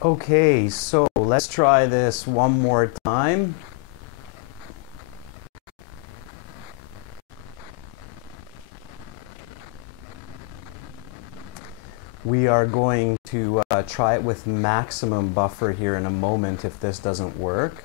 Okay, so let's try this one more time. We are going to try it with maximum buffer here in a moment if this doesn't work.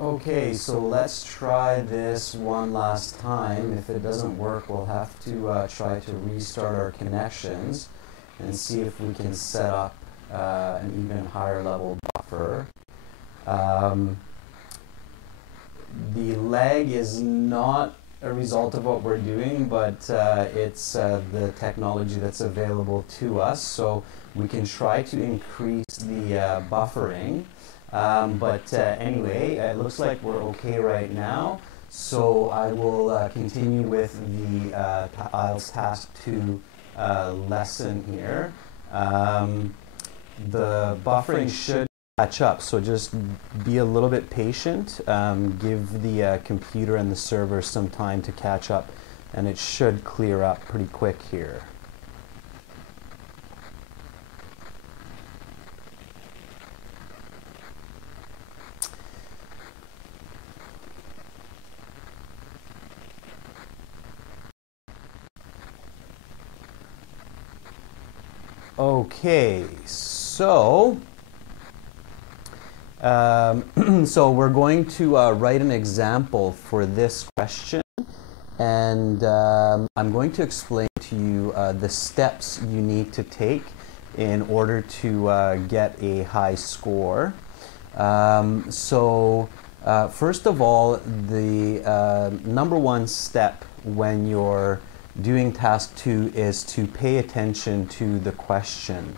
Okay, so let's try this one last time. If it doesn't work, we'll have to try to restart our connections and see if we can set up an even higher level buffer. The lag is not a result of what we're doing, but it's the technology that's available to us. So we can try to increase the buffering. Anyway, it looks like we're okay right now. So I will continue with the IELTS Task 2 lesson here. The buffering should catch up, so just be a little bit patient. Give the computer and the server some time to catch up, and it should clear up pretty quick here. Okay, so so we're going to write an example for this question, and I'm going to explain to you the steps you need to take in order to get a high score. First of all, the number one step when you're doing task 2 is to pay attention to the question.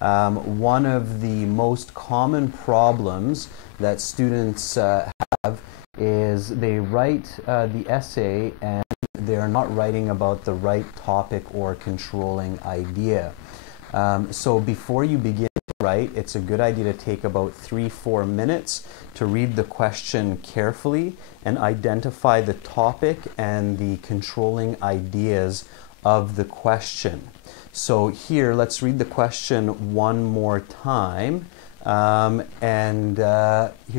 One of the most common problems that students have is they write the essay and they're not writing about the right topic or controlling idea. So before you begin to write, it's a good idea to take about 3-4 minutes to read the question carefully and identify the topic and the controlling ideas of the question. So here, let's read the question one more time. Here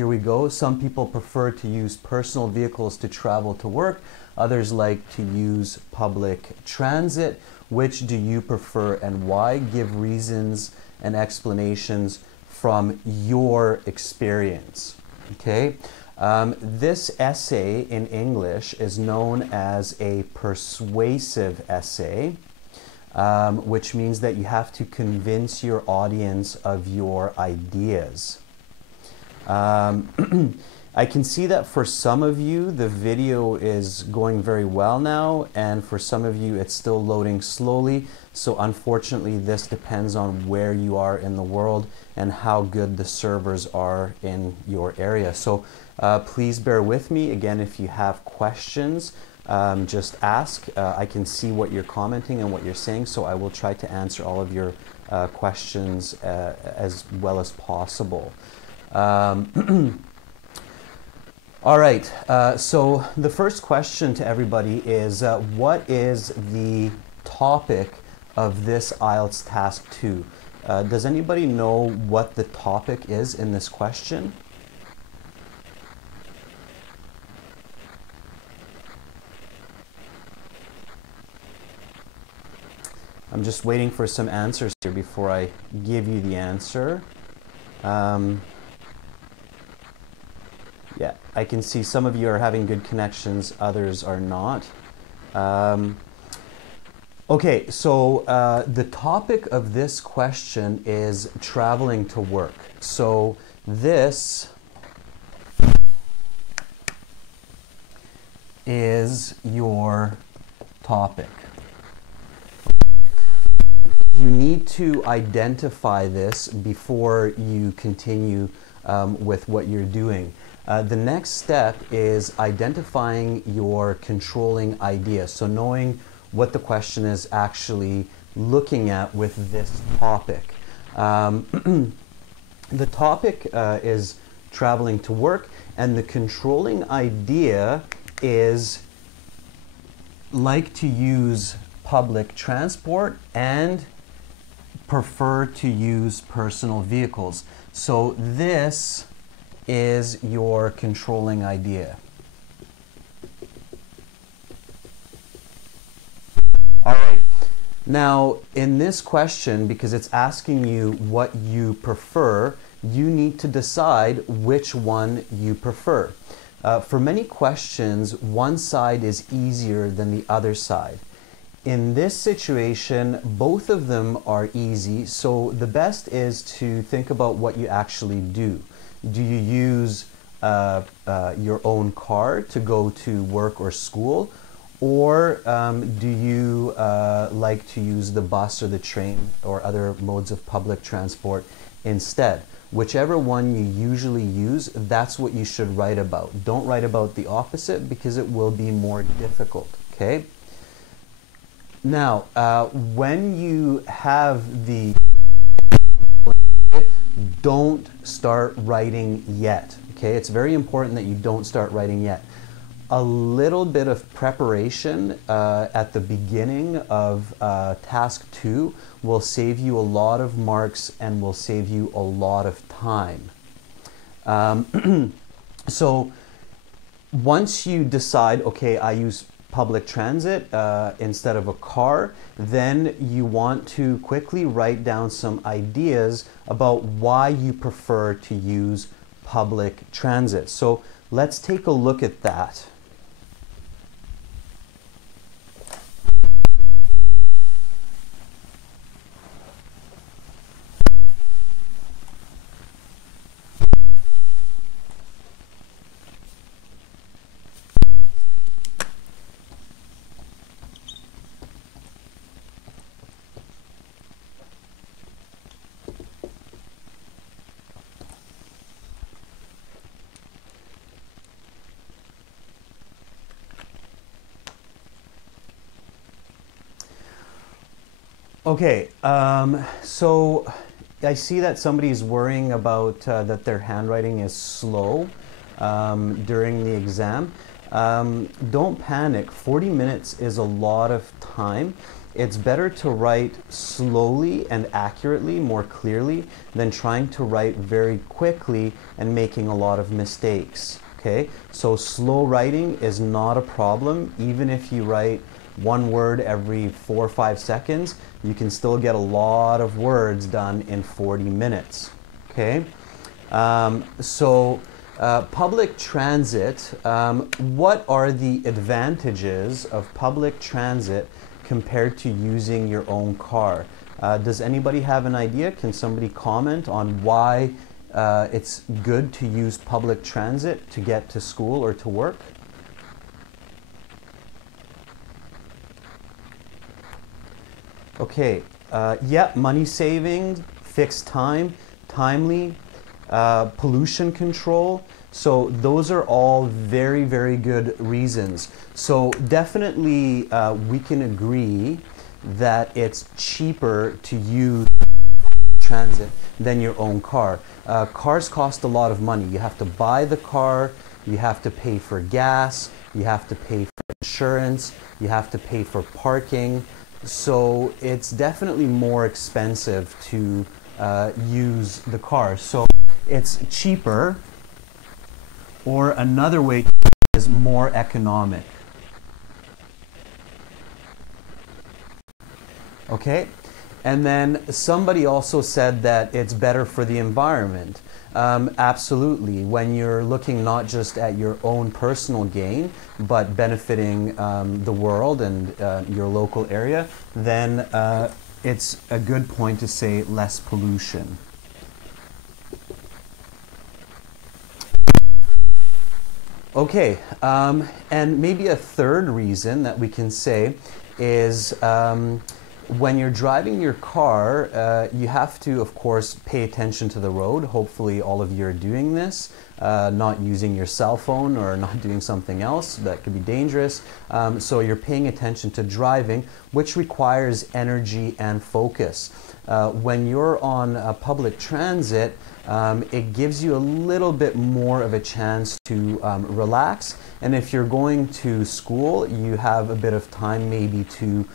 we go. Some people prefer to use personal vehicles to travel to work. Others like to use public transit. Which do you prefer and why? Give reasons and explanations from your experience. Okay. This essay in English is known as a persuasive essay, which means that you have to convince your audience of your ideas. I can see that for some of you the video is going very well now, and for some of you it's still loading slowly. So unfortunately this depends on where you are in the world and how good the servers are in your area. So please bear with me. Again, if you have questions, just ask. I can see what you're commenting and what you're saying, so I will try to answer all of your questions as well as possible. All right, so the first question to everybody is, what is the topic of this IELTS Task 2? Does anybody know what the topic is in this question? I'm just waiting for some answers here before I give you the answer. Yeah, I can see some of you are having good connections, others are not. Okay, so the topic of this question is traveling to work. So this is your topic. You need to identify this before you continue with what you're doing. The next step is identifying your controlling idea. So knowing what the question is actually looking at with this topic. The topic is traveling to work, and the controlling idea is like to use public transport and prefer to use personal vehicles. So this is your controlling idea. All right. Now, in this question, because it's asking you what you prefer, you need to decide which one you prefer. For many questions, one side is easier than the other side. In this situation, both of them are easy, so the best is to think about what you actually do. Do you use your own car to go to work or school? Or do you like to use the bus or the train or other modes of public transport instead? Whichever one you usually use, that's what you should write about. Don't write about the opposite because it will be more difficult, okay? Now, when you have the... don't start writing yet, okay? It's very important that you don't start writing yet. A little bit of preparation at the beginning of task 2 will save you a lot of marks and will save you a lot of time. So once you decide, okay, I use public transit instead of a car, then you want to quickly write down some ideas about why you prefer to use public transit. So let's take a look at that. Okay, so I see that somebody's worrying about that their handwriting is slow during the exam. Don't panic. 40 minutes is a lot of time. it's better to write slowly and accurately, more clearly, than trying to write very quickly and making a lot of mistakes. Okay, so slow writing is not a problem. Even if you write one word every 4 or 5 seconds, you can still get a lot of words done in 40 minutes. Okay, public transit, what are the advantages of public transit compared to using your own car? Does anybody have an idea? Can somebody comment on why it's good to use public transit to get to school or to work? Okay, yeah, money saving, fixed time, timely, pollution control. So those are all very, very good reasons. So definitely we can agree that it's cheaper to use transit than your own car. Cars cost a lot of money. You have to buy the car, you have to pay for gas, you have to pay for insurance, you have to pay for parking. So it's definitely more expensive to use the car. So it's cheaper, or another way is more economic. Okay? And then somebody also said that it's better for the environment. Absolutely. When you're looking not just at your own personal gain, but benefiting the world and your local area, then it's a good point to say less pollution. Okay, and maybe a third reason that we can say is when you're driving your car, you have to, of course, pay attention to the road. Hopefully all of you are doing this, not using your cell phone or not doing something else that could be dangerous. So you're paying attention to driving, which requires energy and focus. When you're on public transit, it gives you a little bit more of a chance to relax. And if you're going to school, you have a bit of time maybe to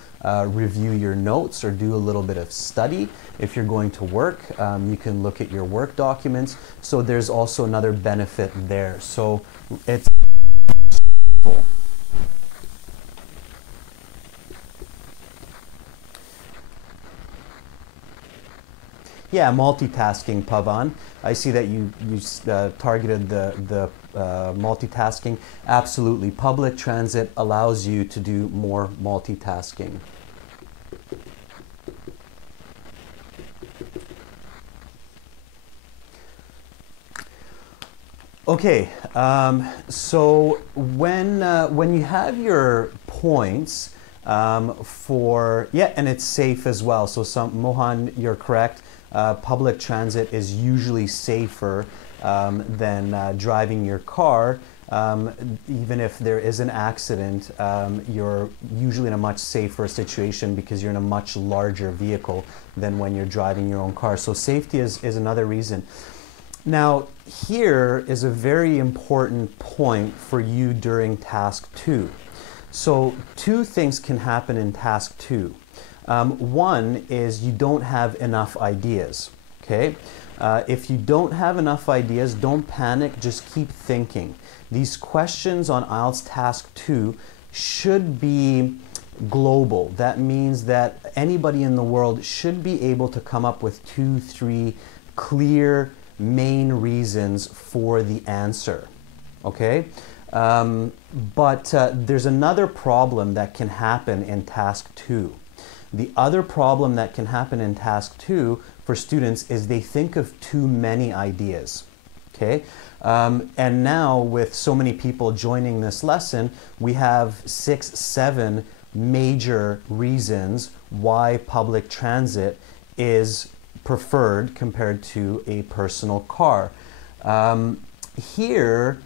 review your notes or do a little bit of study. If you're going to work, you can look at your work documents. So there's also another benefit there. So it's useful. Yeah, multitasking, Pavan. I see that you targeted the multitasking. Absolutely. Public transit allows you to do more multitasking. Okay, so when you have your points for, yeah, and it's safe as well. So Mohan, you're correct. Public transit is usually safer than driving your car. Even if there is an accident, you're usually in a much safer situation because you're in a much larger vehicle than when you're driving your own car. So safety is another reason. Now, here is a very important point for you during task 2. So 2 things can happen in task 2. One is you don't have enough ideas, okay? If you don't have enough ideas, don't panic, just keep thinking. These questions on IELTS task 2 should be global. That means that anybody in the world should be able to come up with 2, 3 clear main reasons for the answer, okay? But there's another problem that can happen in task 2. The other problem that can happen in task 2 for students is they think of too many ideas, okay? And now with so many people joining this lesson, we have 6, 7 major reasons why public transit is preferred compared to a personal car. Here,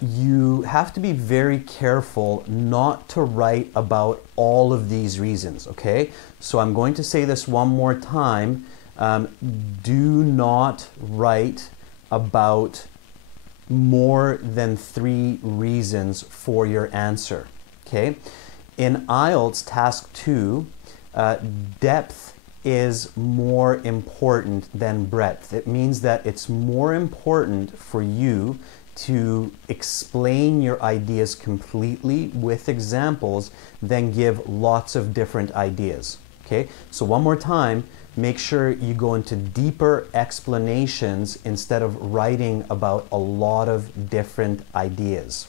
you have to be very careful not to write about all of these reasons, okay? So I'm going to say this one more time. Do not write about more than 3 reasons for your answer, okay? In IELTS task 2, depth is more important than breadth. It means that it's more important for you to explain your ideas completely with examples than give lots of different ideas. Okay, so one more time, make sure you go into deeper explanations instead of writing about a lot of different ideas.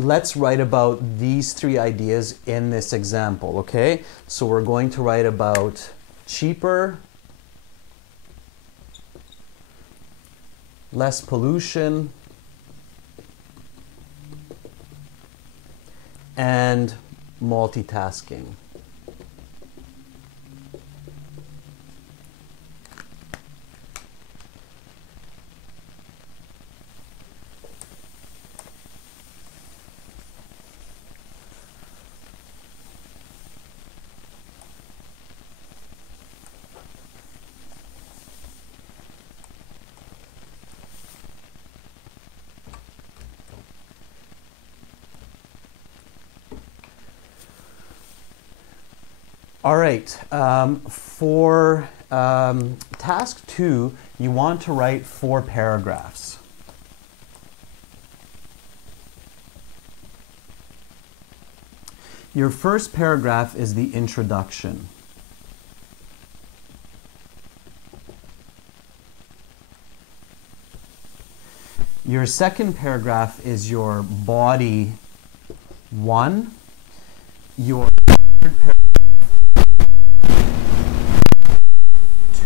Let's write about these three ideas in this example, okay? So we're going to write about cheaper, less pollution, and multitasking. All right, for task 2, you want to write 4 paragraphs. Your first paragraph is the introduction. Your second paragraph is your body 1. Your third paragraph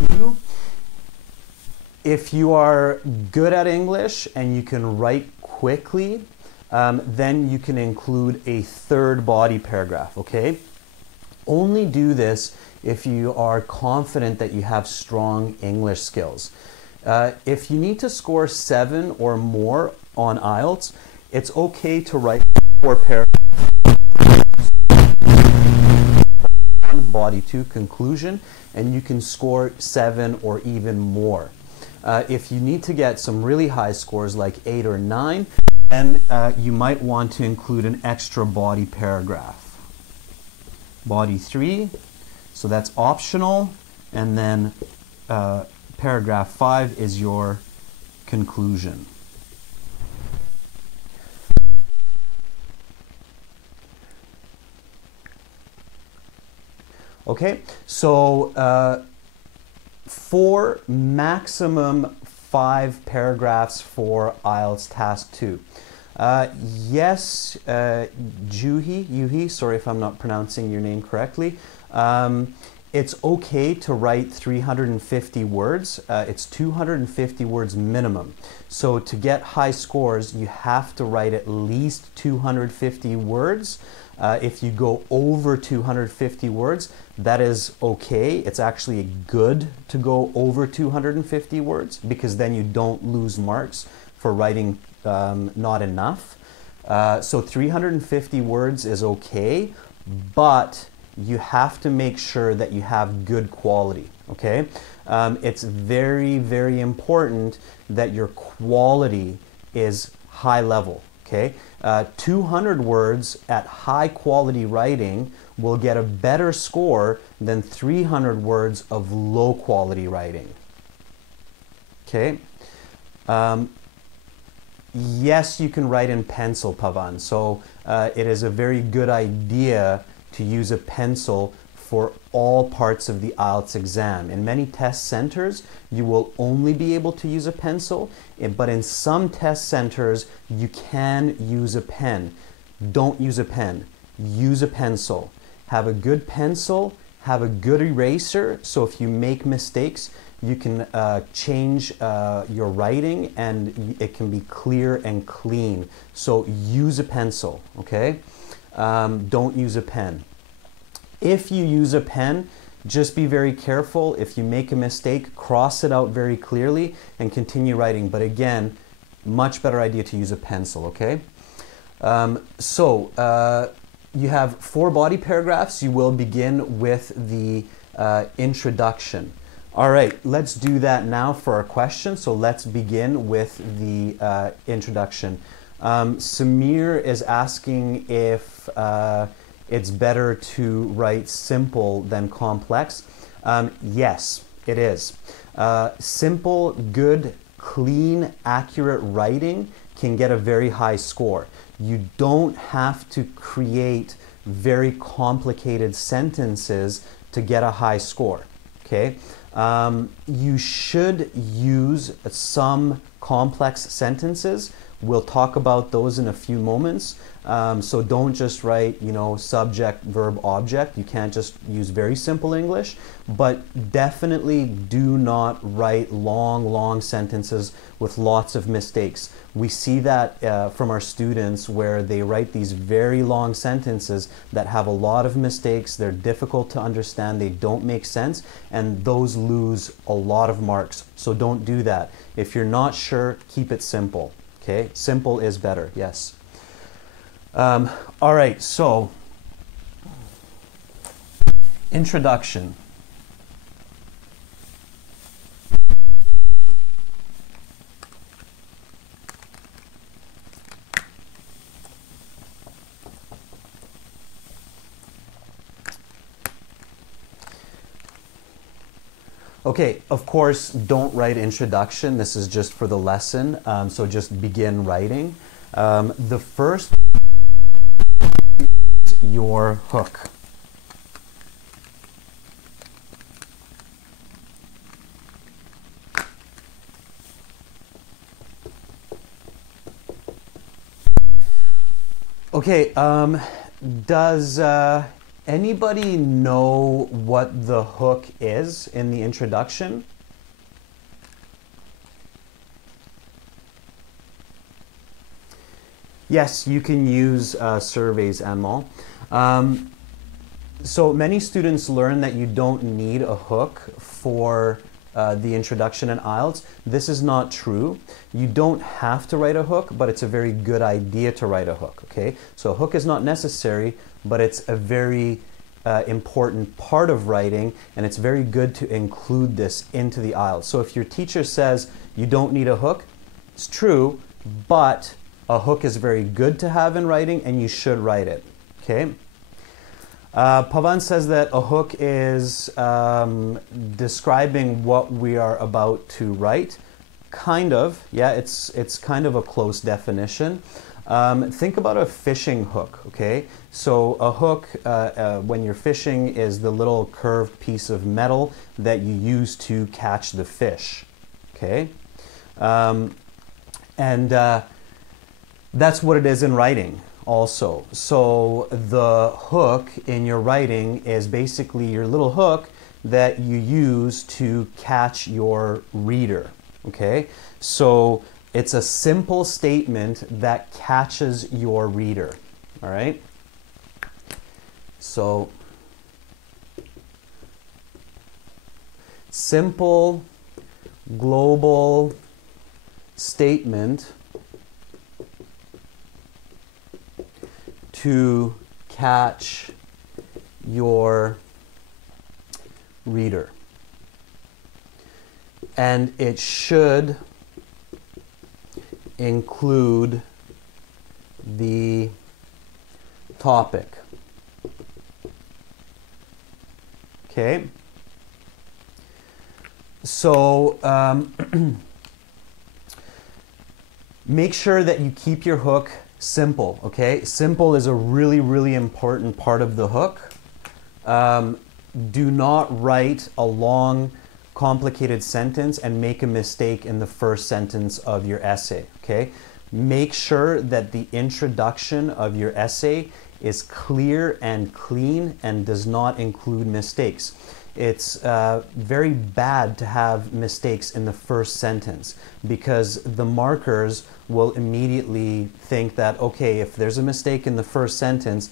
2. If you are good at English and you can write quickly, then you can include a third body paragraph, okay? Only do this if you are confident that you have strong English skills. If you need to score 7 or more on IELTS, it's okay to write 4 paragraphs. Body 2 conclusion, and you can score 7 or even more. If you need to get some really high scores like 8 or 9, then you might want to include an extra body paragraph. Body 3, so that's optional, and then paragraph 5 is your conclusion. Okay, so 4, maximum 5 paragraphs for IELTS Task 2. Yes, Yuhi, sorry if I'm not pronouncing your name correctly. It's okay to write 350 words. It's 250 words minimum. So to get high scores, you have to write at least 250 words. If you go over 250 words, that is okay. It's actually good to go over 250 words because then you don't lose marks for writing not enough. So 350 words is okay, but you have to make sure that you have good quality, okay? It's very, very important that your quality is high level, okay? 200 words at high quality writing will get a better score than 300 words of low quality writing, okay? Yes, you can write in pencil, Pavan, so it is a very good idea to use a pencil for all parts of the IELTS exam. In many test centers, you will only be able to use a pencil, but in some test centers, you can use a pen. Don't use a pen, use a pencil. Have a good pencil, have a good eraser, so if you make mistakes, you can change your writing and it can be clear and clean. So use a pencil, okay? Don't use a pen. If you use a pen, just be very careful. If you make a mistake, cross it out very clearly and continue writing. But again, much better idea to use a pencil, okay? You have 4 body paragraphs. You will begin with the introduction. All right, let's do that now for our question. So let's begin with the introduction. Samir is asking if it's better to write simple than complex. Yes, it is. Simple, good, clean, accurate writing can get a very high score. You don't have to create very complicated sentences to get a high score, okay? You should use some complex sentences. We'll talk about those in a few moments. So don't just write, subject, verb, object. You can't just use very simple English, but definitely do not write long sentences with lots of mistakes. We see that from our students where they write these very long sentences that have a lot of mistakes. They're difficult to understand. They don't make sense, and those lose a lot of marks. So don't do that. If you're not sure, keep it simple. Okay, simple is better, yes. All right, so introduction. Okay, of course, don't write introduction. This is just for the lesson, so just begin writing. The first is your hook. Okay, does anybody know what the hook is in the introduction? Yes, you can use surveys, Anmol. So many students learn that you don't need a hook for the introduction in IELTS. This is not true. You don't have to write a hook, but it's a very good idea to write a hook, okay? So a hook is not necessary, but it's a very important part of writing, and it's very good to include this into the IELTS. So if your teacher says you don't need a hook, it's true, but a hook is very good to have in writing, and you should write it, okay? Pavan says that a hook is describing what we are about to write. Kind of, yeah, it's kind of a close definition. Think about a fishing hook, okay? So a hook, when you're fishing, is the little curved piece of metal that you use to catch the fish, okay? That's what it is in writing also. So the hook in your writing is basically your little hook that you use to catch your reader, okay? So it's a simple statement that catches your reader, all right? So, simple, global statement to catch your reader. And it should include the topic. Okay? So make sure that you keep your hook simple, okay? Simple is a really important part of the hook. Do not write a long, complicated sentence and make a mistake in the first sentence of your essay, okay? Make sure that the introduction of your essay is clear and clean and does not include mistakes. It's very bad to have mistakes in the first sentence because the markers will immediately think that, okay, if there's a mistake in the first sentence,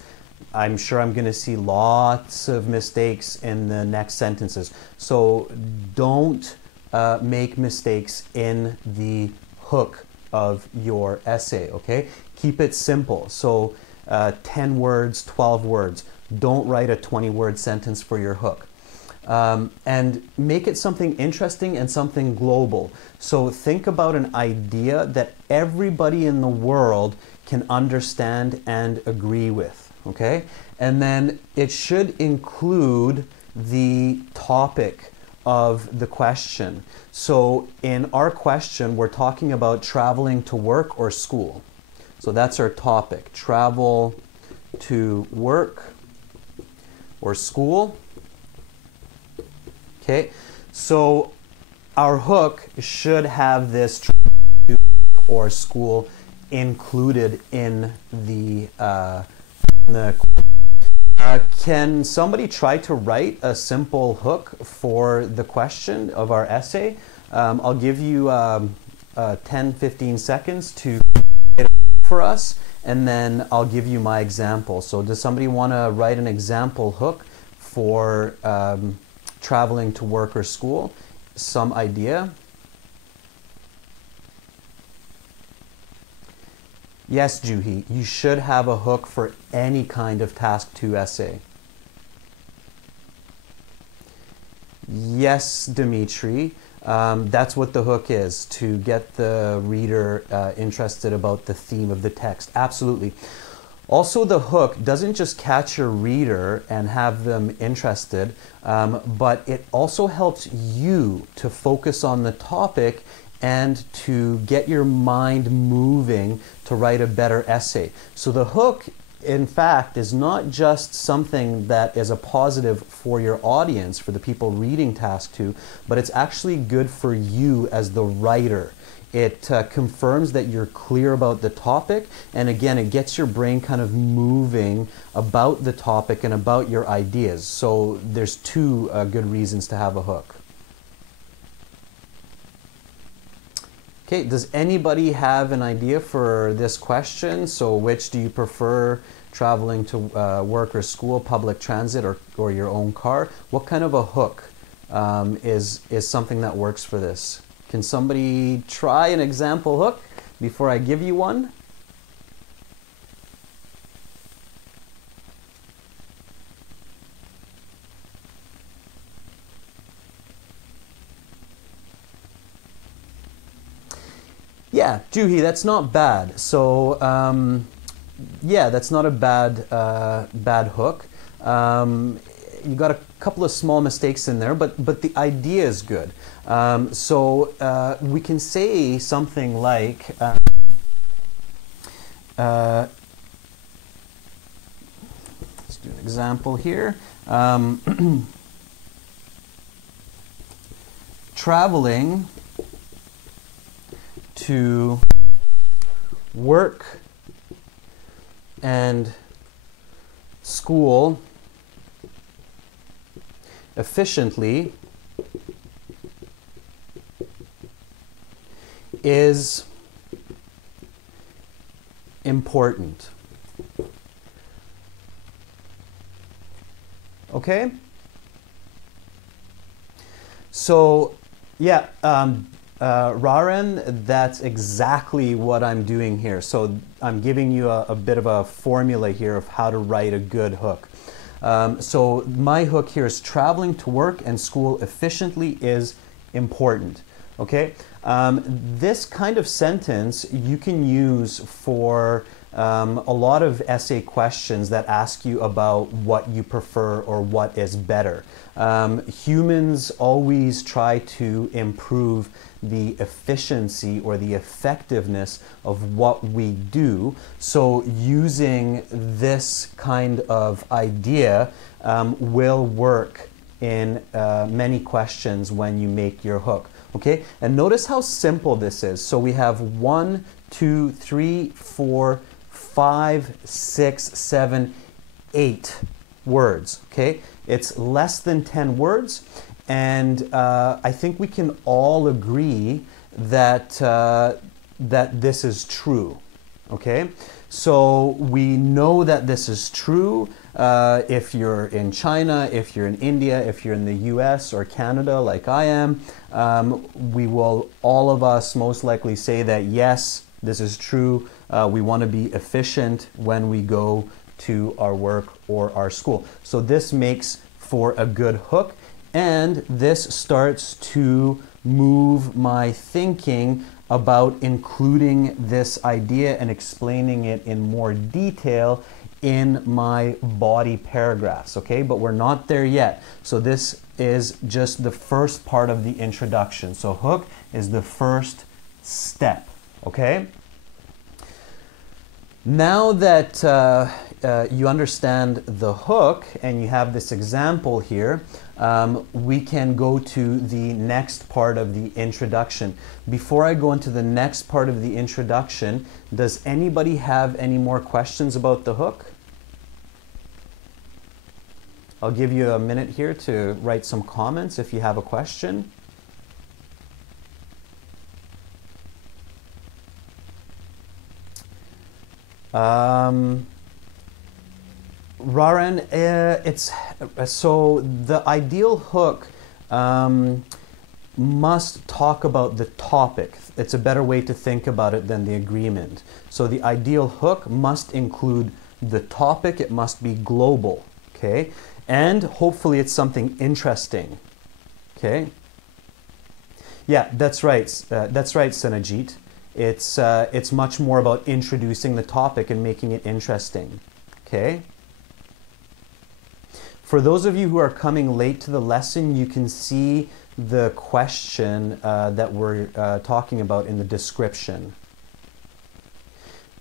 I'm sure I'm going to see lots of mistakes in the next sentences. So don't make mistakes in the hook of your essay, okay? Keep it simple. So 10 words, 12 words. Don't write a 20-word sentence for your hook. and make it something interesting and something global. So think about an idea that everybody in the world can understand and agree with, okay? And then it should include the topic of the question. So in our question, we're talking about traveling to work or school. So that's our topic, travel to work or school. Okay, so our hook should have this travel to work or school included in the can somebody try to write a simple hook for the question of our essay? I'll give you 10-15 seconds to get it for us, and then I'll give you my example. So does somebody want to write an example hook for traveling to work or school? Some idea? Yes, Juhi, you should have a hook for any kind of task 2 essay. Yes, Dimitri, that's what the hook is, to get the reader interested about the theme of the text. Absolutely. Also, the hook doesn't just catch your reader and have them interested, but it also helps you to focus on the topic and to get your mind moving to write a better essay. So the hook, in fact, is not just something that is a positive for your audience, for the people reading task 2, but it's actually good for you as the writer. It confirms that you're clear about the topic, and again, it gets your brain kind of moving about the topic and about your ideas. So there's 2 good reasons to have a hook. Okay, does anybody have an idea for this question? So which do you prefer, traveling to work or school, public transit, or your own car? What kind of a hook is something that works for this? Can somebody try an example hook before I give you one? Yeah, Juhi, that's not bad. So yeah, that's not a bad hook. You got a couple of small mistakes in there, but the idea is good. So we can say something like, let's do an example here. Traveling to work and school efficiently is important. Okay? So, yeah, Raren, that's exactly what I'm doing here. So I'm giving you a bit of a formula here of how to write a good hook. So my hook here is traveling to work and school efficiently is important. Okay? This kind of sentence you can use for a lot of essay questions that ask you about what you prefer or what is better. Humans always try to improve the efficiency or the effectiveness of what we do. So using this kind of idea will work in many questions when you make your hook. Okay, and notice how simple this is. So we have 1, 2, 3, 4, 5, 6, 7, 8 words. Okay, it's less than 10 words, and I think we can all agree that that this is true. Okay, so we know that this is true. If you're in China, if you're in India, if you're in the US or Canada like I am, we will, all of us most likely say that yes, this is true. We want to be efficient when we go to our work or our school. So this makes for a good hook. And this starts to move my thinking about including this idea and explaining it in more detail in my body paragraphs, okay? But we're not there yet. So this is just the first part of the introduction. So hook is the first step, okay? Now that you understand the hook and you have this example here, we can go to the next part of the introduction. Before I go into the next part of the introduction, does anybody have any more questions about the hook? I'll give you a minute here to write some comments if you have a question. Raran, so the ideal hook must talk about the topic. It's a better way to think about it than the agreement. So the ideal hook must include the topic. It must be global, okay? And hopefully it's something interesting, okay? Yeah, that's right. That's right, Sanajit. It's much more about introducing the topic and making it interesting, okay? For those of you who are coming late to the lesson, you can see the question that we're talking about in the description.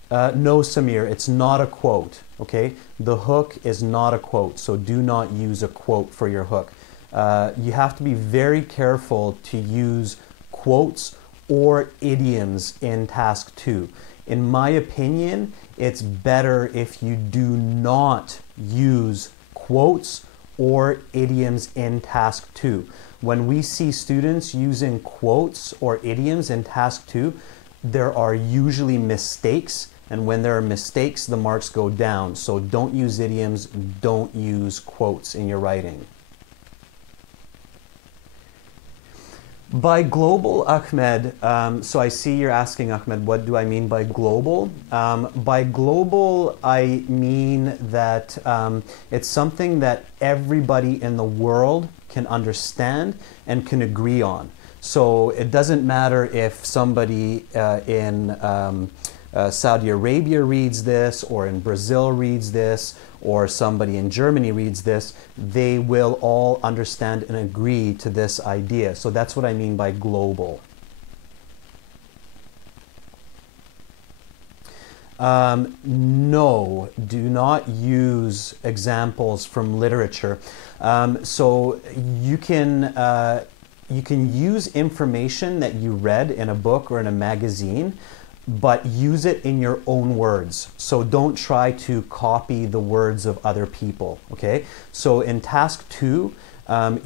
No, Samir, it's not a quote, okay? The hook is not a quote, so do not use a quote for your hook. You have to be very careful to use quotes or idioms in task 2. In my opinion, it's better if you do not use quotes or idioms in task 2. When we see students using quotes or idioms in task 2, there are usually mistakes, and when there are mistakes, the marks go down. So don't use idioms, don't use quotes in your writing. By global, Ahmed, so I see you're asking, Ahmed, what do I mean by global? By global, I mean that it's something that everybody in the world can understand and can agree on. So it doesn't matter if somebody in Saudi Arabia reads this, or in Brazil reads this, or somebody in Germany reads this, they will all understand and agree to this idea. So that's what I mean by global. No, do not use examples from literature. So you can use information that you read in a book or in a magazine, but use it in your own words. So don't try to copy the words of other people, okay? So in task 2,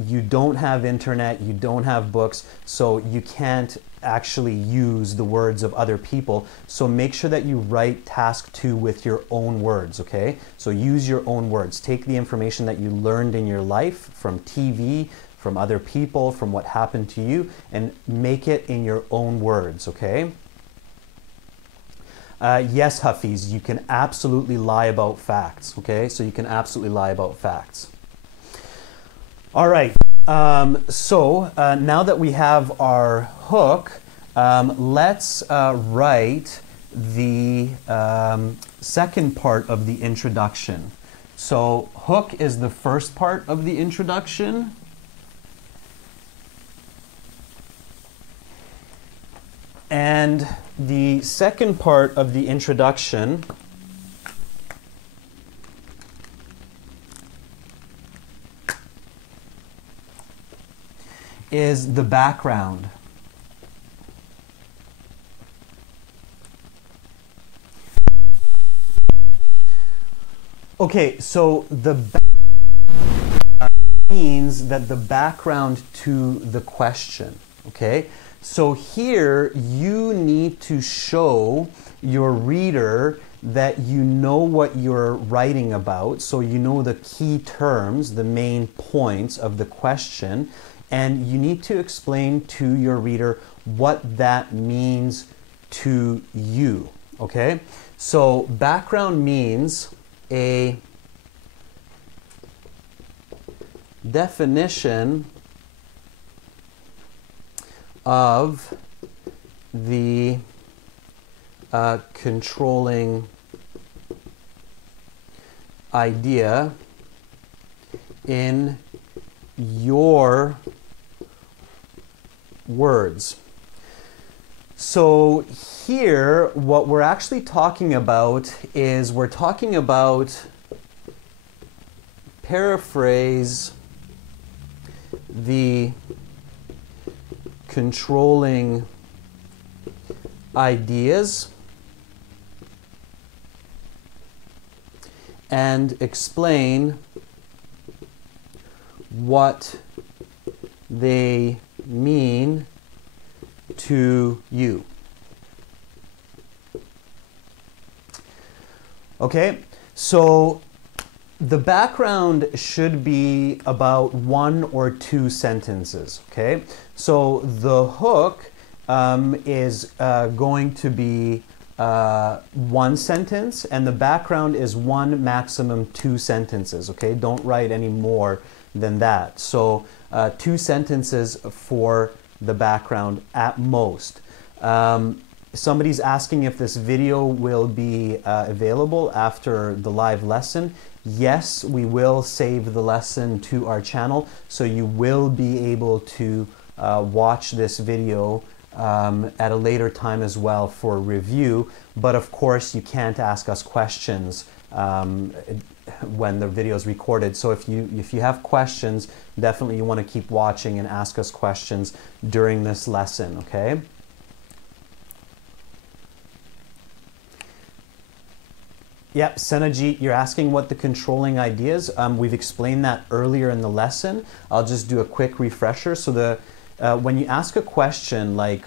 you don't have internet, you don't have books, so you can't actually use the words of other people. So make sure that you write task 2 with your own words, okay? So use your own words. Take the information that you learned in your life from TV, from other people, from what happened to you, and make it in your own words, okay? Yes, Hafiz, you can absolutely lie about facts, okay? So you can absolutely lie about facts. All right, so now that we have our hook, let's write the second part of the introduction. So hook is the first part of the introduction. And the second part of the introduction is the background. Okay, so the background means that the background to the question, okay? So here you need to show your reader that you know what you're writing about, so you know the key terms, the main points of the question, and you need to explain to your reader what that means to you, okay? So background means a definition of the controlling idea in your words. So here, what we're actually talking about is we're talking about paraphrase the controlling ideas and explain what they mean to you. Okay, so the background should be about 1 or 2 sentences. Okay, so the hook is going to be 1 sentence, and the background is 1, maximum 2 sentences. Okay, don't write any more than that. So 2 sentences for the background at most. Somebody's asking if this video will be available after the live lesson. Yes, we will save the lesson to our channel, so you will be able to watch this video at a later time as well for review. But of course, you can't ask us questions when the video is recorded. So if you have questions, definitely you want to keep watching and ask us questions during this lesson, okay? Yep, Senajit, you're asking what the controlling ideas. We've explained that earlier in the lesson. I'll just do a quick refresher. So when you ask a question, like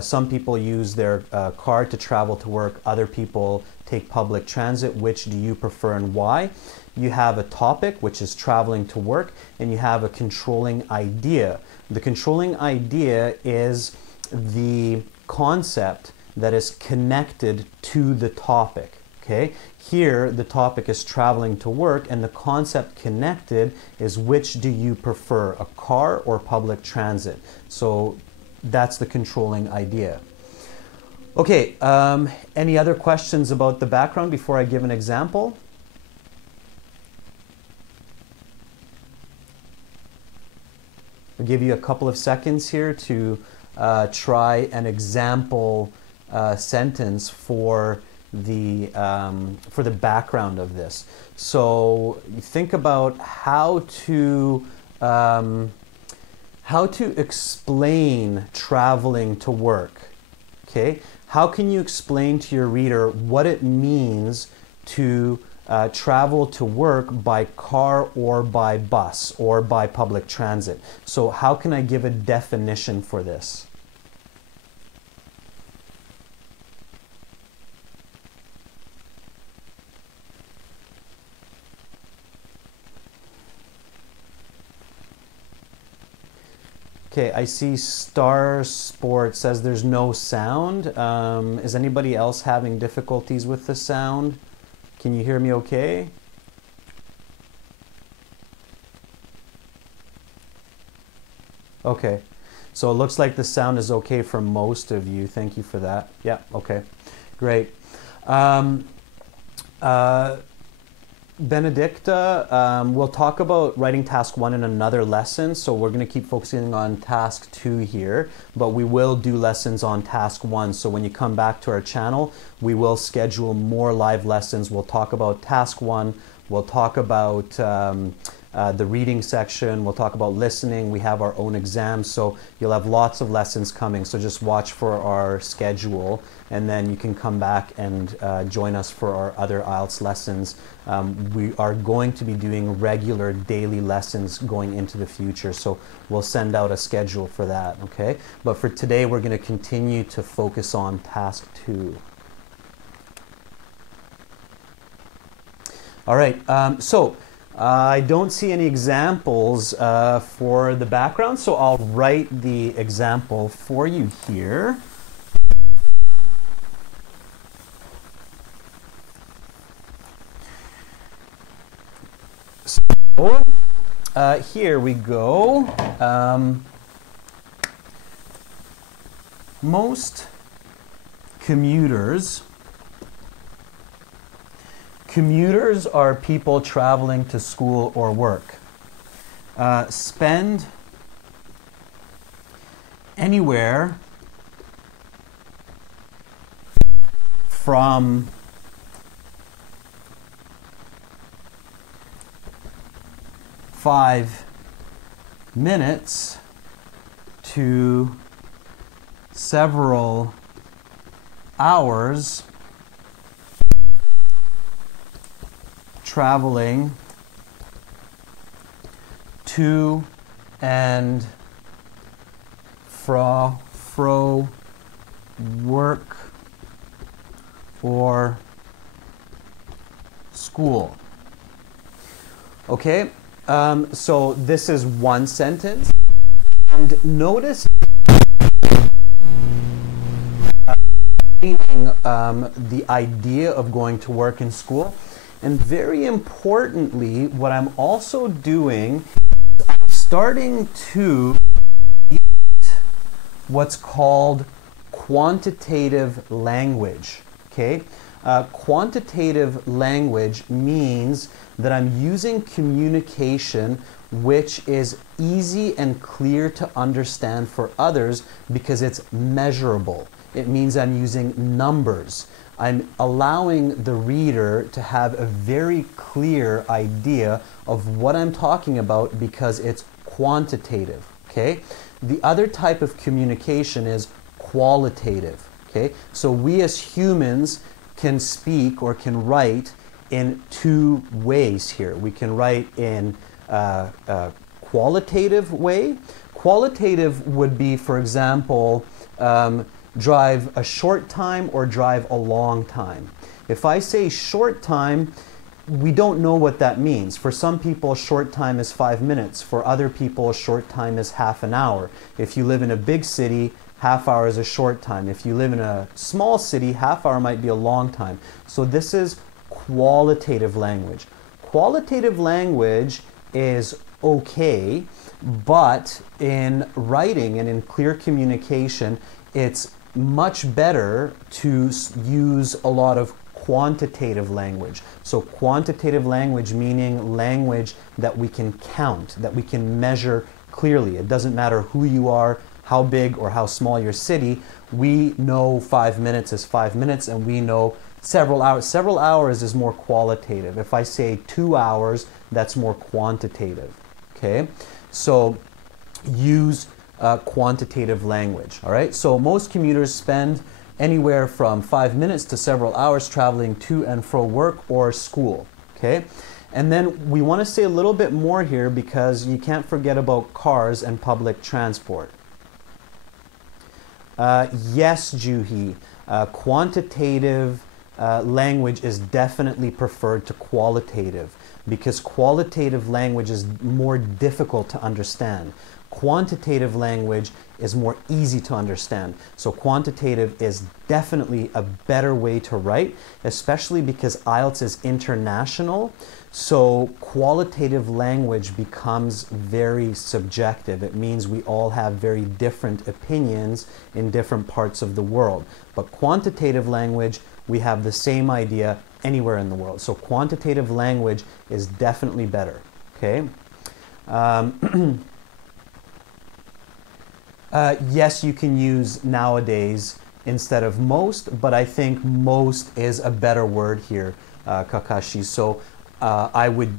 some people use their car to travel to work, other people take public transit, which do you prefer and why? You have a topic, which is traveling to work, and you have a controlling idea. The controlling idea is the concept that is connected to the topic. Okay, here the topic is traveling to work, and the concept connected is which do you prefer, a car or public transit? So that's the controlling idea. Okay, any other questions about the background before I give an example? I'll give you a couple of seconds here to try an example sentence for the background of this. So you think about how to explain traveling to work. Okay, how can you explain to your reader what it means to travel to work by car or by bus or by public transit? So how can I give a definition for this? Okay, I see Star Sport says there's no sound. Is anybody else having difficulties with the sound? Can you hear me okay? Okay, so it looks like the sound is okay for most of you. Thank you for that. Yeah, okay, great. Benedicta, we'll talk about writing task 1 in another lesson, so we're going to keep focusing on task 2 here, but we will do lessons on task 1. So when you come back to our channel, we will schedule more live lessons. We'll talk about task 1, we'll talk about the reading section, we'll talk about listening, we have our own exams, so you'll have lots of lessons coming. So just watch for our schedule, and then you can come back and join us for our other IELTS lessons. We are going to be doing regular daily lessons going into the future, so we'll send out a schedule for that, okay? But for today, we're going to continue to focus on task 2. All right, I don't see any examples for the background, so I'll write the example for you here. So, here we go. Most commuters are people traveling to school or work. Spend anywhere from 5 minutes to several hours traveling to and fro work or school. Okay, so this is one sentence, and notice the idea of going to work and school. And very importantly, what I'm also doing is I'm starting to use what's called quantitative language. Okay? Quantitative language means that I'm using communication which is easy and clear to understand for others because it's measurable. It means I'm using numbers. I'm allowing the reader to have a very clear idea of what I'm talking about because it's quantitative, okay? The other type of communication is qualitative, okay? So we as humans can speak or can write in two ways here. We can write in a qualitative way. Qualitative would be, for example, drive a short time or drive a long time. If I say short time, we don't know what that means. For some people, short time is 5 minutes. For other people, short time is half an hour. If you live in a big city, half hour is a short time. If you live in a small city, half hour might be a long time. So this is qualitative language. Qualitative language is okay, but in writing and in clear communication, it's much better to use a lot of quantitative language. So quantitative language meaning language that we can count, that we can measure clearly. It doesn't matter who you are, how big or how small your city. We know 5 minutes is 5 minutes, and we know several hours. Several hours is more qualitative. If I say 2 hours, that's more quantitative. Okay? So use quantitative language. All right, so most commuters spend anywhere from 5 minutes to several hours traveling to and fro work or school. Okay, and then we want to say a little bit more here because you can't forget about cars and public transport. Yes, Juhi, quantitative language is definitely preferred to qualitative because qualitative language is more difficult to understand. Quantitative language is more easy to understand. So quantitative is definitely a better way to write, especially because IELTS is international. So qualitative language becomes very subjective. It means we all have very different opinions in different parts of the world. But quantitative language, we have the same idea anywhere in the world. So quantitative language is definitely better. Okay. Yes, you can use nowadays instead of most, but I think most is a better word here, Kakashi. So I would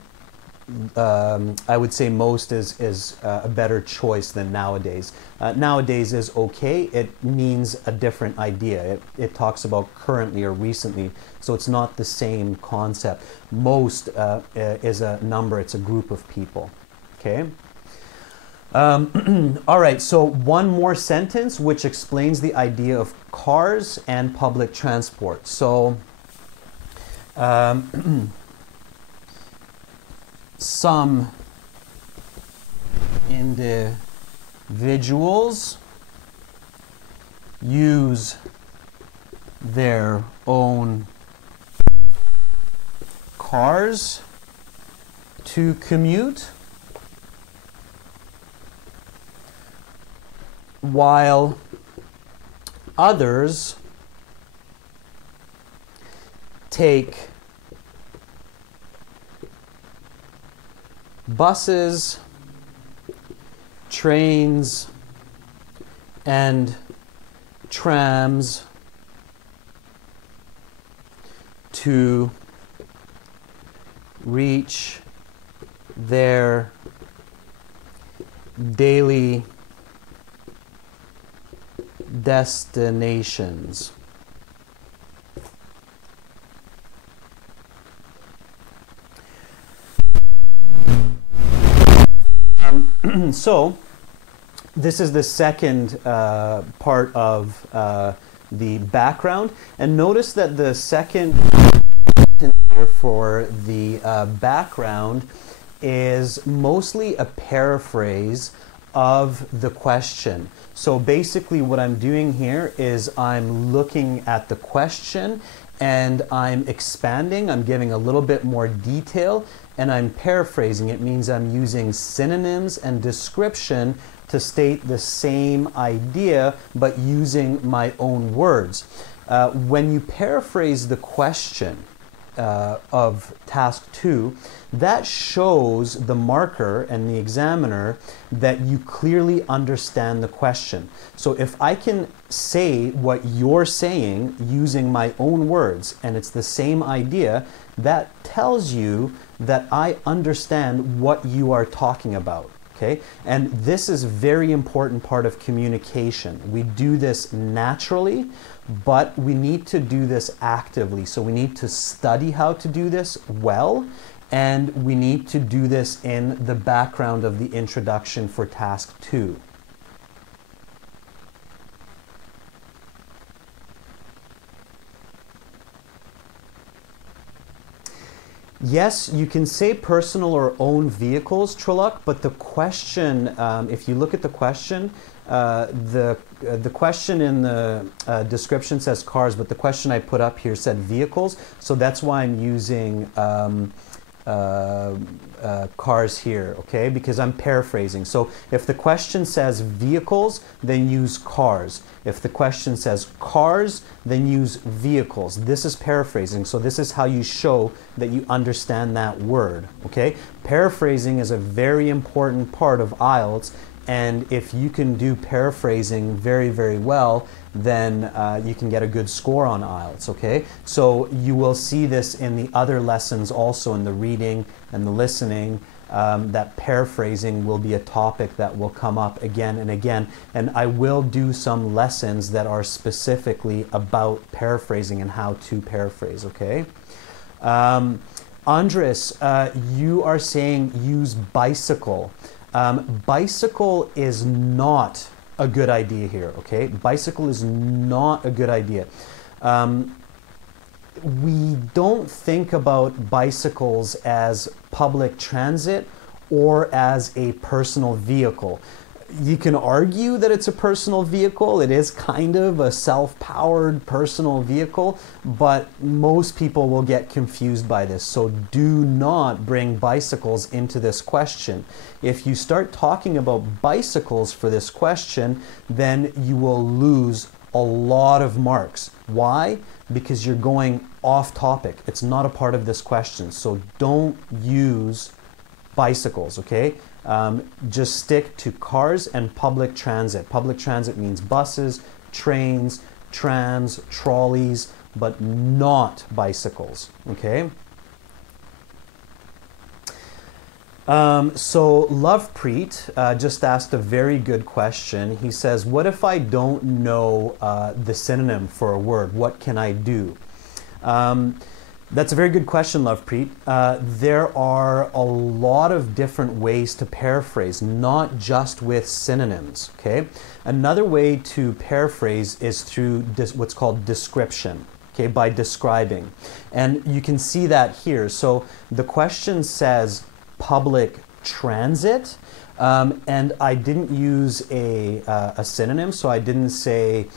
say most is a better choice than nowadays. Nowadays is okay. It means a different idea. It talks about currently or recently, so it's not the same concept. Most is a number. It's a group of people. Okay. All right, so one more sentence which explains the idea of cars and public transport. So some individuals use their own cars to commute, while Others take buses, trains, and trams to reach their daily destinations. So this is the second part of the background, and notice that the second for the background is mostly a paraphrase of the question. So basically what I'm doing here is I'm looking at the question and I'm expanding, I'm giving a little bit more detail, and I'm paraphrasing. It means I'm using synonyms and description to state the same idea but using my own words. When you paraphrase the question of task 2, that shows the marker and the examiner that you clearly understand the question. So if I can say what you're saying using my own words and it's the same idea, that tells you that I understand what you are talking about. Okay? And this is a very important part of communication. We do this naturally, but we need to do this actively. So we need to study how to do this well, and we need to do this in the background of the introduction for task 2. Yes, you can say personal or own vehicles, Triluk, but the question, if you look at the question, the question in the description says cars, but the question I put up here said vehicles, so that's why I'm using cars here, okay? Because I'm paraphrasing. So if the question says vehicles, then use cars. If the question says cars, then use vehicles. This is paraphrasing, so this is how you show that you understand that word, okay? Paraphrasing is a very important part of IELTS, and if you can do paraphrasing very, very well, then you can get a good score on IELTS, okay? So you will see this in the other lessons also, in the reading and the listening, that paraphrasing will be a topic that will come up again and again. And I will do some lessons that are specifically about paraphrasing and how to paraphrase, okay? Andres, you are saying use bicycle. Bicycle is not a good idea here, okay? Bicycle is not a good idea. We don't think about bicycles as public transit or as a personal vehicle. You can argue that it's a personal vehicle. It is kind of a self-powered personal vehicle, but most people will get confused by this. So do not bring bicycles into this question. If you start talking about bicycles for this question, then you will lose a lot of marks. Why? Because you're going off topic. It's not a part of this question. So don't use bicycles, okay? Just stick to cars and public transit. Public transit means buses, trains, trams, trolleys, but not bicycles, okay? So Lovepreet just asked a very good question. He says, what if I don't know the synonym for a word? What can I do? That's a very good question, Lovepreet. There are a lot of different ways to paraphrase, not just with synonyms, okay? Another way to paraphrase is through what's called description, okay, by describing. And you can see that here. So the question says public transit, and I didn't use a synonym, so I didn't say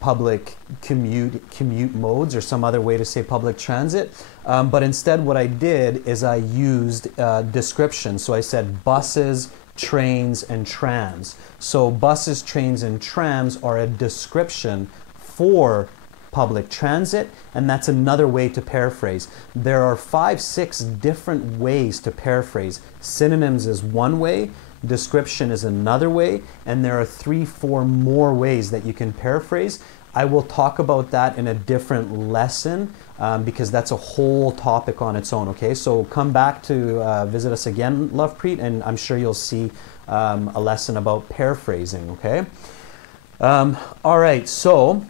public commute modes or some other way to say public transit, but instead what I did is I used description. So I said buses, trains, and trams. So buses, trains, and trams are a description for public transit, and that's another way to paraphrase. There are 5, 6 different ways to paraphrase. Synonyms is one way, description is another way, and there are 3, 4 more ways that you can paraphrase. I will talk about that in a different lesson because that's a whole topic on its own, okay? So come back to visit us again, Lovepreet, and I'm sure you'll see a lesson about paraphrasing, okay? All right, so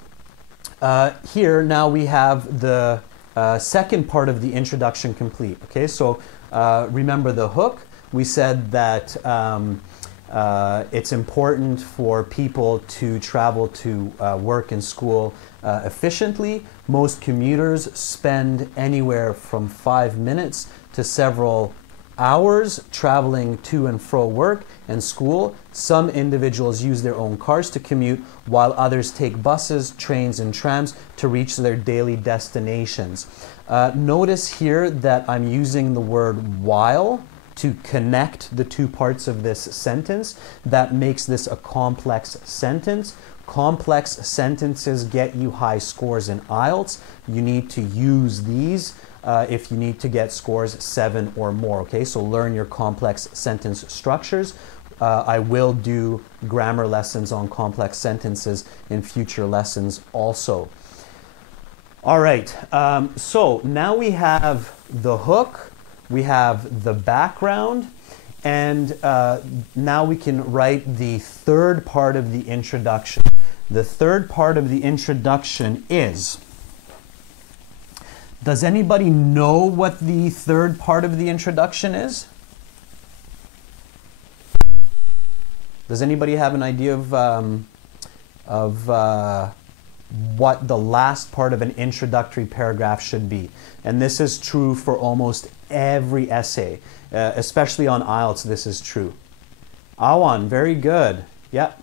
here now we have the second part of the introduction complete, okay? So remember the hook. We said that it's important for people to travel to work and school efficiently. Most commuters spend anywhere from 5 minutes to several hours traveling to and fro work and school. Some individuals use their own cars to commute, while others take buses, trains, and trams to reach their daily destinations. Notice here that I'm using the word while to connect the two parts of this sentence. That makes this a complex sentence. Complex sentences get you high scores in IELTS. You need to use these if you need to get scores 7 or more, okay? So learn your complex sentence structures. I will do grammar lessons on complex sentences in future lessons also. All right, so now we have the hook, we have the background, and now we can write the third part of the introduction. The third part of the introduction is, does anybody know what the third part of the introduction is? Does anybody have an idea of what the last part of an introductory paragraph should be? And this is true for almost every essay, especially on IELTS, this is true. Awan, very good. Yep.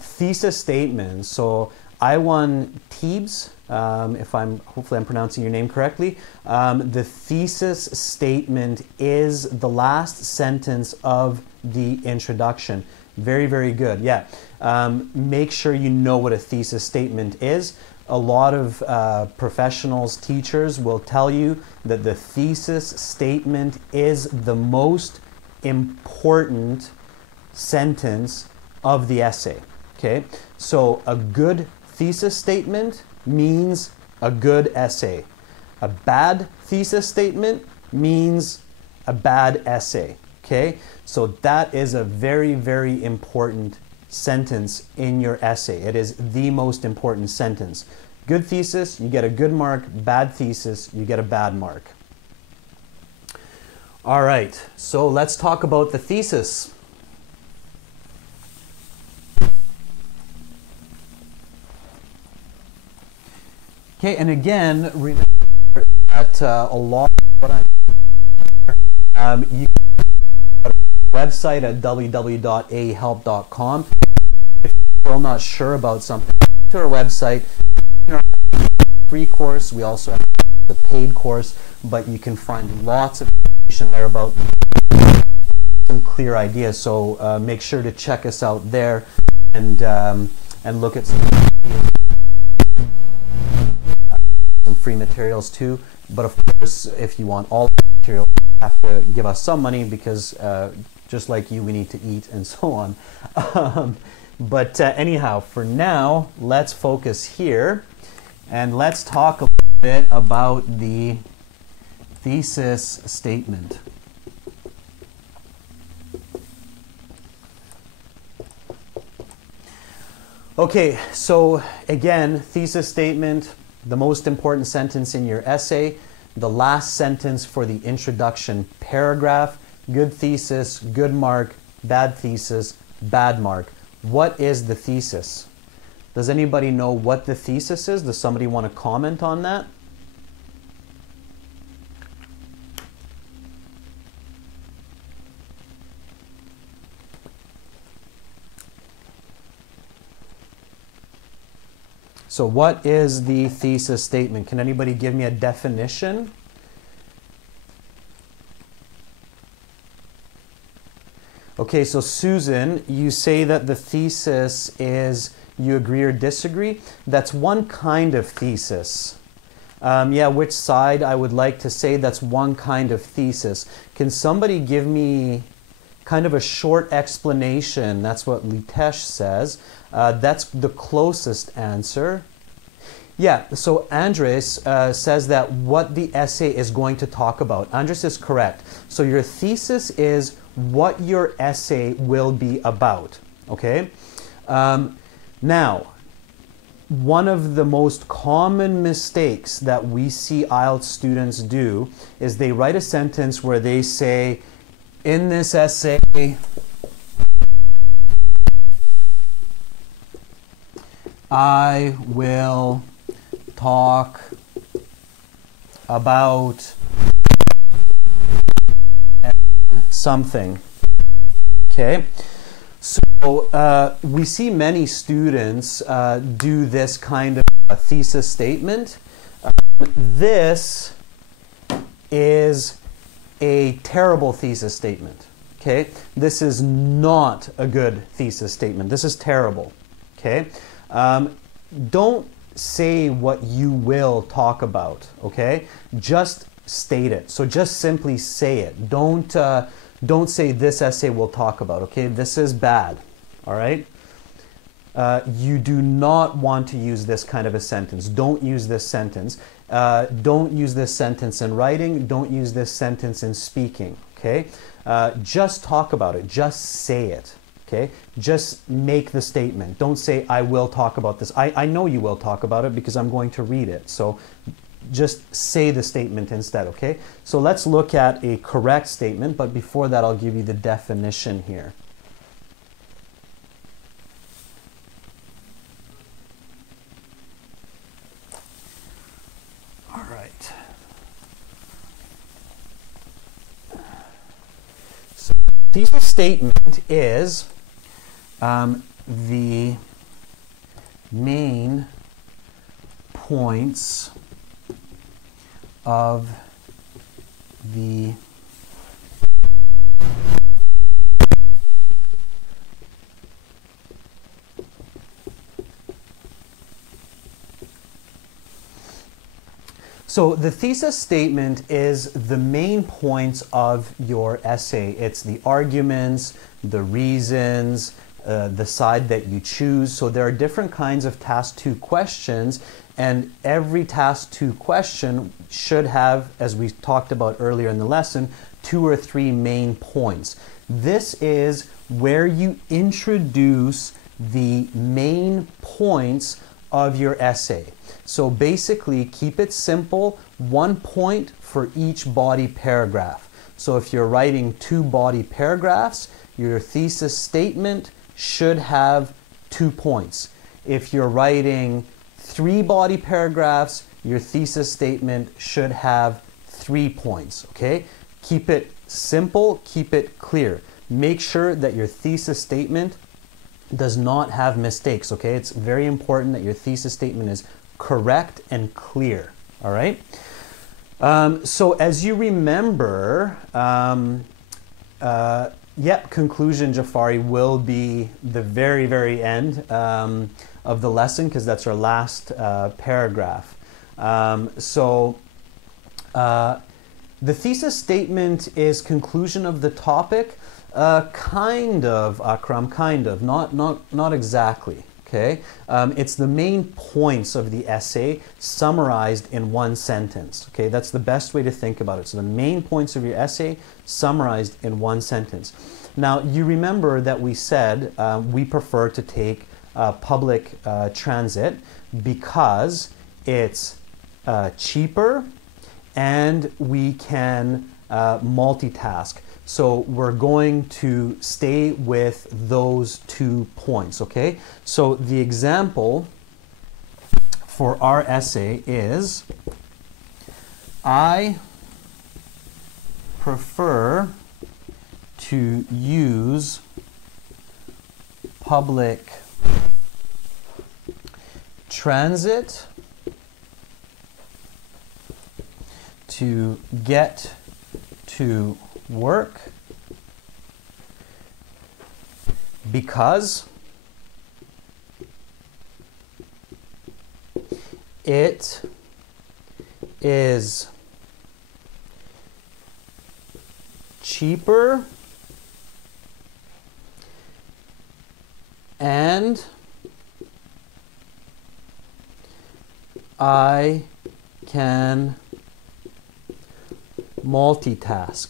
Thesis statements. So Iwan Teebs, hopefully I'm pronouncing your name correctly. The thesis statement is the last sentence of the introduction. Very, very good. Yeah. Make sure you know what a thesis statement is. A lot of professionals, teachers will tell you that the thesis statement is the most important sentence of the essay. Okay? So a good thesis statement means a good essay. A bad thesis statement means a bad essay. Okay? So that is a very, very important sentence in your essay. It is the most important sentence. Good thesis, you get a good mark. Bad thesis, you get a bad mark. All right, so let's talk about the thesis. Okay, and again, remember that a lot of what you can go to the website at www.ahelp.com. If you're still not sure about something, to our website. Free course. We also have the paid course, but you can find lots of information there about some clear ideas. So make sure to check us out there and look at some free materials too. But of course, if you want all the material, you have to give us some money because just like you, we need to eat and so on. But anyhow, for now, let's focus here and let's talk a little bit about the thesis statement. Okay, so again, thesis statement, the most important sentence in your essay, the last sentence for the introduction paragraph, good thesis, good mark, bad thesis, bad mark. What is the thesis? Does anybody know what the thesis is? Does somebody want to comment on that? So what is the thesis statement? Can anybody give me a definition? Okay, so Susan, you say that the thesis is you agree or disagree. That's one kind of thesis. Yeah, which side I would like to say that's one kind of thesis. Can somebody give me kind of a short explanation? That's what Litesh says. That's the closest answer. Yeah, so Andres says that what the essay is going to talk about. Andres is correct. So your thesis is what your essay will be about, okay? Now, one of the most common mistakes that we see IELTS students do is they write a sentence where they say, in this essay, I will talk about something. Okay, so we see many students do this kind of a thesis statement. This is a terrible thesis statement. Okay, this is not a good thesis statement. This is terrible. Okay, don't say what you will talk about. Okay, just state it. So just simply say it. Don't say this essay will talk about. Okay, this is bad. All right. You do not want to use this kind of a sentence. Don't use this sentence. Don't use this sentence in writing. Don't use this sentence in speaking. Okay, just talk about it. Just say it. Okay, just make the statement. Don't say I will talk about this. I know you will talk about it because I'm going to read it. So just say the statement instead, okay? So let's look at a correct statement, but before that I'll give you the definition here. All right. So thesis statement is the main points of the So the thesis statement is the main points of your essay. It's the arguments, the reasons, the side that you choose. So there are different kinds of task 2 questions, and every task 2 question should have, as we talked about earlier in the lesson, 2 or 3 main points. This is where you introduce the main points of your essay. So basically, keep it simple, 1 point for each body paragraph. So if you're writing 2 body paragraphs, your thesis statement should have 2 points. If you're writing 3 body paragraphs, your thesis statement should have 3 points, okay? Keep it simple, keep it clear. Make sure that your thesis statement does not have mistakes, okay? It's very important that your thesis statement is correct and clear, all right? So as you remember, conclusion, Jafari, will be the very, very end of the lesson because that's our last paragraph. The thesis statement is conclusion of the topic. Kind of, Akram, kind of, not exactly. Okay, it's the main points of the essay summarized in 1 sentence. Okay, that's the best way to think about it. So the main points of your essay summarized in 1 sentence. Now you remember that we said we prefer to take public transit because it's cheaper and we can multitask. So we're going to stay with those 2 points, okay? So the example for our essay is, I prefer to use public transit to get to work because it is cheaper and I can multitask.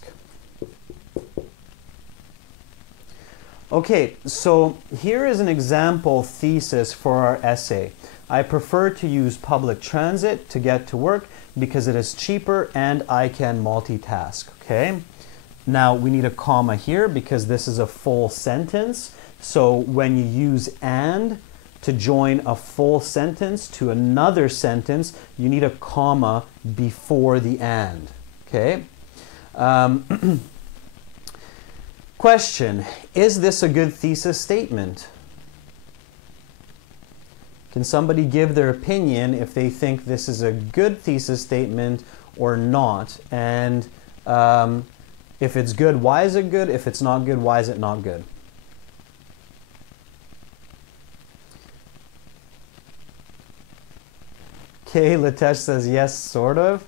Okay, so here is an example thesis for our essay. I prefer to use public transit to get to work because it is cheaper and I can multitask, okay? Now we need a comma here because this is a full sentence. So when you use and to join a full sentence to another sentence, you need a comma before the and, okay? Question, is this a good thesis statement? Can somebody give their opinion if they think this is a good thesis statement or not? And if it's good, why is it good? If it's not good, why is it not good? Okay, Litesh says yes, sort of.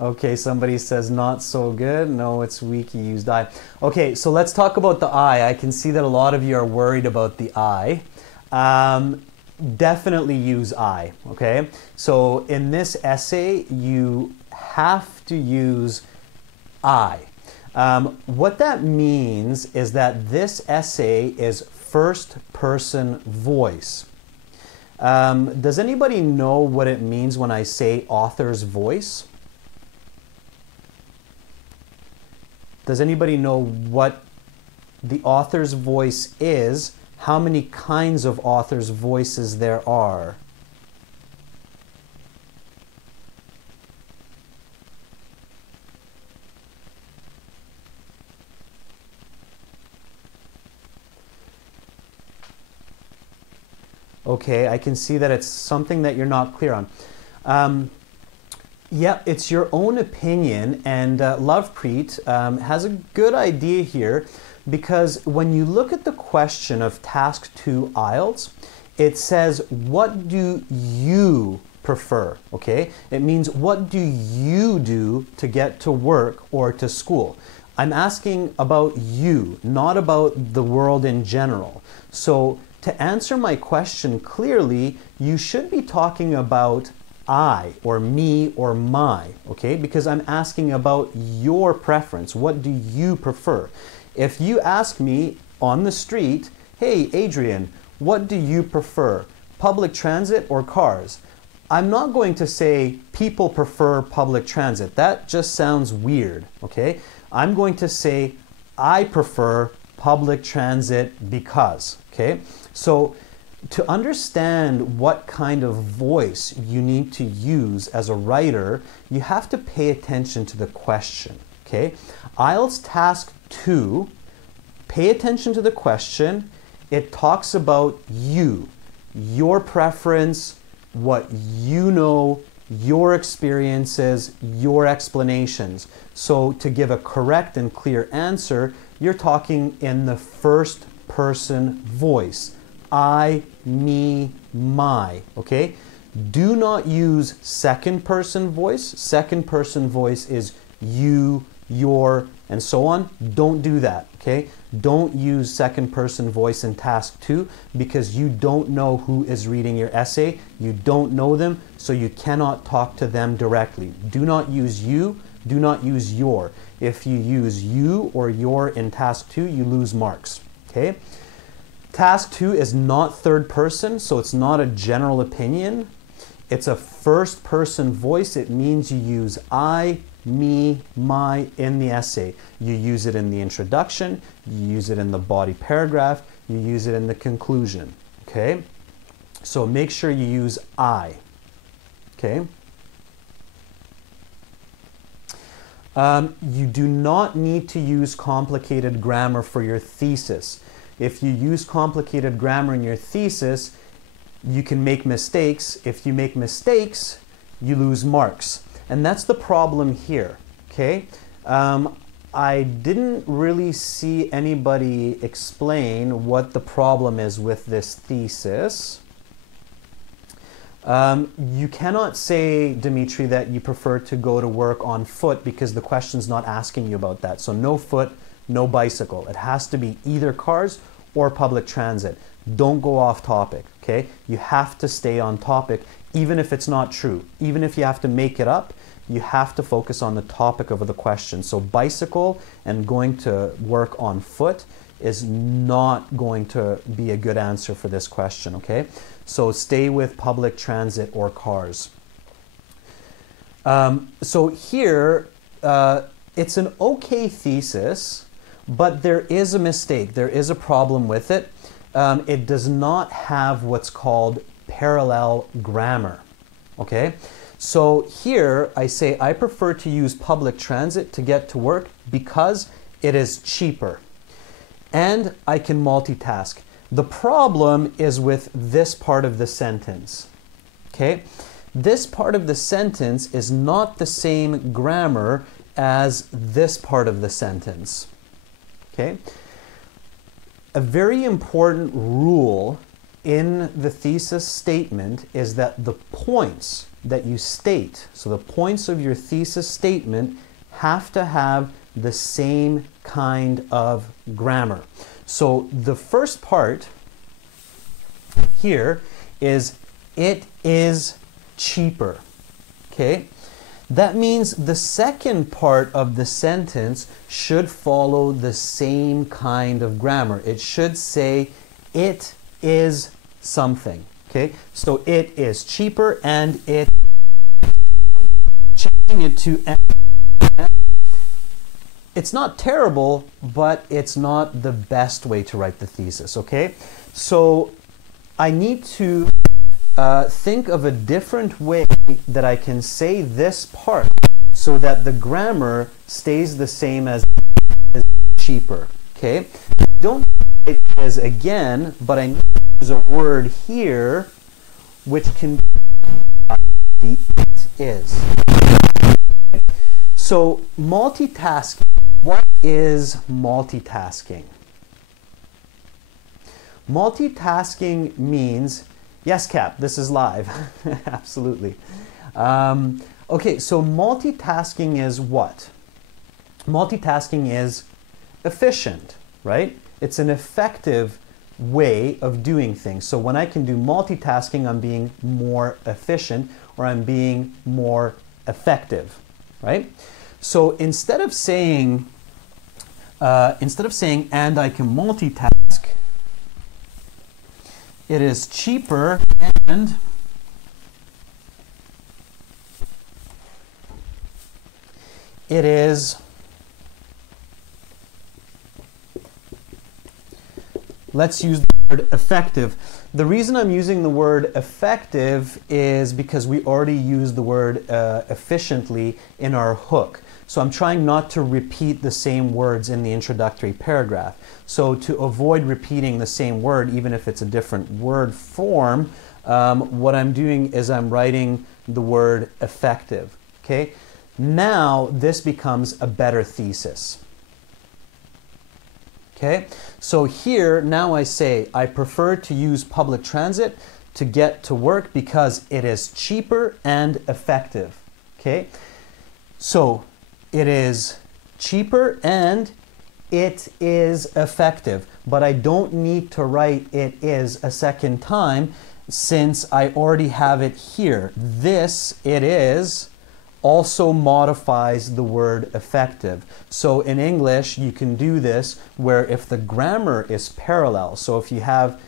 Okay, somebody says not so good. No, it's weak, you used I. Okay, so let's talk about the I. I can see that a lot of you are worried about the I. Definitely use I, okay? So in this essay, you have to use I. What that means is that this essay is first person voice. Does anybody know what it means when I say author's voice? Does anybody know what the author's voice is? How many kinds of author's voices there are? Okay, I can see that it's something that you're not clear on. Yeah, it's your own opinion, and Lovepreet has a good idea here, because when you look at the question of Task 2 IELTS, it says, what do you prefer, okay? It means, what do you do to get to work or to school? I'm asking about you, not about the world in general. So to answer my question clearly, you should be talking about I or me or my, okay? Because I'm asking about your preference. What do you prefer? If you ask me on the street, hey, Adrian, what do you prefer? Public transit or cars? I'm not going to say people prefer public transit. That just sounds weird, okay? I'm going to say I prefer public transit because, okay? So to understand what kind of voice you need to use as a writer, you have to pay attention to the question, okay? IELTS Task 2, pay attention to the question. It talks about you, your preference, what you know, your experiences, your explanations. So to give a correct and clear answer, you're talking in the first person voice. I, me, my, okay? Do not use second person voice. Second person voice is you, your, and so on. Don't do that, okay? Don't use second person voice in Task 2 because you don't know who is reading your essay. You don't know them, so you cannot talk to them directly. Do not use you, do not use your. If you use you or your in Task 2, you lose marks, okay? Task 2 is not third person, so it's not a general opinion. It's a first person voice. It means you use I, me, my in the essay. You use it in the introduction, you use it in the body paragraph, you use it in the conclusion, okay? So make sure you use I, okay? You do not need to use complicated grammar for your thesis. If you use complicated grammar in your thesis, you can make mistakes. If you make mistakes, you lose marks. And that's the problem here, okay? I didn't really see anybody explain what the problem is with this thesis. You cannot say, Dimitri, that you prefer to go to work on foot because the question's not asking you about that. So no foot, no bicycle. It has to be either cars or public transit. Don't go off topic, okay? You have to stay on topic, even if it's not true. Even if you have to make it up, you have to focus on the topic of the question. So bicycle and going to work on foot is not going to be a good answer for this question, okay? So stay with public transit or cars. So here, it's an okay thesis, but there is a mistake. There is a problem with it. It does not have what's called parallel grammar, okay? So here I say I prefer to use public transit to get to work because it is cheaper and I can multitask. The problem is with this part of the sentence, okay? This part of the sentence is not the same grammar as this part of the sentence, okay? A very important rule in the thesis statement is that the points that you state, so the points of your thesis statement, have to have the same kind of grammar. So the first part here is it is cheaper, okay? That means the second part of the sentence should follow the same kind of grammar. It should say it is something, okay? So it is cheaper and it, changing it to it's not terrible, but it's not the best way to write the thesis, okay? So I need to think of a different way that I can say this part so that the grammar stays the same as cheaper, okay? Don't write it as again, but I need to use a word here which can be the it is. So multitasking, what is multitasking? Multitasking means, yes, Cap, this is live. Absolutely. Okay, so multitasking is what? Multitasking is efficient, right? It's an effective way of doing things. So when I can do multitasking, I'm being more efficient or I'm being more effective, right? So instead of saying and I can multitask, it is cheaper and it is, let's use the word effective. The reason I'm using the word effective is because we already used the word efficiently in our hook. So I'm trying not to repeat the same words in the introductory paragraph. So to avoid repeating the same word, even if it's a different word form, what I'm doing is I'm writing the word effective, okay? Now this becomes a better thesis. Okay, so here now I say I prefer to use public transit to get to work because it is cheaper and effective. Okay, so it is cheaper and it is effective, but I don't need to write it is a second time since I already have it here. This it is also modifies the word effective. So in English, you can do this where if the grammar is parallel, so if you have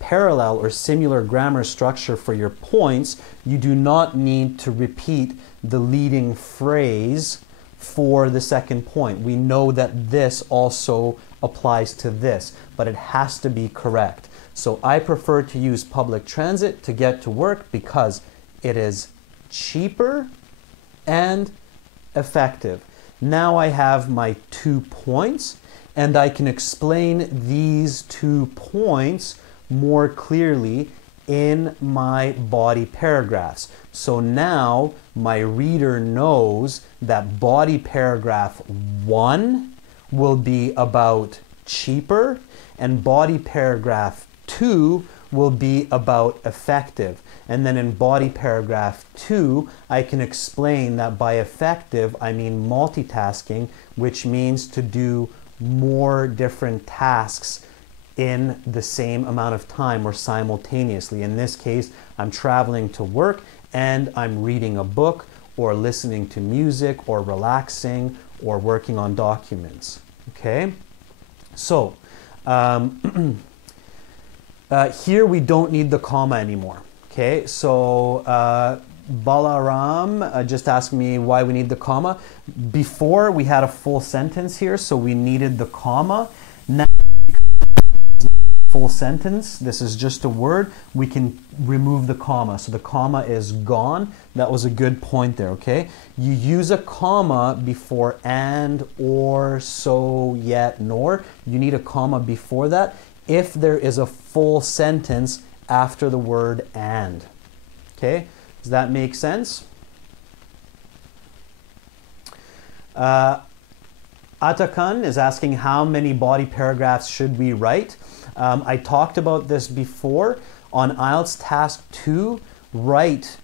parallel or similar grammar structure for your points, you do not need to repeat the leading phrase for the second point. We know that this also applies to this, but it has to be correct. So I prefer to use public transit to get to work because it is cheaper and effective. Now I have my 2 points and I can explain these 2 points more clearly in my body paragraphs. So now my reader knows that body paragraph 1 will be about cheaper, and body paragraph 2 will be about effective. And then in body paragraph 2, I can explain that by effective, I mean multitasking, which means to do more different tasks in the same amount of time or simultaneously. In this case, I'm traveling to work and I'm reading a book or listening to music or relaxing or working on documents. Okay? So, here we don't need the comma anymore. Okay, so Balaram just asked me why we need the comma. Before we had a full sentence here, so we needed the comma. Now, full sentence, this is just a word, we can remove the comma. So the comma is gone. That was a good point there, okay? You use a comma before and, or, so, yet, nor. You need a comma before that if there is a full sentence after the word and. Okay, does that make sense? Atakan is asking how many body paragraphs should we write? I talked about this before. On IELTS Task 2, write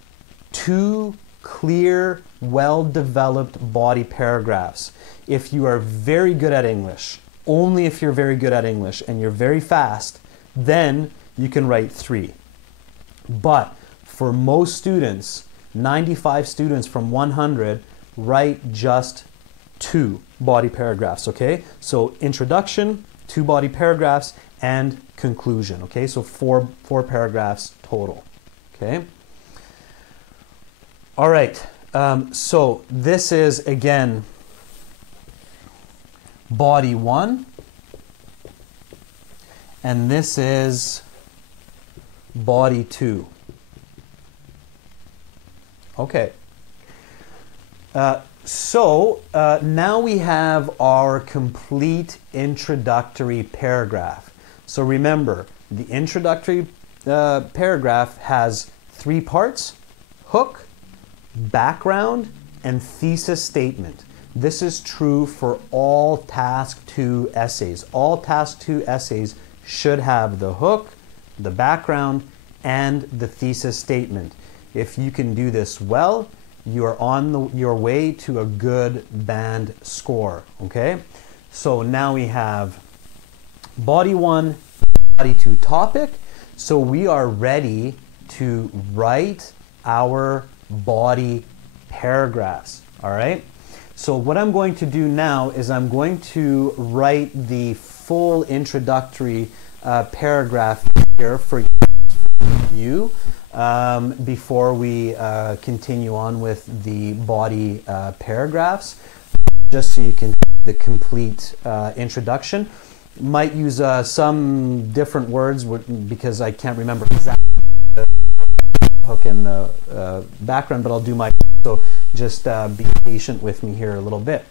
2 clear, well-developed body paragraphs. If you are very good at English, only if you're very good at English and you're very fast, then you can write 3. But for most students, 95 students from 100, write just 2 body paragraphs, okay? So introduction, 2 body paragraphs, and conclusion, okay? So four paragraphs total, okay? All right, so this is, again, body 1, and this is body 2. Okay. So now we have our complete introductory paragraph. So remember, the introductory paragraph has 3 parts: hook, background, and thesis statement. This is true for all Task 2 essays. All Task 2 essays should have the hook, the background, and the thesis statement. If you can do this well, you are on your way to a good band score, okay? So now we have body 1, body 2 topic. So we are ready to write our body paragraphs, all right? So what I'm going to do now is I'm going to write the full introductory paragraph here for you before we continue on with the body paragraphs, just so you can see the complete introduction. Might use some different words because I can't remember exactly the hook and the background, but I'll do my, so just be patient with me here a little bit.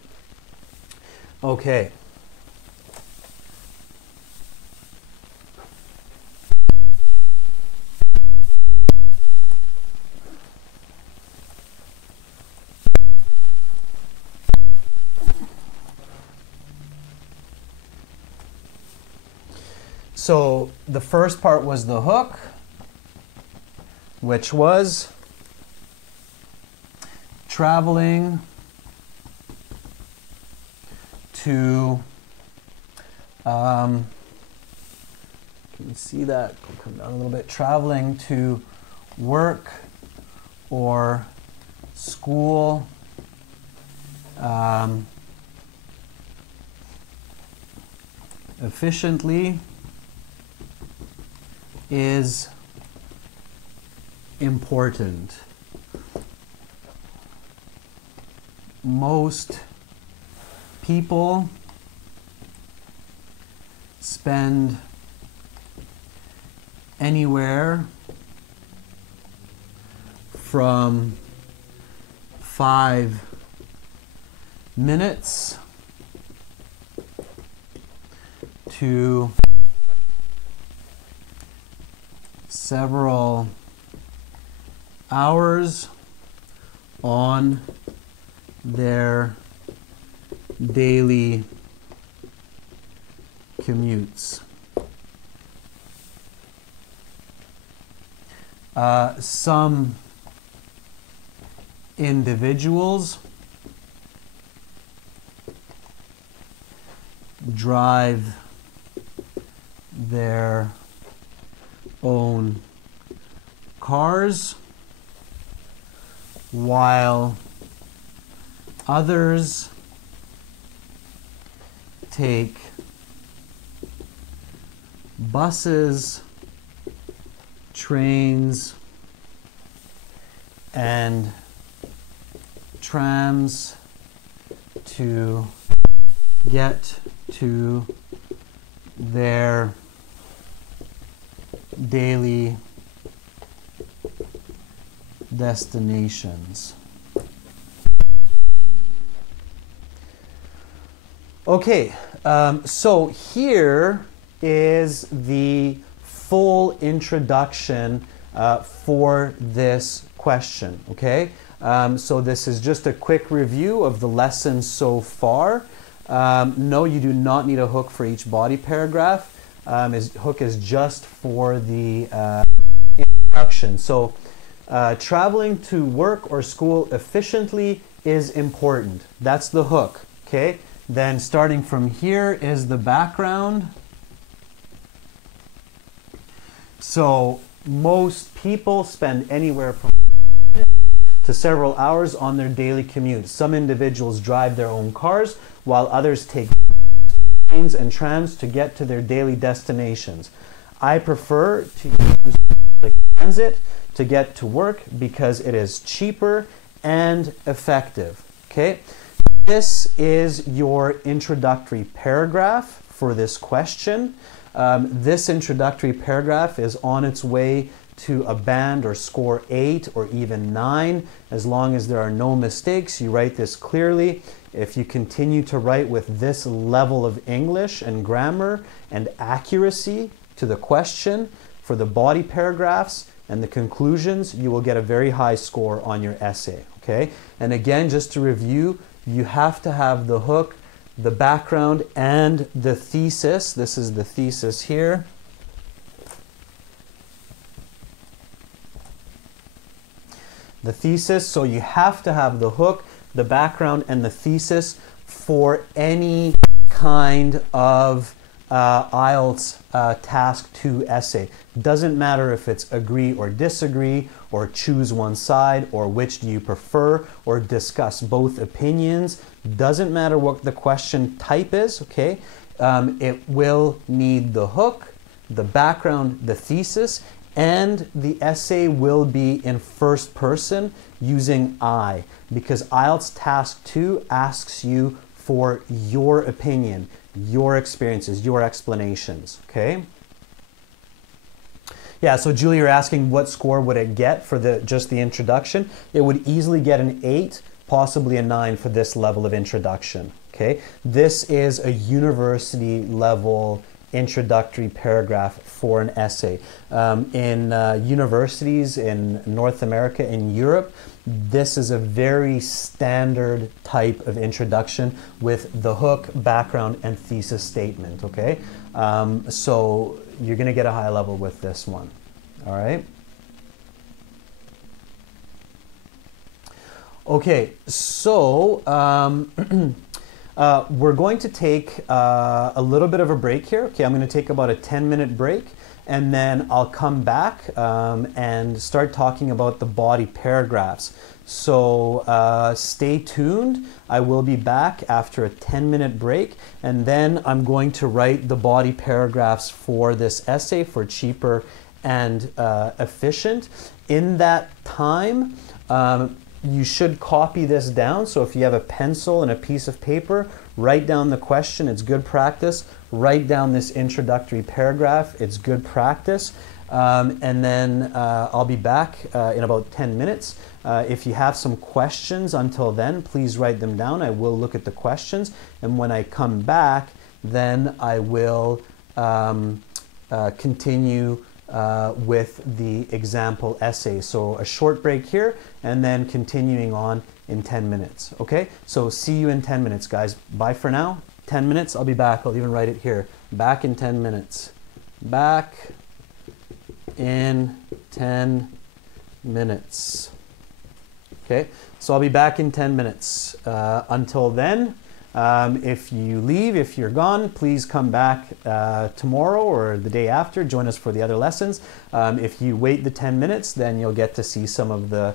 Okay. So the first part was the hook, which was traveling to, can you see that? I'll come down a little bit. Traveling to work or school, efficiently is important. Most people spend anywhere from 5 minutes to several hours on their daily commutes. Some individuals drive their own cars, while others take buses, trains, and trams to get to their daily destinations. Okay, so here is the full introduction for this question, okay? So this is just a quick review of the lesson so far. No, you do not need a hook for each body paragraph. Hook is just for the introduction. So traveling to work or school efficiently is important. That's the hook, okay? Then starting from here is the background. So most people spend anywhere from to several hours on their daily commute. Some individuals drive their own cars, while others take trains and trams to get to their daily destinations. I prefer to use public transit to get to work because it is cheaper and effective. Okay, this is your introductory paragraph for this question. This introductory paragraph is on its way to a band or score 8 or even 9. As long as there are no mistakes, you write this clearly. If you continue to write with this level of English and grammar and accuracy to the question for the body paragraphs and the conclusions, you will get a very high score on your essay, okay? And again, just to review, you have to have the hook, the background, and the thesis. This is the thesis here. The thesis, so you have to have the hook, the background, and the thesis for any kind of IELTS task 2 essay. Doesn't matter if it's agree or disagree, or choose one side, or which do you prefer, or discuss both opinions. Doesn't matter what the question type is, okay? It will need the hook, the background, the thesis, and the essay will be in first person using I, because IELTS Task 2 asks you for your opinion, your experiences, your explanations, okay? Yeah, so Julie, you're asking what score would it get for just the introduction? It would easily get an 8, possibly a 9 for this level of introduction, okay? This is a university level introductory paragraph for an essay. In universities in North America and Europe, this is a very standard type of introduction with the hook, background, and thesis statement, okay? So you're going to get a high level with this one, all right? Okay, so we're going to take a little bit of a break here. Okay, I'm going to take about a 10-minute break, and then I'll come back and start talking about the body paragraphs. So stay tuned. I will be back after a 10-minute break, and then I'm going to write the body paragraphs for this essay for cheaper and efficient. In that time, you should copy this down. So if you have a pencil and a piece of paper, write down the question. It's good practice. Write down this introductory paragraph. It's good practice. And then I'll be back in about 10 minutes. If you have some questions until then, please write them down. I will look at the questions. And when I come back, then I will continue with the example essay. So a short break here and then continuing on in 10 minutes. Okay, so see you in 10 minutes, guys. Bye for now. 10 minutes, I'll be back. I'll even write it here. Back in 10 minutes. Back in 10 minutes. Okay, so I'll be back in 10 minutes. Until then, if you leave, if you're gone, please come back tomorrow or the day after. Join us for the other lessons. If you wait the 10 minutes, then you'll get to see some of the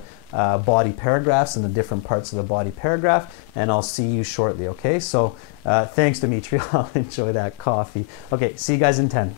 body paragraphs and the different parts of the body paragraph, and I'll see you shortly, okay? So thanks, Dimitri. I'll enjoy that coffee. Okay, see you guys in 10.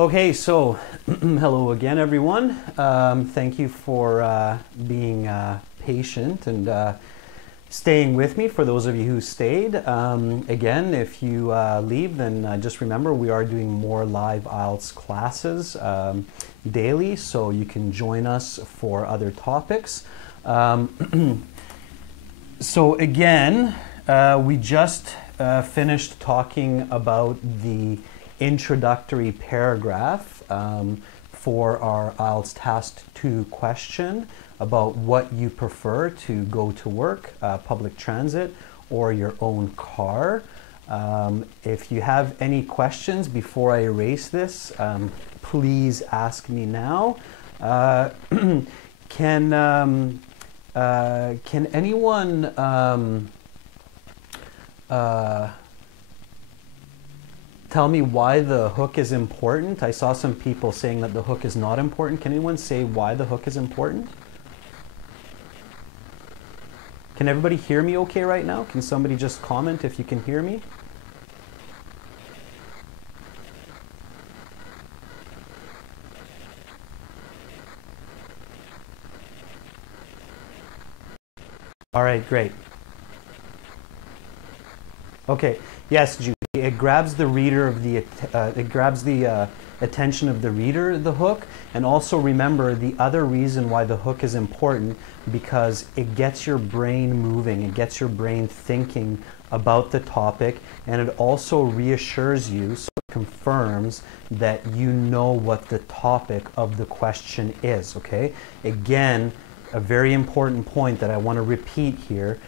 Okay, so hello again, everyone. Thank you for being patient and staying with me. For those of you who stayed, again, if you leave, then just remember we are doing more live IELTS classes daily, so you can join us for other topics. So again, we just finished talking about the introductory paragraph for our IELTS Task 2 question about what you prefer to go to work, public transit or your own car. If you have any questions before I erase this, please ask me now. Can anyone tell me why the hook is important? I saw some people saying that the hook is not important. Can anyone say why the hook is important? Can everybody hear me okay right now? Can somebody just comment if you can hear me? All right, great. Okay, yes, Judy, it grabs the reader of the, attention of the reader, the hook, and also remember the other reason why the hook is important, because it gets your brain moving, it gets your brain thinking about the topic, and it also reassures you, so it confirms that you know what the topic of the question is, okay? Again, a very important point that I want to repeat here.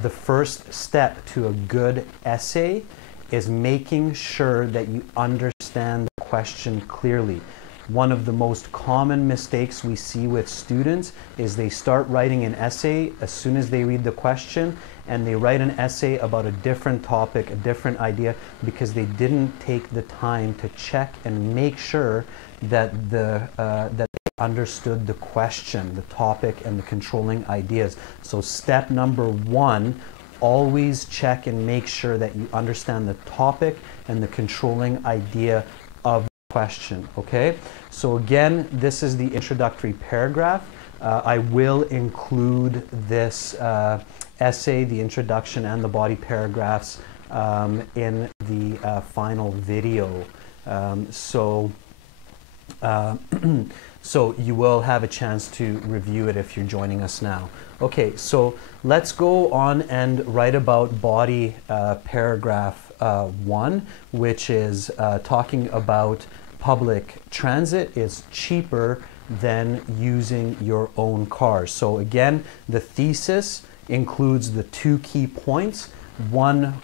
The first step to a good essay is making sure that you understand the question clearly. One of the most common mistakes we see with students is they start writing an essay as soon as they read the question, and they write an essay about a different topic, a different idea, because they didn't take the time to check and make sure that that they understood the question, the topic, and the controlling ideas. So step number one, always check and make sure that you understand the topic and the controlling idea of the question, okay? So again, this is the introductory paragraph. I will include this essay, the introduction and the body paragraphs in the final video. So you will have a chance to review it if you're joining us now. Okay, so let's go on and write about body paragraph 1, which is talking about public transit is cheaper than using your own car. So again, the thesis includes the 2 key points, one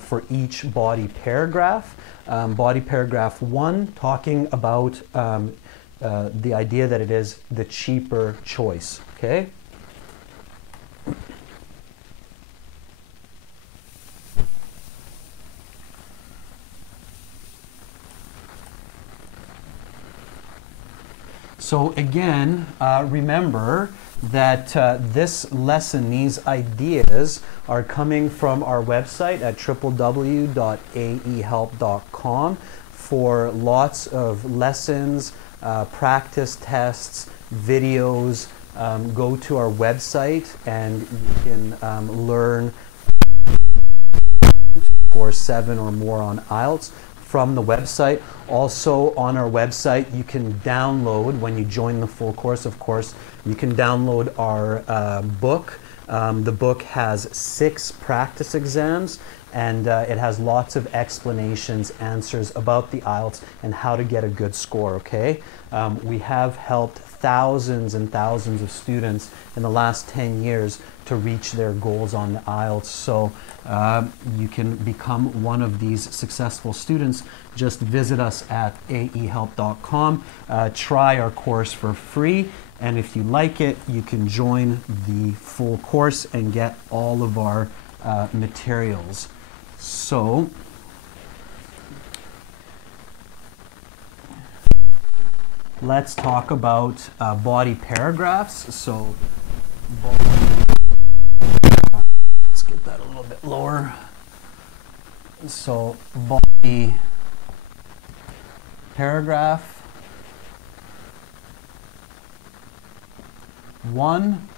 for each body paragraph. Body paragraph 1 talking about the idea that it is the cheaper choice, okay? So again, remember that this lesson, these ideas are coming from our website at www.aehelp.com for lots of lessons, practice tests, videos. Go to our website and you can learn for 7 or more on IELTS from the website. Also on our website you can download, when you join the full course of course, you can download our book. The book has 6 practice exams, and it has lots of explanations, answers about the IELTS and how to get a good score, okay? We have helped thousands and thousands of students in the last 10 years to reach their goals on the IELTS. So you can become one of these successful students. Just visit us at aehelp.com. Try our course for free, and if you like it, you can join the full course and get all of our materials. So let's talk about body paragraphs. So let's get that a little bit lower. So body paragraph 1,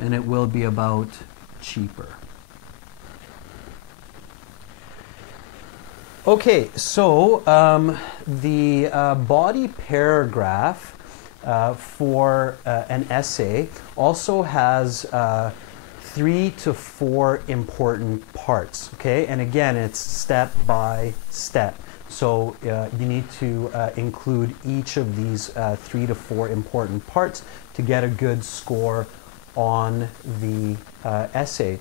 and it will be about cheaper. Okay, so the body paragraph for an essay also has 3 to 4 important parts, okay? And again, it's step by step. So you need to include each of these 3 to 4 important parts to get a good score on the essay.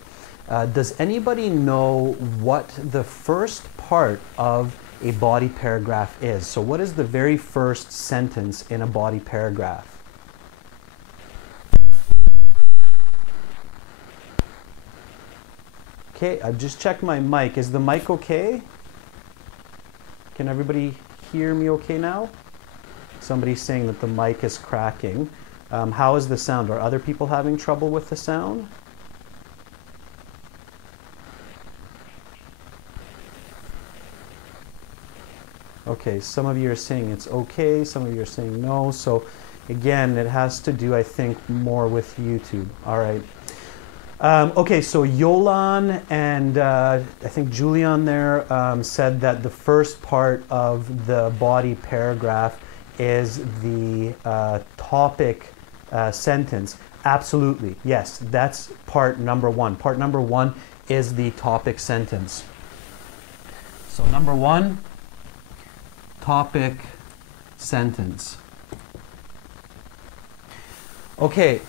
Does anybody know what the first part of a body paragraph is? So what is the very first sentence in a body paragraph? Okay, I've just checked my mic. Is the mic okay? Can everybody hear me okay now? Somebody's saying that the mic is cracking. How is the sound? Are other people having trouble with the sound? Okay, some of you are saying it's okay, some of you are saying no. So again, it has to do, I think, more with YouTube. All right. Okay, so Yolan and I think Julian there said that the first part of the body paragraph is the topic sentence. Absolutely, yes, that's part number 1. Part number 1 is the topic sentence. So number 1, topic sentence. Okay,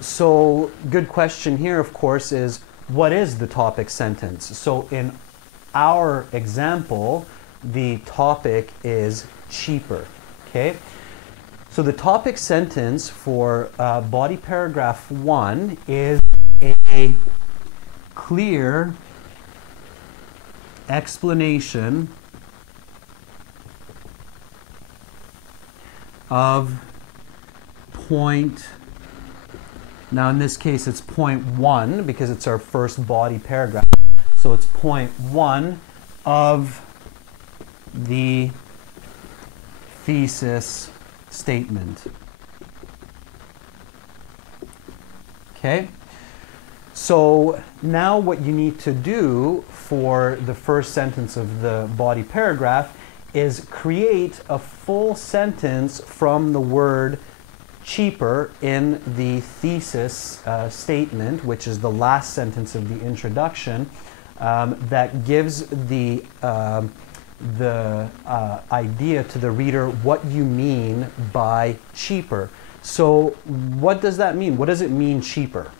so good question here, of course, is what is the topic sentence? So in our example, the topic is cheaper, okay? So the topic sentence for body paragraph 1 is a clear explanation of point. Now in this case it's point 1 because it's our first body paragraph. So it's point 1 of the thesis statement. Okay? So now what you need to do for the first sentence of the body paragraph is create a full sentence from the word cheaper in the thesis statement, which is the last sentence of the introduction, that gives the idea to the reader what you mean by cheaper. So what does that mean? What does it mean cheaper?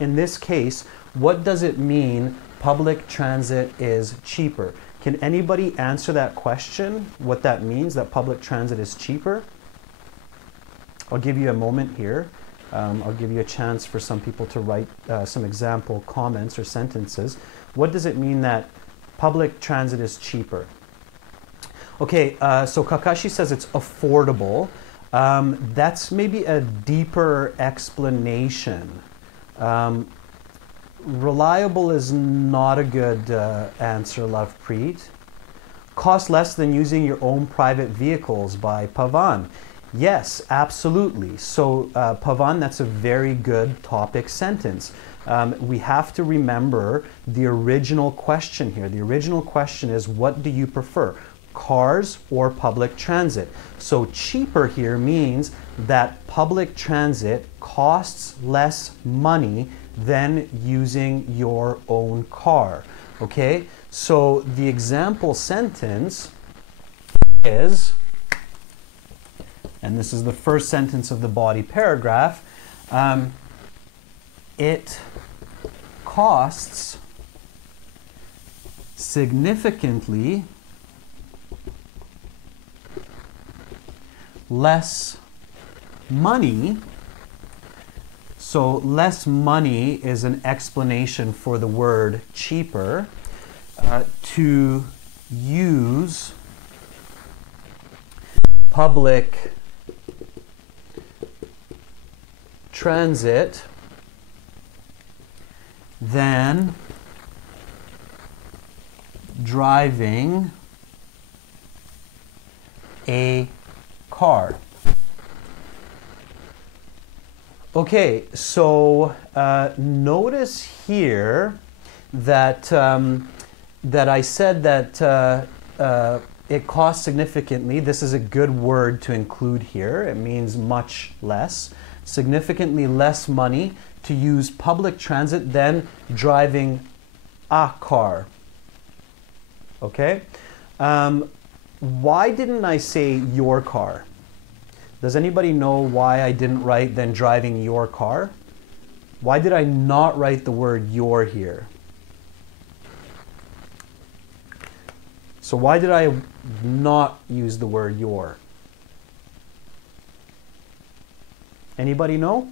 In this case, what does it mean public transit is cheaper? Can anybody answer that question, what that means, that public transit is cheaper? I'll give you a moment here. I'll give you a chance for some people to write some example comments or sentences. What does it mean that public transit is cheaper? Okay, so Kakashi says it's affordable. That's maybe a deeper explanation. Reliable is not a good answer, Lovepreet. Cost less than using your own private vehicles by Pavan. Yes, absolutely. So Pavan, that's a very good topic sentence. We have to remember the original question here. The original question is, what do you prefer, cars or public transit? So cheaper here means that public transit costs less money than using your own car. Okay, so the example sentence is, and this is the first sentence of the body paragraph, it costs significantly less money. So less money is an explanation for the word cheaper, to use public transit than driving a car. Okay, so notice here that that I said that it costs significantly. This is a good word to include here. It means much less. Significantly less money to use public transit than driving a car. Okay? Why didn't I say your car? Does anybody know why I didn't write than driving your car? Why did I not write the word your here? So why did I not use the word your? Anybody know?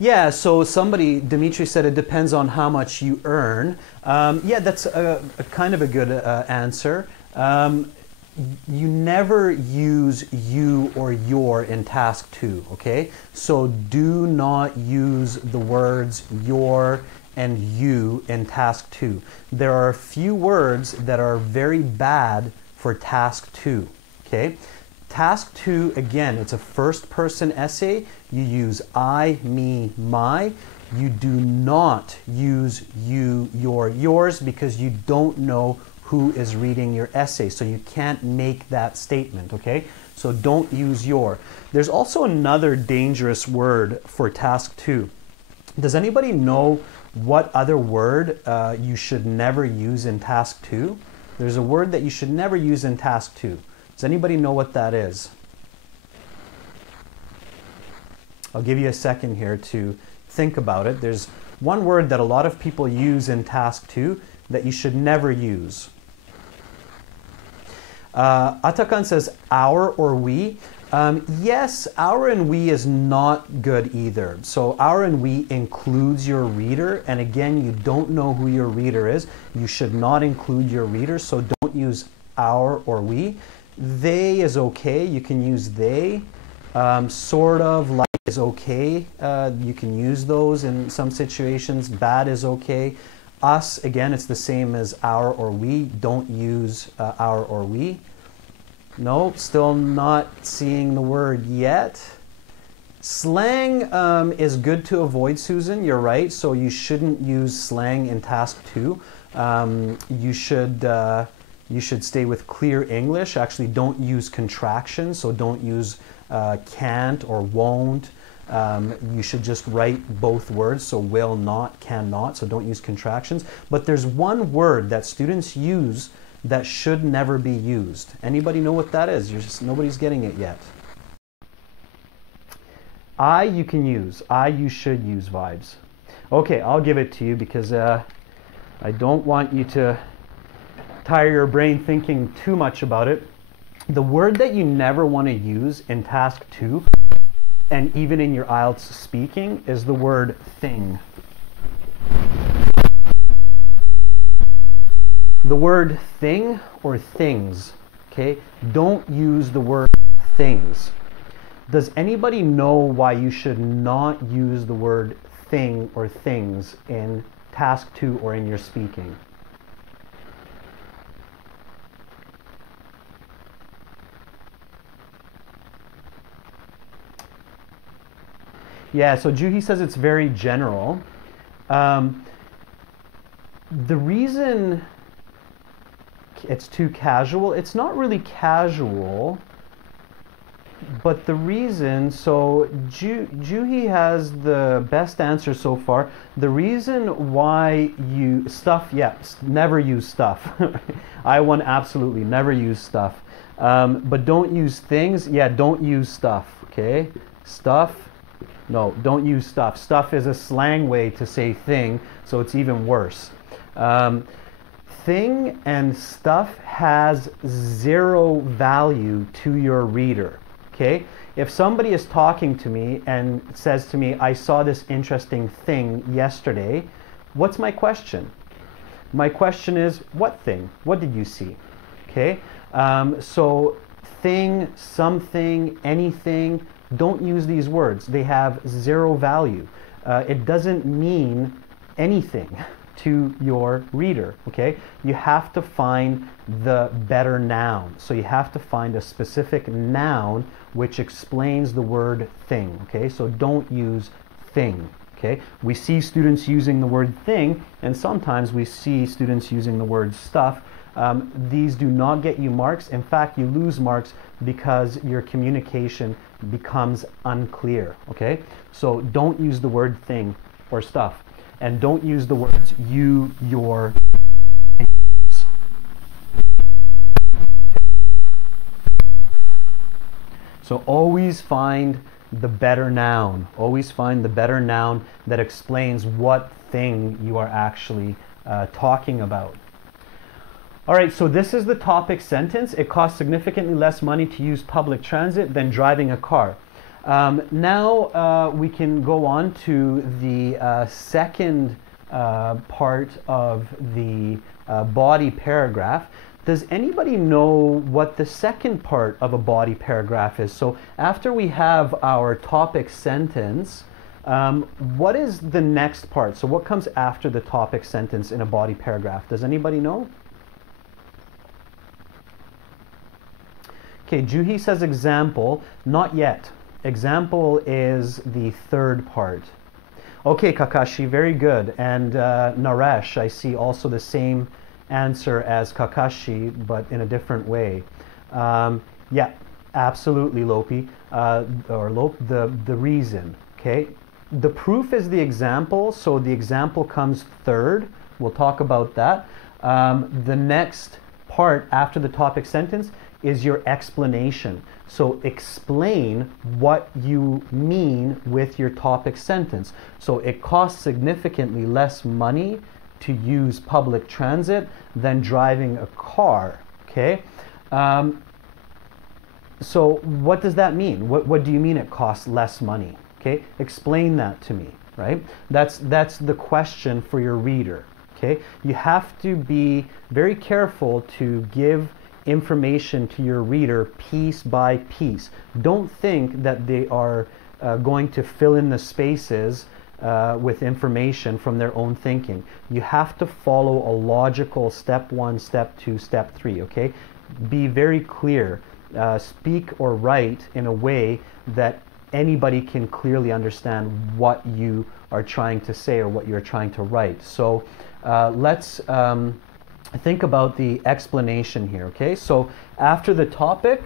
Yeah, so somebody, Dimitri said it depends on how much you earn. Yeah, that's a kind of a good answer. You never use you or your in task 2, okay? So do not use the words your and you in task 2. There are a few words that are very bad for task 2, okay? Task 2, again, it's a first person essay. You use I, me, my. You do not use you, your, yours because you don't know who is reading your essay. So you can't make that statement, okay? So don't use your. There's also another dangerous word for task 2. Does anybody know what other word you should never use in task 2? There's a word that you should never use in task 2. Does anybody know what that is? I'll give you a second here to think about it. There's one word that a lot of people use in task 2 that you should never use. Atakan says our or we. Yes, our and we is not good either. So our and we includes your reader, and again, you don't know who your reader is. You should not include your reader, so don't use our or we. They is okay, you can use they. Sort of, like is okay, you can use those in some situations. Bad is okay. Us, again, it's the same as our or we. Don't use our or we. No, still not seeing the word yet. Slang is good to avoid, Susan, you're right. So you shouldn't use slang in task 2. You should stay with clear English. Actually, don't use contractions, so don't use can't or won't. You should just write both words, so will not, cannot, so don't use contractions. But there's one word that students use that should never be used. Anybody know what that is? Nobody's getting it yet. I, you can use. I, you should use vibes. Okay, I'll give it to you because I don't want you to tire your brain thinking too much about it. The word that you never want to use in task 2 and even in your IELTS speaking is the word thing. The word thing or things, okay? Don't use the word things. Does anybody know why you should not use the word thing or things in task 2 or in your speaking? Yeah, so Juhi says it's very general. The reason it's too casual, it's not really casual, but the reason, so Juhi has the best answer so far. The reason why you, stuff, yeah, never use stuff. I want absolutely never use stuff. But don't use things, yeah, don't use stuff, okay? Stuff. No, don't use stuff. Stuff is a slang way to say thing, so it's even worse. Thing and stuff has zero value to your reader, okay? If somebody is talking to me and says to me, I saw this interesting thing yesterday, what's my question? My question is, what thing? What did you see? Okay? So thing, something, anything, don't use these words. They have zero value. It doesn't mean anything to your reader, okay? You have to find the better noun. So you have to find a specific noun which explains the word thing, okay? So don't use thing, okay? We see students using the word thing, and sometimes we see students using the word stuff. These do not get you marks. In fact, you lose marks because your communication becomes unclear, okay? So don't use the word thing or stuff. And don't use the words you, your, and yours. So always find the better noun. Always find the better noun that explains what thing you are actually talking about. All right, so this is the topic sentence. It costs significantly less money to use public transit than driving a car. Now we can go on to the second part of the body paragraph. Does anybody know what the second part of a body paragraph is? So after we have our topic sentence, what is the next part? So what comes after the topic sentence in a body paragraph? Does anybody know? Okay, Juhi says example, not yet. Example is the third part. Okay, Kakashi, very good. And Naresh, I see also the same answer as Kakashi, but in a different way. Yeah, absolutely, Lopi. The reason, okay? The proof is the example, so the example comes third. We'll talk about that. The next part after the topic sentence is your explanation. So explain what you mean with your topic sentence. So it costs significantly less money to use public transit than driving a car, okay? So what does that mean? What do you mean it costs less money, okay? Explain that to me, right? That's the question for your reader, okay? You have to be very careful to give information to your reader piece by piece. Don't think that they are going to fill in the spaces with information from their own thinking. You have to follow a logical step 1, step 2, step 3, okay? Be very clear. Speak or write in a way that anybody can clearly understand what you are trying to say or what you're trying to write. So let's think about the explanation here, okay? So after the topic,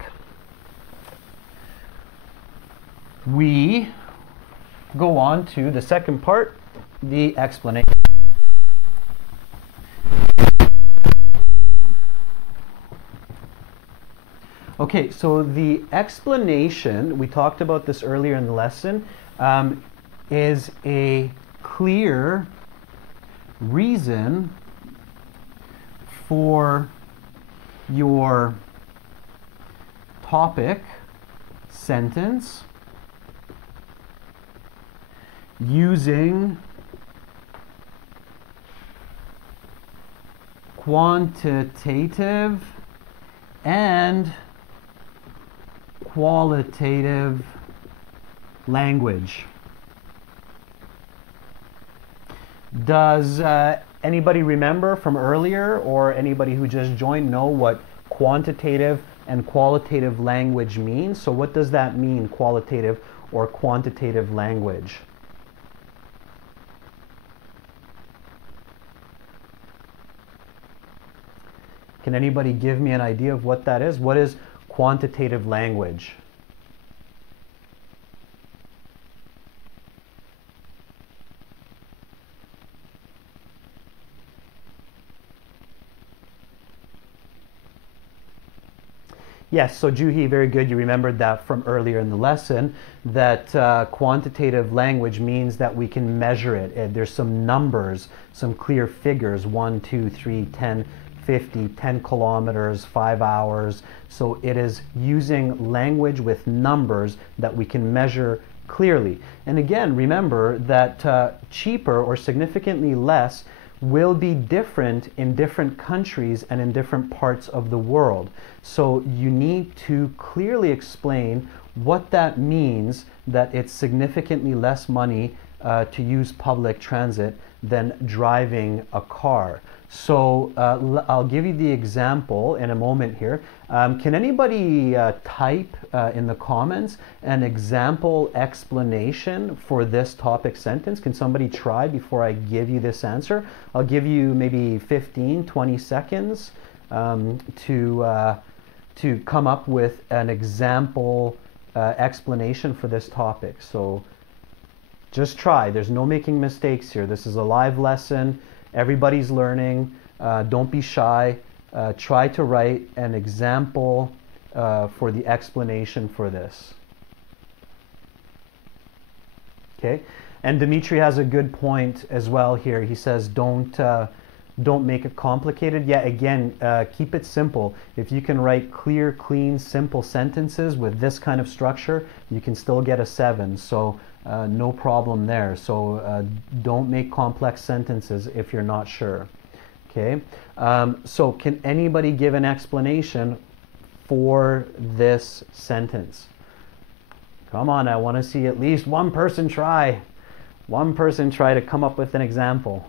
we go on to the second part, the explanation. Okay, so the explanation, we talked about this earlier in the lesson, is a clear reason for your topic sentence using quantitative and qualitative language. Does anybody remember from earlier, or anybody who just joined, know what quantitative and qualitative language means? So what does that mean, qualitative or quantitative language? Can anybody give me an idea of what that is? What is quantitative language? Yes, so Juhi, very good. You remembered that from earlier in the lesson, that quantitative language means that we can measure it. There's some numbers, some clear figures, 1, 2, 3, 10, 50, 10 kilometers, 5 hours. So it is using language with numbers that we can measure clearly. And again, remember that cheaper or significantly less will be different in different countries and in different parts of the world. So you need to clearly explain what that means, that it's significantly less money to use public transit than driving a car. So I'll give you the example in a moment here. Can anybody type in the comments an example explanation for this topic sentence? Can somebody try before I give you this answer? I'll give you maybe 15, 20 seconds to come up with an example explanation for this topic. So just try. There's no making mistakes here. This is a live lesson. Everybody's learning. Don't be shy. Try to write an example for the explanation for this. Okay? And Dimitri has a good point as well here. He says, don't make it complicated. Yeah, again, keep it simple. If you can write clear, clean, simple sentences with this kind of structure, you can still get a 7. So no problem there. So don't make complex sentences if you're not sure. Okay. So can anybody give an explanation for this sentence? Come on, I want to see at least one person try. One person try to come up with an example.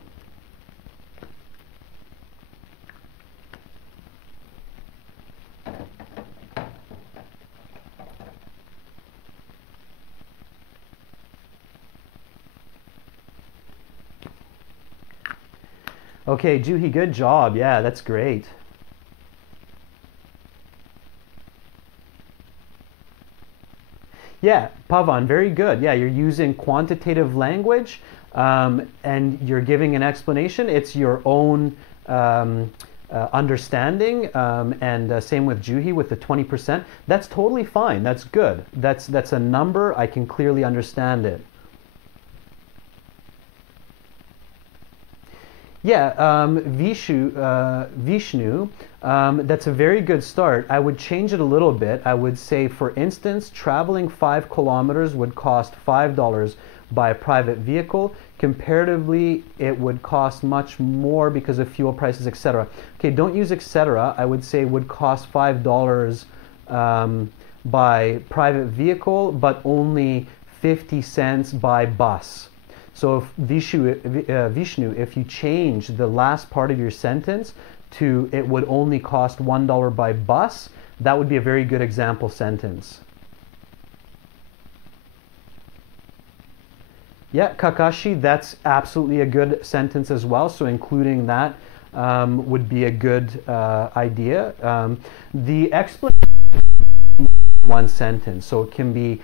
Okay, Juhi, good job. Yeah, that's great. Yeah, Pavan, very good. Yeah, you're using quantitative language and you're giving an explanation. It's your own understanding, and same with Juhi with the 20%. That's totally fine. That's good. That's a number. I can clearly understand it. Yeah, Vishnu, that's a very good start. I would change it a little bit. I would say, for instance, traveling 5 kilometers would cost $5 by private vehicle. Comparatively, it would cost much more because of fuel prices, etc. Okay, don't use etc. I would say would cost $5 by private vehicle, but only 50 cents by bus. So if Vishnu, if you change the last part of your sentence to it would only cost $1 by bus, that would be a very good example sentence. Yeah, Kakashi, that's absolutely a good sentence as well. So including that would be a good idea. The explanation one sentence, so it can be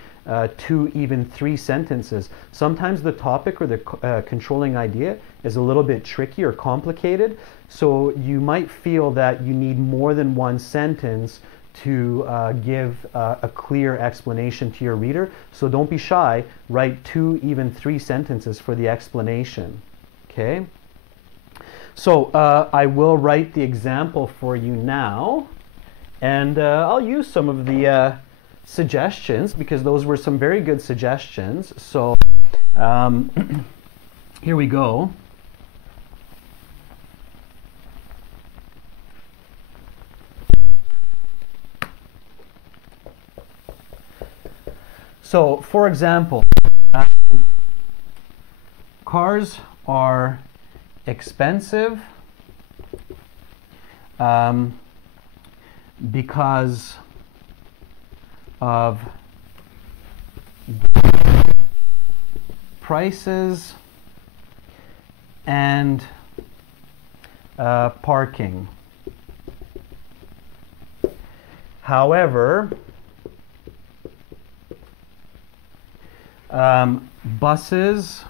2, even 3 sentences. Sometimes the topic or the controlling idea is a little bit tricky or complicated, so you might feel that you need more than one sentence to give a clear explanation to your reader. So don't be shy, write 2, even 3 sentences for the explanation. Okay? So I will write the example for you now, and I'll use some of the suggestions because those were some very good suggestions. So here we go. So, for example, cars are expensive because of prices and parking. However, buses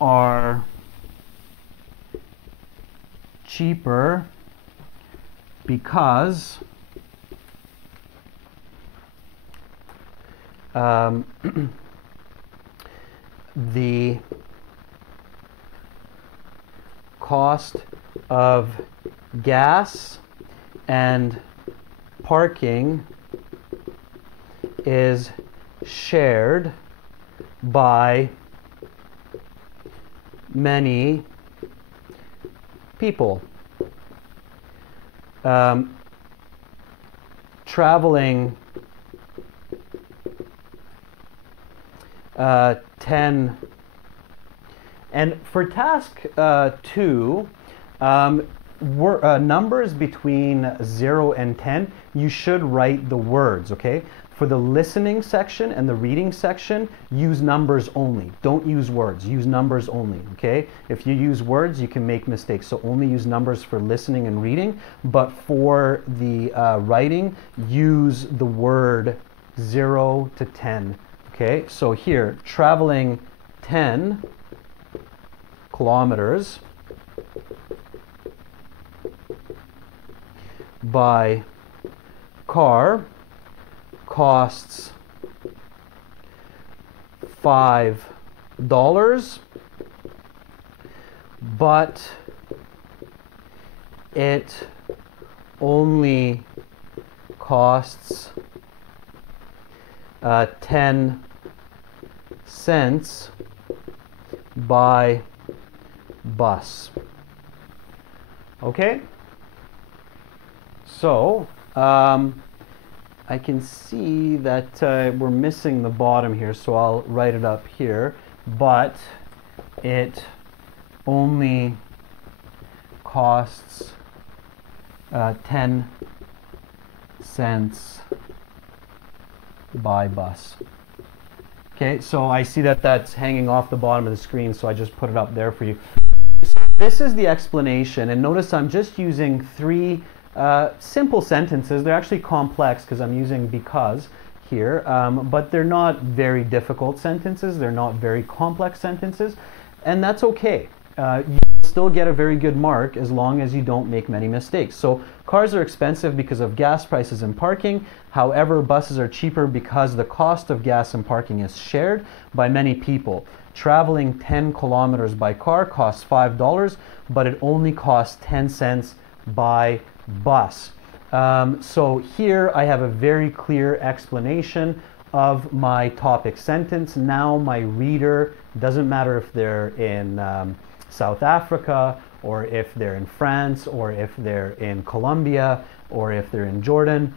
are cheaper because the cost of gas and parking is shared by many people. Traveling 10. And for task 2, numbers between 0 and 10, you should write the words, okay? For the listening section and the reading section, use numbers only. Don't use words, use numbers only, okay? If you use words, you can make mistakes, so only use numbers for listening and reading, but for the writing, use the word 0 to 10, okay? So here, traveling 10 kilometers by car costs $5, but it only costs 10 cents by bus. Okay? So, I can see that we're missing the bottom here, so I'll write it up here. But it only costs 10 cents by bus. Okay, so I see that that's hanging off the bottom of the screen, so I just put it up there for you. So this is the explanation, and notice I'm just using 3 simple sentences. They're actually complex because I'm using because here, but they're not very difficult sentences. They're not very complex sentences, and that's okay. You still get a very good mark as long as you don't make many mistakes. So cars are expensive because of gas prices and parking. However, buses are cheaper because the cost of gas and parking is shared by many people. Traveling 10 kilometers by car costs $5, but it only costs 10 cents by bus. So here I have a very clear explanation of my topic sentence. Now my reader, doesn't matter if they're in South Africa, or if they're in France, or if they're in Colombia, or if they're in Jordan,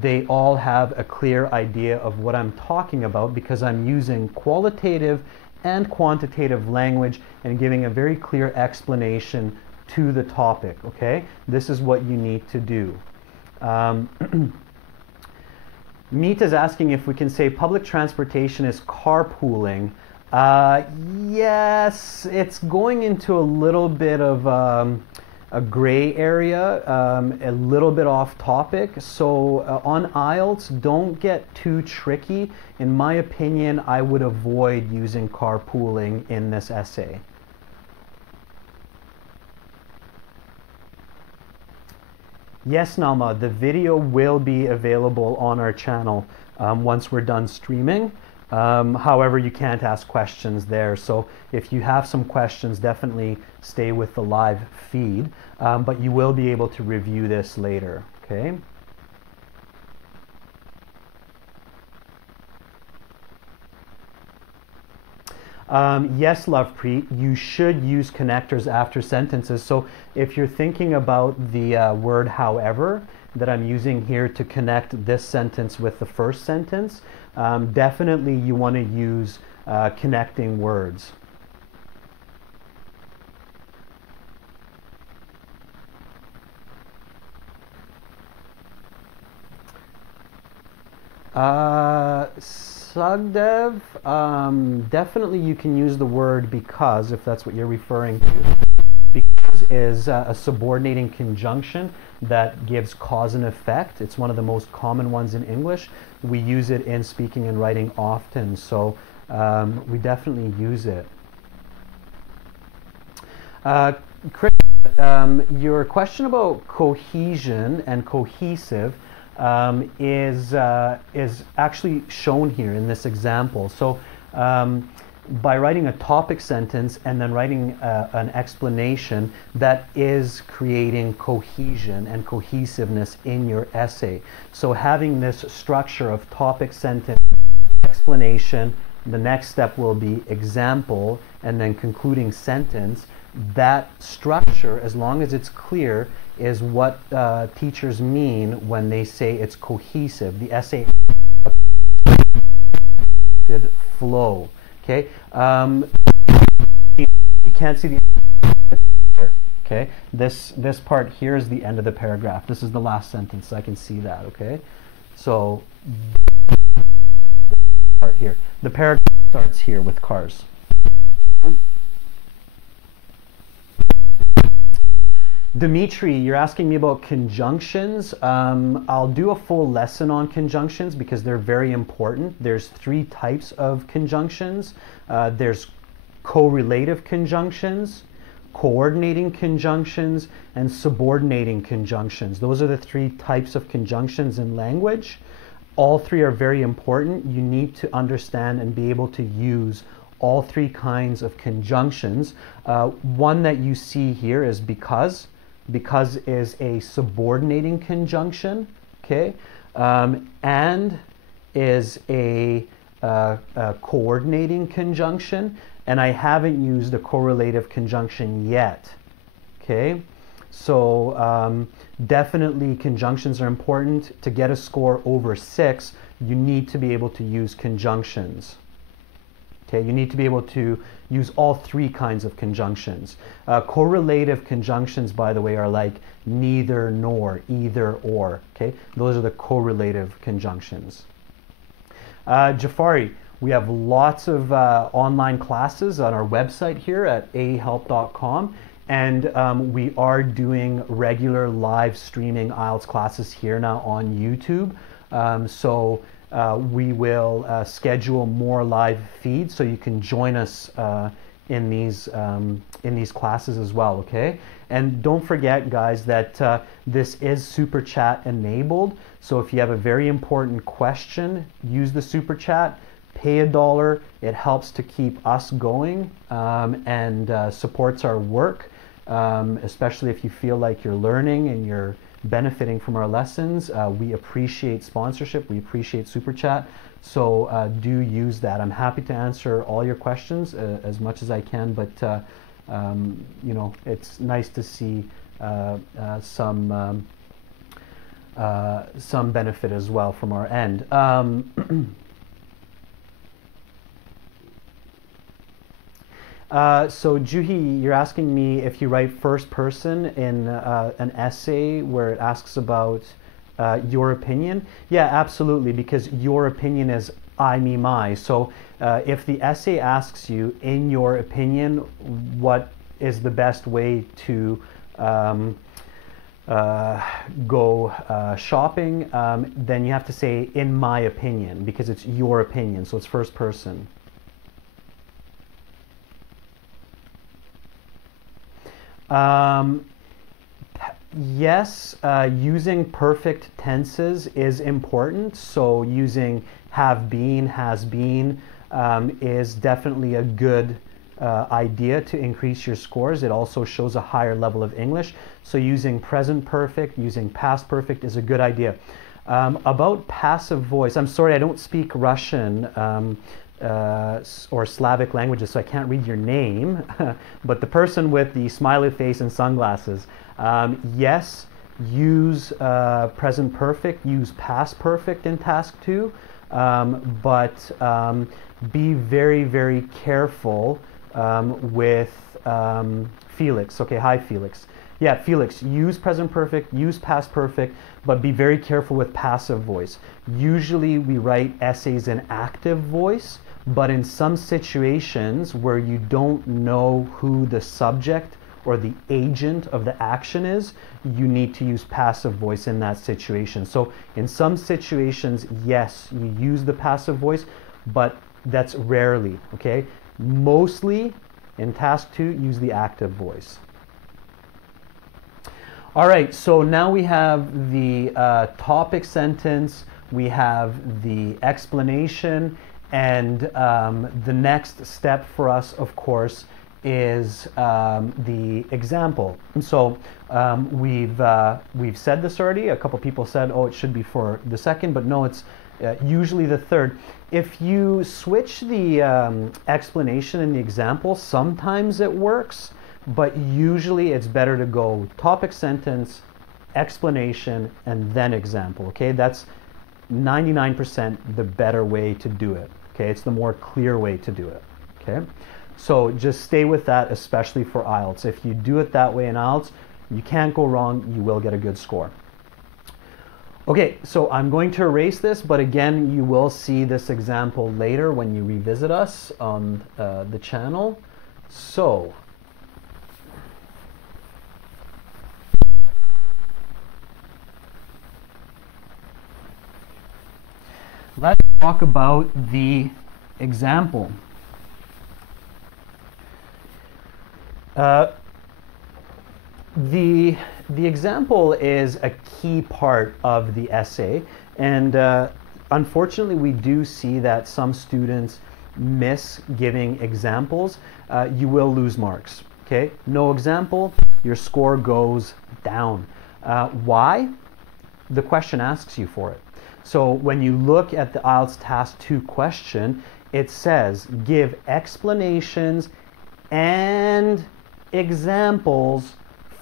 they all have a clear idea of what I'm talking about because I'm using qualitative and quantitative language and giving a very clear explanation to the topic, okay? This is what you need to do. Meet is asking if we can say public transportation is carpooling. Yes, it's going into a little bit of a gray area, a little bit off topic. So on IELTS, don't get too tricky. In my opinion, I would avoid using carpooling in this essay. Yes, Nalma, the video will be available on our channel once we're done streaming. However, you can't ask questions there. So if you have some questions, definitely stay with the live feed. But you will be able to review this later, okay? Yes, Lovepreet, you should use connectors after sentences. So if you're thinking about the word however that I'm using here to connect this sentence with the first sentence, definitely you want to use connecting words. Sugdev, definitely you can use the word because, if that's what you're referring to. Because is a subordinating conjunction that gives cause and effect. It's one of the most common ones in English. We use it in speaking and writing often, so we definitely use it. Chris, your question about cohesion and cohesive is actually shown here in this example. So by writing a topic sentence and then writing an explanation, that is creating cohesion and cohesiveness in your essay. So having this structure of topic sentence, explanation, the next step will be example, and then concluding sentence. That structure, as long as it's clear, is what teachers mean when they say it's cohesive. The essay flow. Okay, you can't see the. Okay, this part here is the end of the paragraph. This is the last sentence. I can see that. Okay, so part here. The paragraph starts here with cars. Dimitri, you're asking me about conjunctions. I'll do a full lesson on conjunctions because they're very important. There's 3 types of conjunctions. There's correlative conjunctions, coordinating conjunctions, and subordinating conjunctions. Those are the 3 types of conjunctions in language. All 3 are very important. You need to understand and be able to use all 3 kinds of conjunctions. One that you see here is because. Because is a subordinating conjunction, okay? And is a coordinating conjunction, and I haven't used a correlative conjunction yet, okay? So definitely conjunctions are important. To get a score over 6, you need to be able to use conjunctions. Okay, you need to be able to use all 3 kinds of conjunctions. Correlative conjunctions, by the way, are like neither nor, either or. Okay, those are the correlative conjunctions. Jafari, we have lots of online classes on our website here at ahelp.com, and we are doing regular live streaming IELTS classes here now on YouTube. We will schedule more live feeds so you can join us in these classes as well, okay? And don't forget, guys, that this is Super Chat enabled. So if you have a very important question, use the Super Chat, pay $1. It helps to keep us going and supports our work, especially if you feel like you're learning and you're benefiting from our lessons. We appreciate sponsorship. We appreciate Super Chat. So do use that. I'm happy to answer all your questions as much as I can, but you know, it's nice to see some benefit as well from our end. So Juhi, you're asking me if you write first person in an essay where it asks about your opinion. Yeah, absolutely, because your opinion is I, me, my. So if the essay asks you, in your opinion, what is the best way to go shopping, then you have to say, in my opinion, because it's your opinion, so it's first person. Yes, using perfect tenses is important. So using have been, has been is definitely a good idea to increase your scores. It also shows a higher level of English. So using present perfect, using past perfect is a good idea. About passive voice, I'm sorry, I don't speak Russian. Or Slavic languages, so I can't read your name, but the person with the smiley face and sunglasses, yes, use present perfect, use past perfect in task 2, but be very, very careful with Felix. Okay, hi Felix. Yeah, Felix, use present perfect, use past perfect, but be very careful with passive voice. Usually we write essays in active voice, but in some situations where you don't know who the subject or the agent of the action is, you need to use passive voice in that situation. So in some situations, yes, you use the passive voice, but that's rarely, okay? Mostly in task 2, use the active voice. All right, so now we have the topic sentence, we have the explanation, and the next step for us, of course, is the example. So we've said this already. A couple people said, oh, it should be for the second, but no, it's usually the third. If you switch the explanation and the example, sometimes it works, but usually it's better to go topic sentence, explanation, and then example, okay? That's 99% the better way to do it. Okay, it's the more clear way to do it. Okay, so just stay with that, especially for IELTS. If you do it that way in IELTS, you can't go wrong. You will get a good score. Okay, so I'm going to erase this, but again, you will see this example later when you revisit us on the channel. So, let's talk about the example. The example is a key part of the essay, and unfortunately we do see that some students miss giving examples. You will lose marks. Okay, no example, your score goes down. Why? The question asks you for it. So when you look at the IELTS Task 2 question, it says give explanations and examples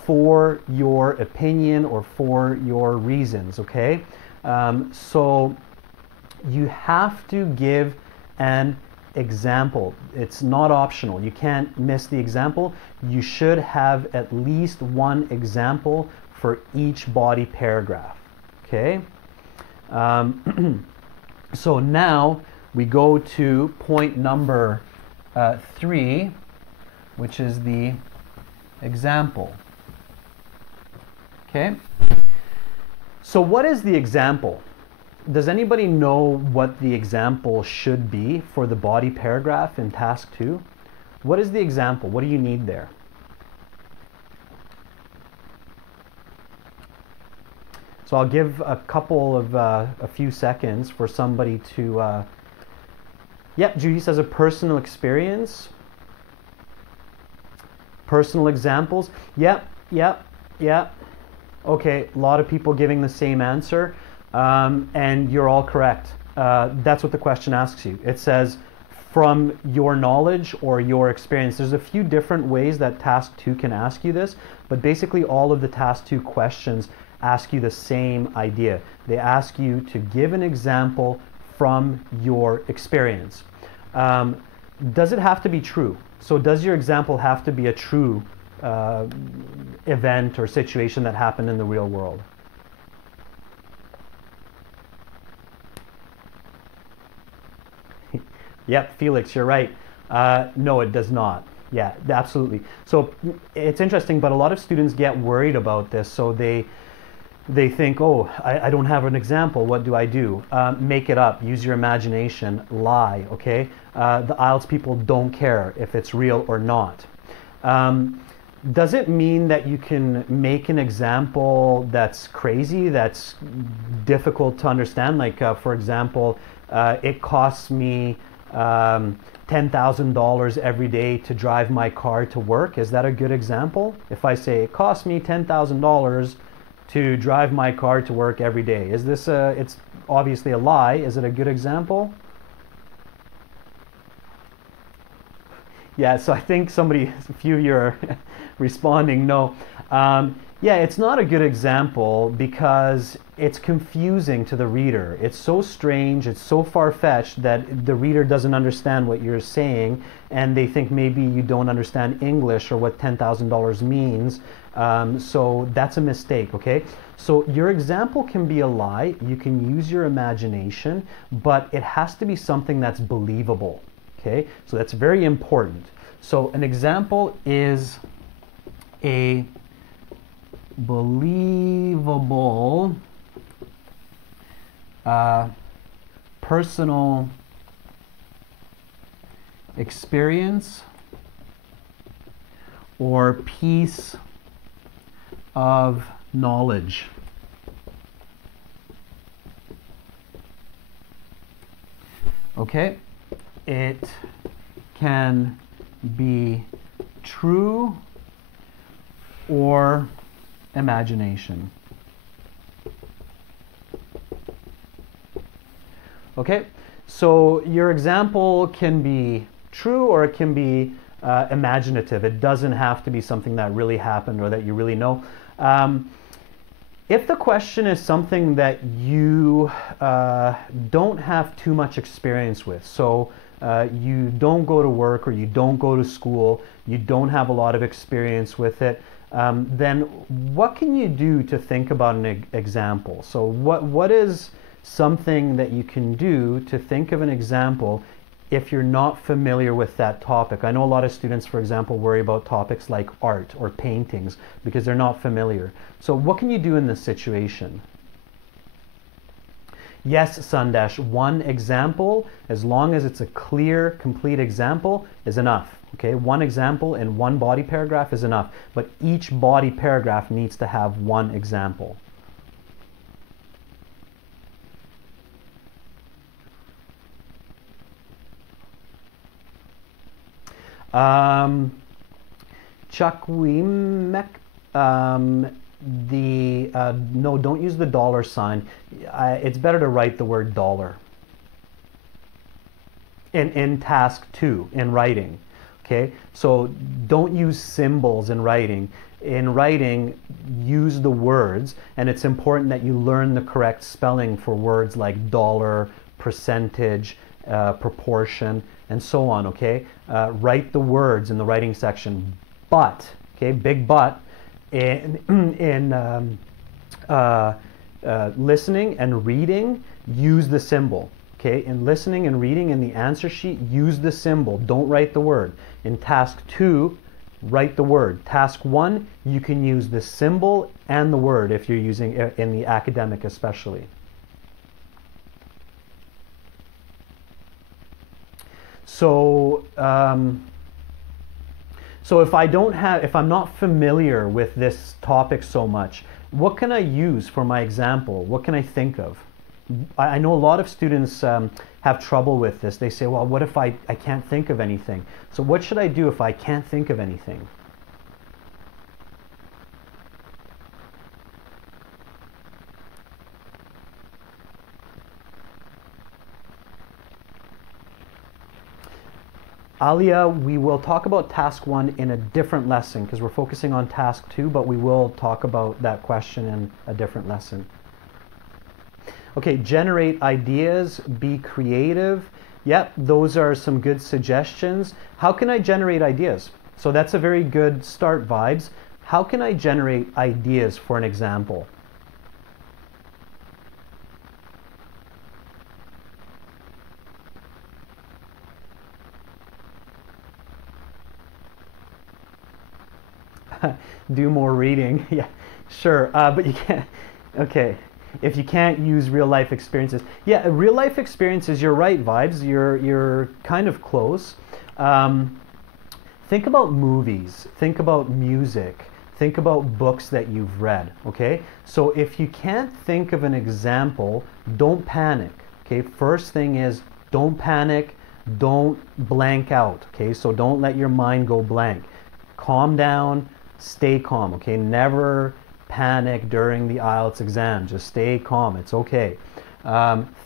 for your opinion or for your reasons, okay? So you have to give an example. It's not optional. You can't miss the example. You should have at least one example for each body paragraph, okay? So now we go to point number 3, which is the example. Okay, so what is the example? Does anybody know what the example should be for the body paragraph in task 2? What is the example? What do you need there? So I'll give a couple of a few seconds for somebody to yep, Judy says a personal experience. Personal examples. Yep. Okay, a lot of people giving the same answer, and you're all correct. That's what the question asks you. It says, from your knowledge or your experience. There's a few different ways that Task 2 can ask you this, but basically all of the Task 2 questions ask you the same idea. They ask you to give an example from your experience. Does it have to be true? So does your example have to be a true event or situation that happened in the real world? Yep, Felix, you're right. No, it does not. Yeah, absolutely. So it's interesting, but a lot of students get worried about this. So they think, oh, I don't have an example. What do I do? Make it up. Use your imagination. Lie, okay? The IELTS people don't care if it's real or not. Does it mean that you can make an example that's crazy, that's difficult to understand? Like, for example, it costs me $10,000 every day to drive my car to work. Is that a good example? If I say it costs me $10,000 to drive my car to work every day, is this it's obviously a lie. Is it a good example? Yeah, so I think a few of you are responding no. Yeah, it's not a good example because it's confusing to the reader. It's so strange, it's so far-fetched that the reader doesn't understand what you're saying, and they think maybe you don't understand English or what $10,000 means. So that's a mistake, okay? So your example can be a lie. You can use your imagination, but it has to be something that's believable. Okay, so that's very important. So an example is a believable personal experience or piece of knowledge. Okay. It can be true or imagination. Okay, so your example can be true or it can be imaginative. It doesn't have to be something that really happened or that you really know. If the question is something that you don't have too much experience with, so you don't go to work or you don't go to school, you don't have a lot of experience with it, then what can you do to think about an example? So what is something that you can do to think of an example if you're not familiar with that topic? I know a lot of students, for example, worry about topics like art or paintings because they're not familiar. So what can you do in this situation? Yes, Sundash, one example, as long as it's a clear, complete example, is enough. Okay, one example in one body paragraph is enough, but each body paragraph needs to have one example. Chakwimek, no, don't use the dollar sign. It's better to write the word dollar in task 2 in writing. Okay, so don't use symbols in writing. In writing, use the words, and it's important that you learn the correct spelling for words like dollar, percentage, proportion, and so on. Okay, write the words in the writing section. But, okay, big but, in listening and reading, use the symbol. Okay, in listening and reading in the answer sheet, use the symbol. Don't write the word. In task 2, write the word. Task 1, you can use the symbol and the word if you're using in the academic especially. So, if I'm not familiar with this topic so much, what can I use for my example? What can I think of? I know a lot of students have trouble with this. They say, well, what if I can't think of anything? So what should I do if I can't think of anything? Alia, we will talk about task 1 in a different lesson because we're focusing on task 2, but we will talk about that question in a different lesson. Okay, generate ideas, be creative. Yep, those are some good suggestions. How can I generate ideas? So that's a very good start, Vibes. How can I generate ideas for an example? Do more reading. Yeah, sure, but you can't. Okay. If you can't use real life experiences. Yeah, real life experiences, you're right, Vibes. You're kind of close. Think about movies. Think about music. Think about books that you've read, okay? So if you can't think of an example, don't panic, okay? First thing is, don't panic. Don't blank out, okay? So don't let your mind go blank. Calm down. Stay calm, okay? Never panic during the IELTS exam. Just stay calm. It's okay.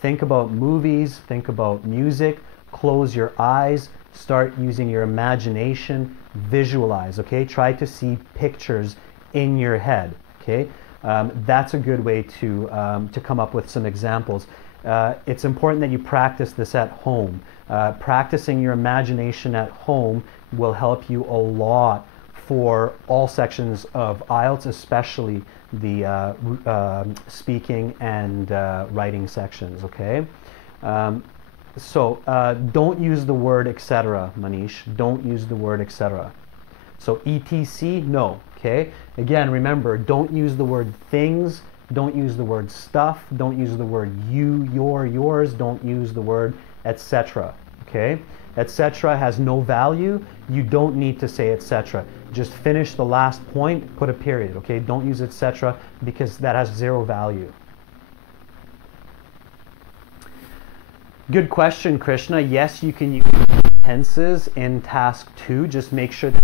Think about movies. Think about music. Close your eyes. Start using your imagination. Visualize, okay? Try to see pictures in your head, okay? That's a good way to come up with some examples. It's important that you practice this at home. Practicing your imagination at home will help you a lot for all sections of IELTS, especially the speaking and writing sections, okay? Don't use the word etc., Manish. Don't use the word etc. So etc, no, okay? Again, remember, don't use the word things, don't use the word stuff, don't use the word you, your, yours, don't use the word etc., okay? Etc. has no value. You don't need to say etc. Just finish the last point, put a period, okay? Don't use etc. because that has zero value. Good question, Krishna. Yes, you can use tenses in task 2. Just make sure that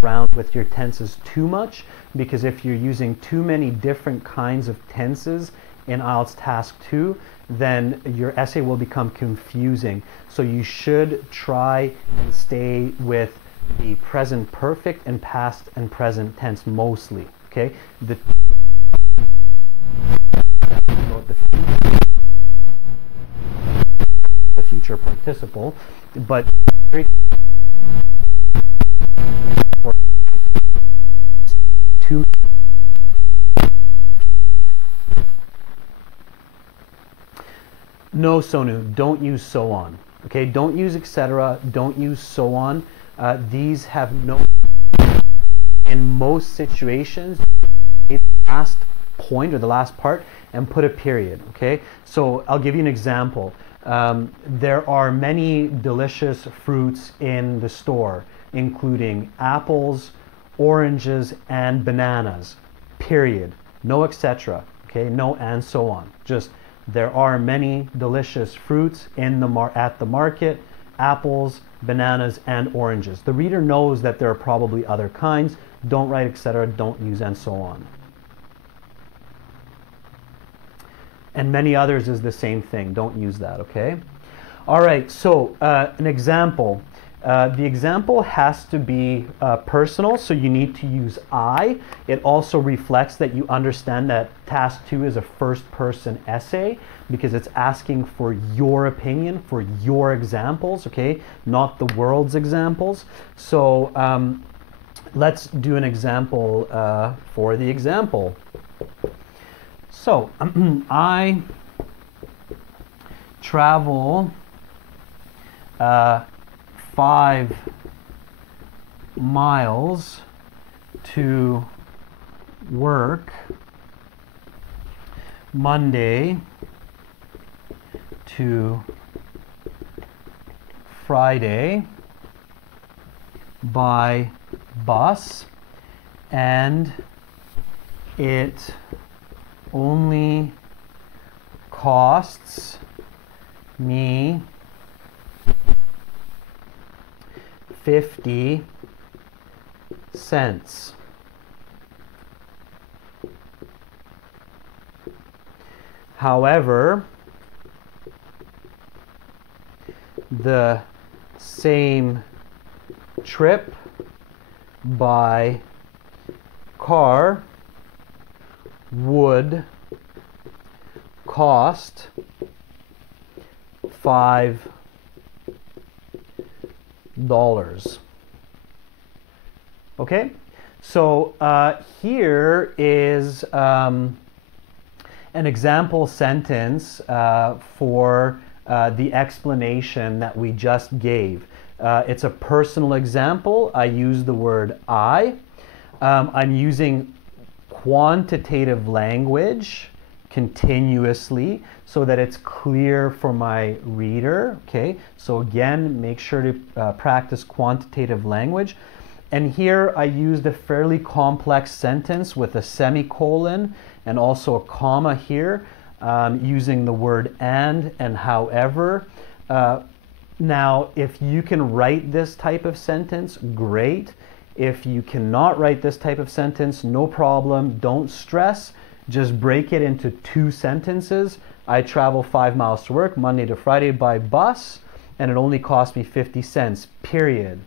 around with your tenses too much, because if you're using too many different kinds of tenses in IELTS task 2, then your essay will become confusing. So you should try and stay with the present perfect and past and present tense mostly. Okay, the future participle, but two. No, Sonu, don't use so on. Okay, don't use etc. Don't use so on. These have no. In most situations, the last point or the last part and put a period. Okay, so I'll give you an example. There are many delicious fruits in the store, including apples, oranges, and bananas. Period. No etc. Okay, no and so on. Just there are many delicious fruits in the at the market, apples, bananas, and oranges. The reader knows that there are probably other kinds. Don't write etc. Don't use and so on. And many others is the same thing. Don't use that, okay? All right, so an example. The example has to be personal, so you need to use I. It also reflects that you understand that task 2 is a first-person essay because it's asking for your opinion, for your examples, okay? Not the world's examples. So let's do an example for the example. So I travel 5 miles to work Monday to Friday by bus, and it only costs me 50 cents. However, the same trip by car would cost $5. Okay, so here is an example sentence for the explanation that we just gave. It's a personal example. I use the word I. I'm using quantitative language continuously so that it's clear for my reader. Okay, so again, make sure to practice quantitative language. And here I used a fairly complex sentence with a semicolon and also a comma here, using the word and however. Now, if you can write this type of sentence, great. If you cannot write this type of sentence, no problem. Don't stress. Just break it into 2 sentences. I travel 5 miles to work Monday to Friday by bus, and it only cost me 50 cents, period.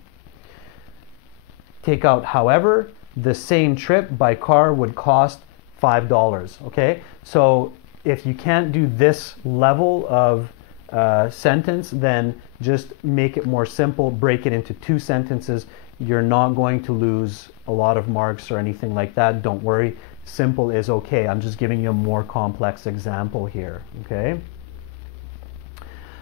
Take out however, the same trip by car would cost $5, okay? So if you can't do this level of sentence, then just make it more simple, break it into 2 sentences. You're not going to lose a lot of marks or anything like that. Don't worry. Simple is okay. I'm just giving you a more complex example here, okay?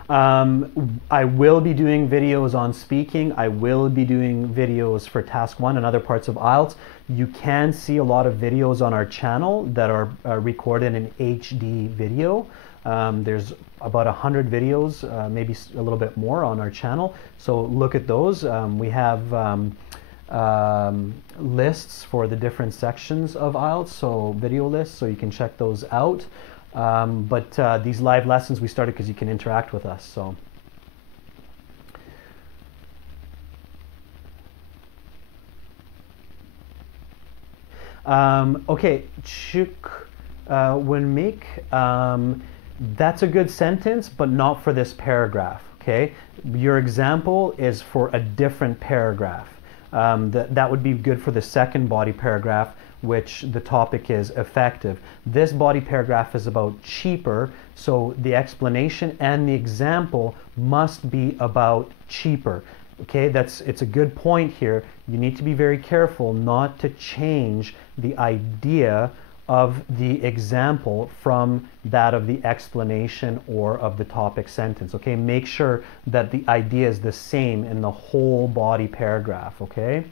I will be doing videos on speaking. I will be doing videos for task 1 and other parts of IELTS. You can see a lot of videos on our channel that are recorded in HD video. There's about 100 videos, maybe a little bit more on our channel. So look at those. We have lists for the different sections of IELTS, so video lists, so you can check those out. But these live lessons we started because you can interact with us. So. Okay, Chuk Winmik, that's a good sentence, but not for this paragraph, okay? Your example is for a different paragraph. that would be good for the second body paragraph, which the topic is effective. This body paragraph is about cheaper, so the explanation and the example must be about cheaper. Okay, it's a good point here. You need to be very careful not to change the idea of the example from that of the explanation or of the topic sentence. Okay, make sure that the idea is the same in the whole body paragraph. Okay,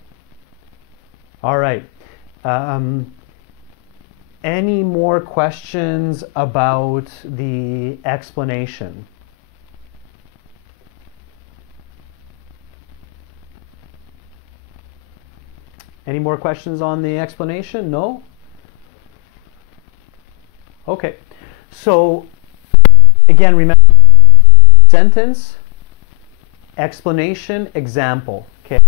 all right. Any more questions about the explanation? Any more questions on the explanation? No? Okay. So, again, remember, sentence, explanation, example. Okay.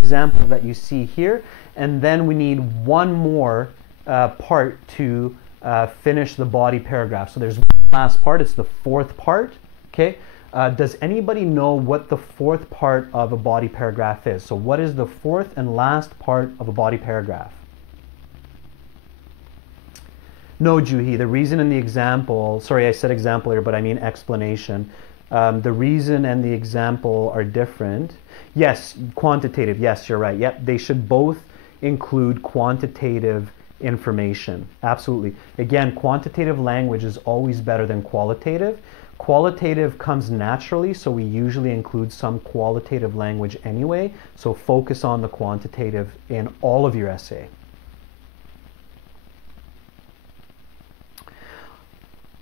Example that you see here, and then we need one more part to finish the body paragraph. So there's one last part. It's the fourth part. Okay. Does anybody know what the fourth part of a body paragraph is? So what is the fourth and last part of a body paragraph? No, Juhi. The reason and the example, sorry, I said example here, but I mean explanation. The reason and the example are different. Yes, quantitative. Yes, you're right. Yep, they should both include quantitative information. Absolutely. Again, quantitative language is always better than qualitative. Qualitative comes naturally, so we usually include some qualitative language anyway. So focus on the quantitative in all of your essay.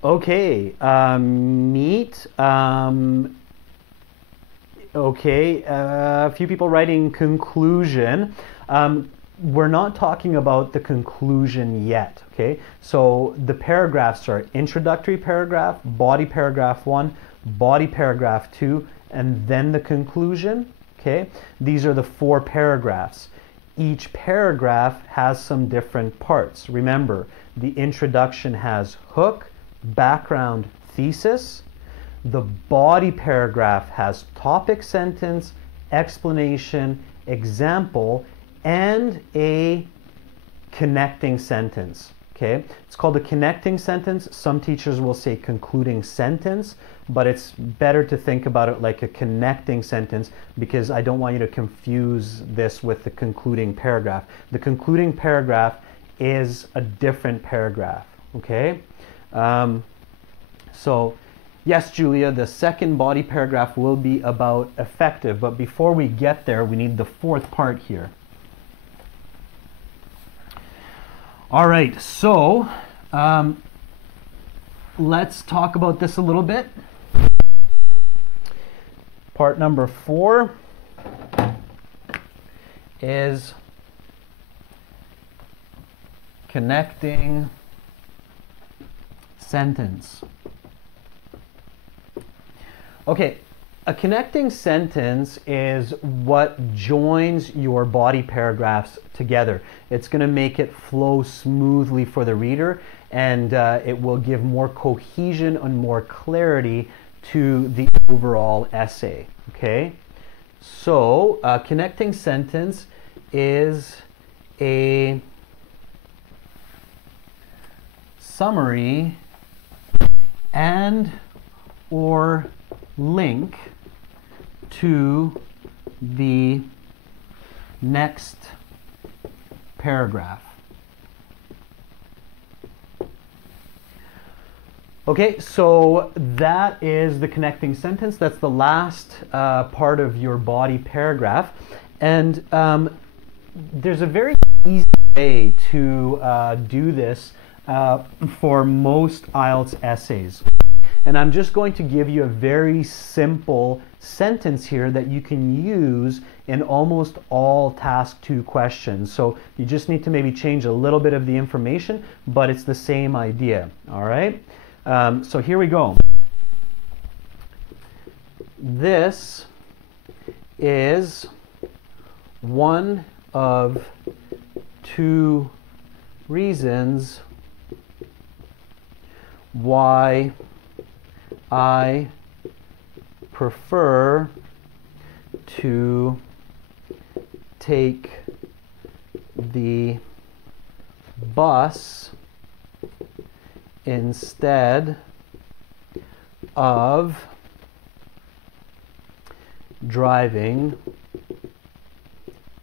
Okay, neat. Okay, a few people writing conclusion. We're not talking about the conclusion yet, okay? So the paragraphs are introductory paragraph, body paragraph 1, body paragraph 2, and then the conclusion, okay? These are the 4 paragraphs. Each paragraph has some different parts. Remember, the introduction has hook, background, thesis. The body paragraph has topic sentence, explanation, example, and a connecting sentence. Okay, it's called a connecting sentence. Some teachers will say concluding sentence, but it's better to think about it like a connecting sentence because I don't want you to confuse this with the concluding paragraph. The concluding paragraph is a different paragraph. Okay, so yes, Julia, the second body paragraph will be about effective, but before we get there, we need the fourth part here. All right, so let's talk about this a little bit. Part number 4 is connecting sentence. Okay, a connecting sentence is what joins your body paragraphs together. It's going to make it flow smoothly for the reader, and it will give more cohesion and more clarity to the overall essay. Okay, so a connecting sentence is a summary and or link to the next paragraph. Okay, so that is the connecting sentence. That's the last part of your body paragraph. And there's a very easy way to do this for most IELTS essays. And I'm just going to give you a very simple sentence here that you can use in almost all task 2 questions. So you just need to maybe change a little bit of the information, but it's the same idea. All right? So here we go. This is one of 2 reasons why I prefer to take the bus instead of driving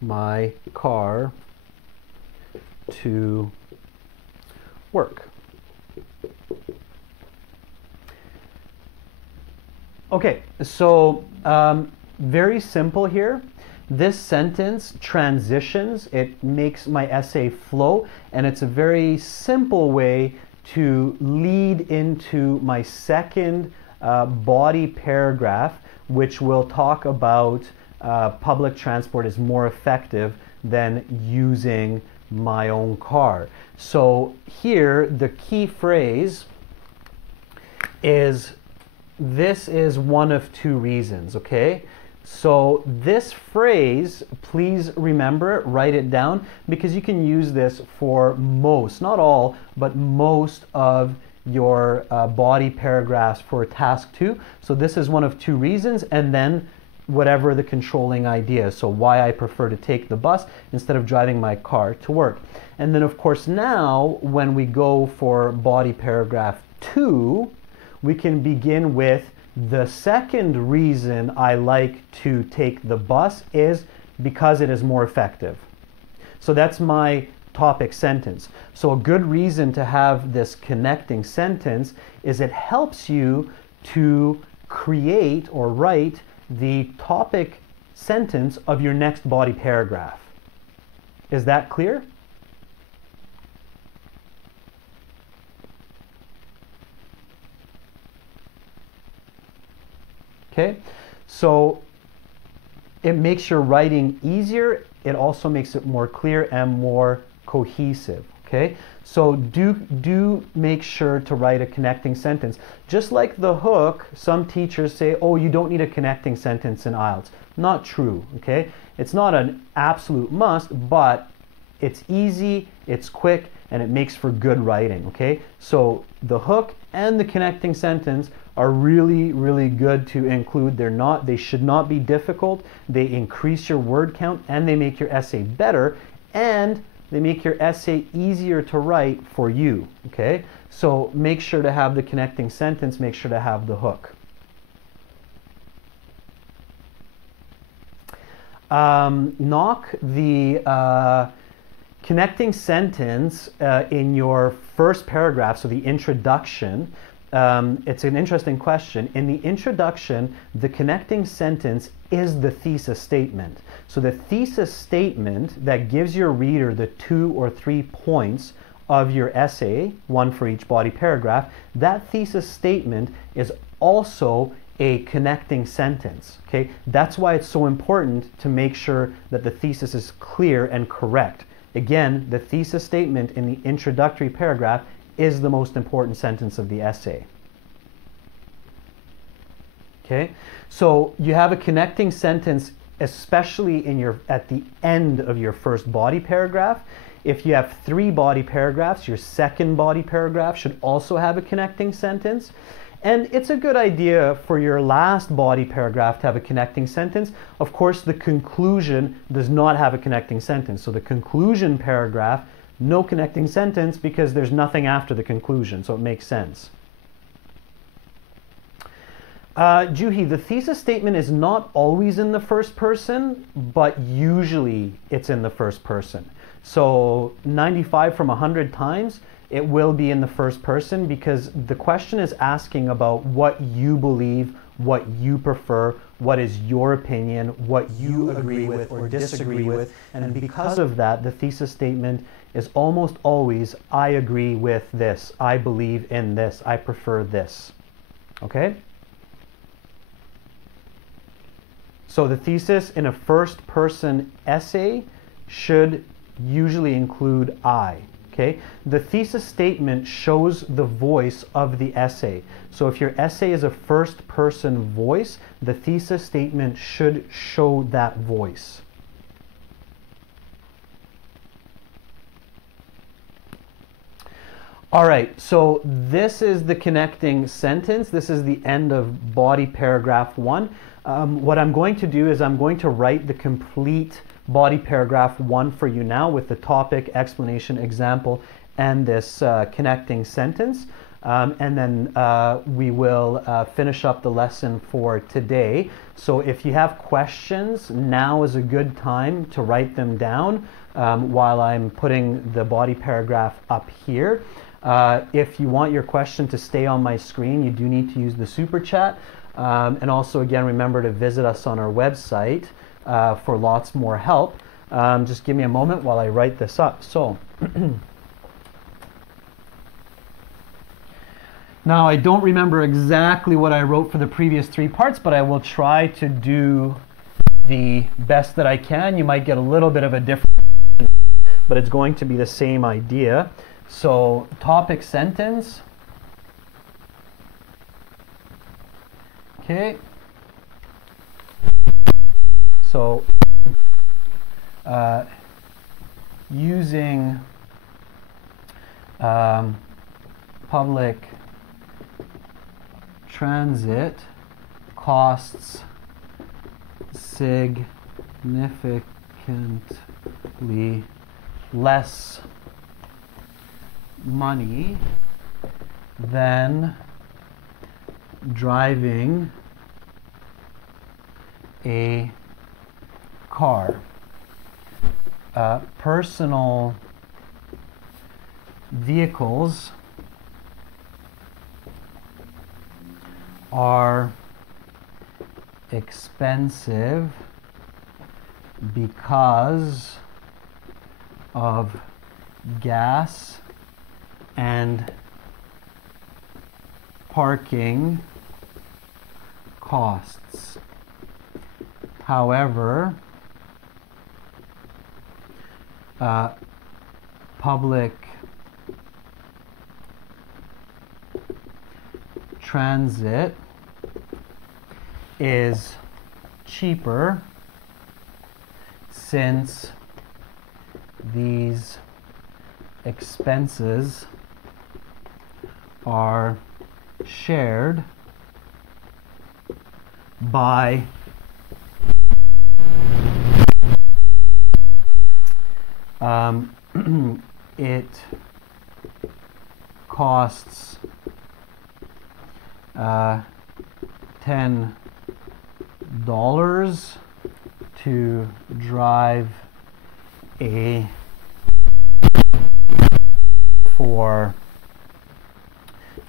my car to work. Okay, so very simple here. This sentence transitions, it makes my essay flow, and it's a very simple way to lead into my second body paragraph, which will talk about public transport is more effective than using my own car. So here, the key phrase is, this is one of two reasons, okay? So this phrase, please remember it, write it down, because you can use this for most, not all, but most of your body paragraphs for task 2. So this is one of two reasons, and then whatever the controlling idea. So why I prefer to take the bus instead of driving my car to work. And then of course now, when we go for body paragraph 2, we can begin with the second reason I like to take the bus is because it is more effective. So that's my topic sentence. So a good reason to have this connecting sentence is it helps you to create or write the topic sentence of your next body paragraph. Is that clear? Okay, so it makes your writing easier. It also makes it more clear and more cohesive. Okay, so do make sure to write a connecting sentence. Just like the hook, some teachers say, oh, you don't need a connecting sentence in IELTS. Not true, okay? It's not an absolute must, but it's easy, it's quick, and it makes for good writing, okay? So the hook and the connecting sentence are really, really good to include. They should not be difficult. They increase your word count, and they make your essay better, and they make your essay easier to write for you, okay? So make sure to have the connecting sentence, make sure to have the hook. Knock the connecting sentence in your first paragraph, so the introduction. It's an interesting question. In the introduction, the connecting sentence is the thesis statement. So the thesis statement that gives your reader the 2 or 3 points of your essay, one for each body paragraph, that thesis statement is also a connecting sentence. Okay? That's why it's so important to make sure that the thesis is clear and correct. Again, the thesis statement in the introductory paragraph is the most important sentence of the essay. Okay, so you have a connecting sentence, especially at the end of your first body paragraph. If you have 3 body paragraphs, your second body paragraph should also have a connecting sentence. And it's a good idea for your last body paragraph to have a connecting sentence. Of course, the conclusion does not have a connecting sentence. So the conclusion paragraph, no connecting sentence because there's nothing after the conclusion, so it makes sense. Juhi, the thesis statement is not always in the first person, but usually it's in the first person. So 95 from 100 times, it will be in the first person because the question is asking about what you believe, what you prefer, what is your opinion, what you agree with or disagree with. And because of that, the thesis statement is almost always, I agree with this, I believe in this, I prefer this. Okay? So the thesis in a first person essay should usually include I. Okay? The thesis statement shows the voice of the essay. So if your essay is a first person voice, the thesis statement should show that voice. All right, so this is the connecting sentence. This is the end of body paragraph 1. What I'm going to do is I'm going to write the complete body paragraph 1 for you now with the topic, explanation, example, and this connecting sentence. And then we will finish up the lesson for today. So if you have questions, now is a good time to write them down while I'm putting the body paragraph up here. If you want your question to stay on my screen, you do need to use the super chat. And also, again, remember to visit us on our website for lots more help. Just give me a moment while I write this up. So. Now, I don't remember exactly what I wrote for the previous 3 parts, but I will try to do the best that I can. You might get a little bit of a different, but it's going to be the same idea. So, topic sentence. Okay. So, using public transit costs significantly less money than driving a car. Personal vehicles are expensive because of gas and parking costs. However, public transit is cheaper since these expenses are shared by it costs $10 to drive a for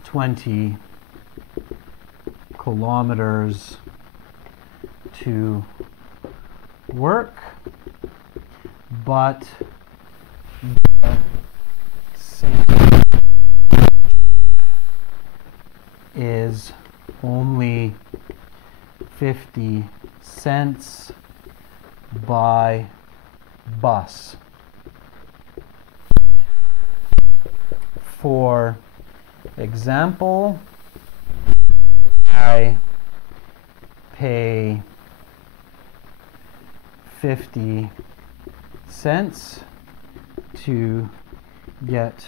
20 kilometers to work, but the is only 50 cents by bus. For example, I pay 50 cents to get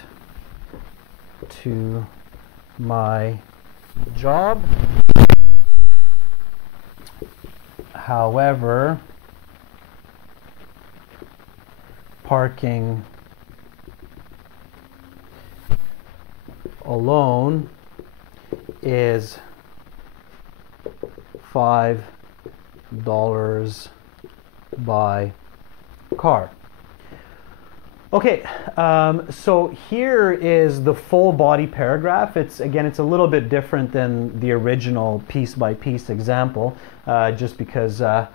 to my job. However, parking alone is $5 by car. Okay, so here is the full body paragraph. It's a little bit different than the original piece-by-piece example, just because I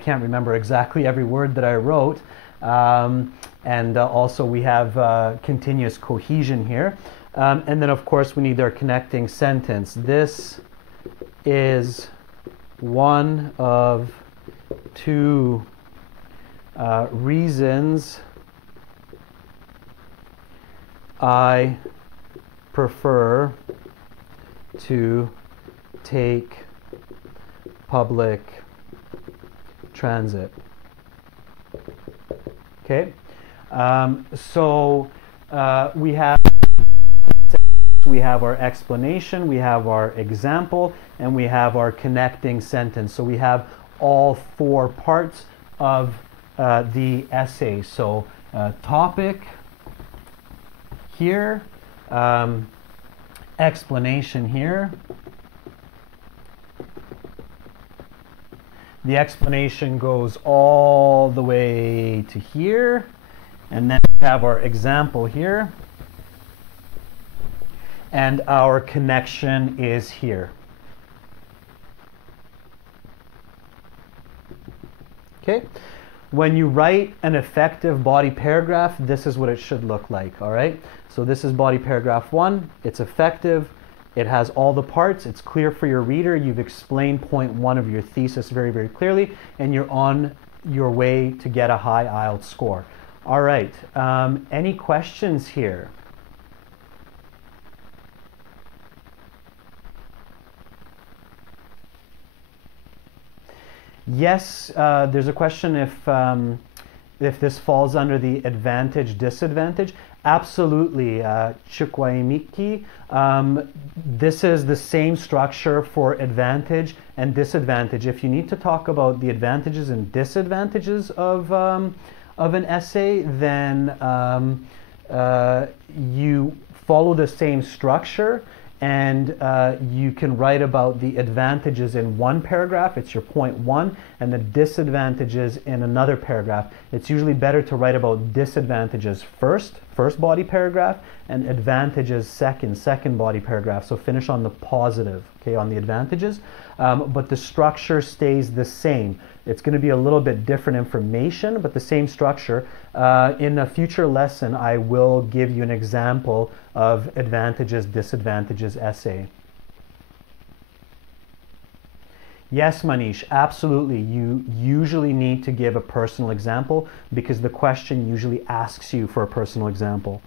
can't remember exactly every word that I wrote. And also we have continuous cohesion here. And then of course we need our connecting sentence. This is one of 2 reasons I prefer to take public transit. Okay, so we have we have our explanation, we have our example, and we have our connecting sentence. So we have all four parts of the essay. So topic here, explanation here. The explanation goes all the way to here, and then we have our example here, and our connection is here. Okay? When you write an effective body paragraph, this is what it should look like, all right? So this is body paragraph 1. It's effective. It has all the parts. It's clear for your reader. You've explained point 1 of your thesis very, very clearly, and you're on your way to get a high IELTS score. All right. Any questions here? Yes, there's a question if this falls under the advantage, disadvantage. Absolutely, Chukwaimiki. This is the same structure for advantage and disadvantage. If you need to talk about the advantages and disadvantages of an essay, then you follow the same structure, and you can write about the advantages in one paragraph. It's your point 1, and the disadvantages in another paragraph. It's usually better to write about disadvantages first body paragraph, and advantages second body paragraph. So finish on the positive, okay, on the advantages. But the structure stays the same. It's going to be a little bit different information, but the same structure. In a future lesson, I will give you an example of advantages, disadvantages essay. Yes, Manish, absolutely. You usually need to give a personal example because the question usually asks you for a personal example.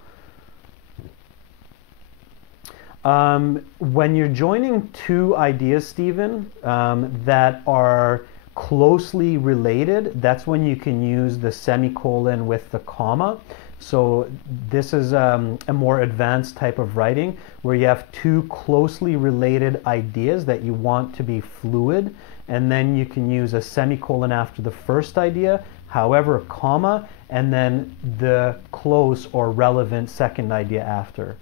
When you're joining two ideas, Stephen, that are closely related, that's when you can use the semicolon with the comma. So this is a more advanced type of writing where you have two closely related ideas that you want to be fluid, and then you can use a semicolon after the first idea, however, a comma, and then the close or relevant second idea after.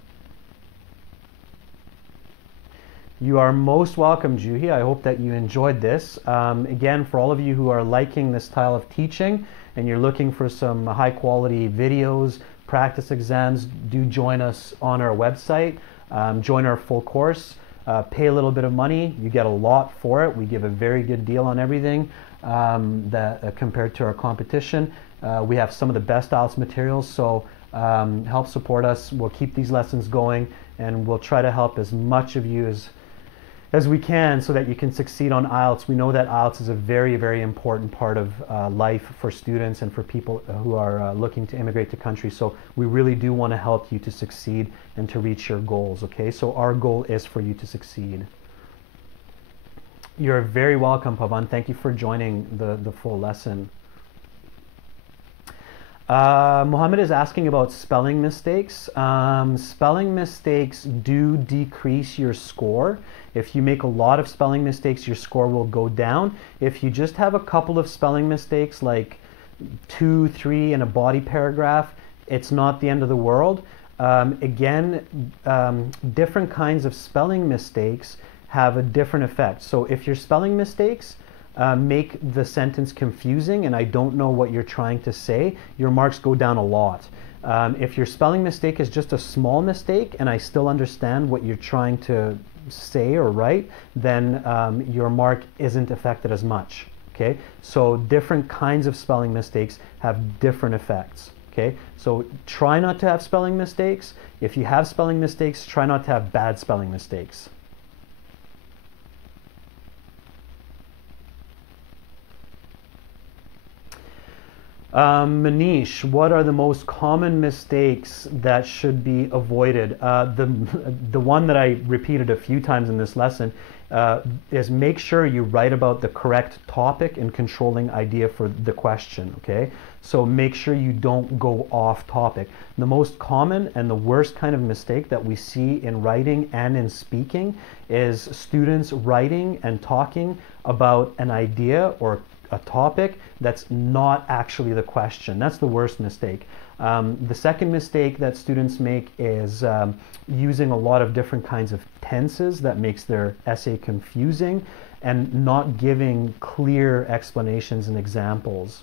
You are most welcome, Juhi. I hope that you enjoyed this. Again, for all of you who are liking this style of teaching and you're looking for some high quality videos, practice exams, do join us on our website. Join our full course. Pay a little bit of money. You get a lot for it. We give a very good deal on everything compared to our competition. We have some of the best IELTS materials, so help support us. We'll keep these lessons going, and we'll try to help as much of you as we can so that you can succeed on IELTS. We know that IELTS is a very, very important part of life for students and for people who are looking to immigrate to countries. So we really do want to help you to succeed and to reach your goals, okay? So our goal is for you to succeed. You're very welcome, Pavan. Thank you for joining the full lesson. Mohammed is asking about spelling mistakes. Spelling mistakes do decrease your score. If you make a lot of spelling mistakes, your score will go down. If you just have a couple of spelling mistakes, like 2, 3 in a body paragraph, it's not the end of the world. Again, different kinds of spelling mistakes have a different effect. So if your spelling mistakes make the sentence confusing and I don't know what you're trying to say, your marks go down a lot. If your spelling mistake is just a small mistake and I still understand what you're trying to say or write, then your mark isn't affected as much. Okay, so different kinds of spelling mistakes have different effects. Okay, so try not to have spelling mistakes. If you have spelling mistakes, try not to have bad spelling mistakes. Manish, what are the most common mistakes that should be avoided? The one that I repeated a few times in this lesson is make sure you write about the correct topic and controlling idea for the question, okay? So make sure you don't go off topic. The most common and the worst kind of mistake that we see in writing and in speaking is students writing and talking about an idea or a topic that's not actually the question. That's the worst mistake. The second mistake that students make is using a lot of different kinds of tenses that makes their essay confusing and not giving clear explanations and examples.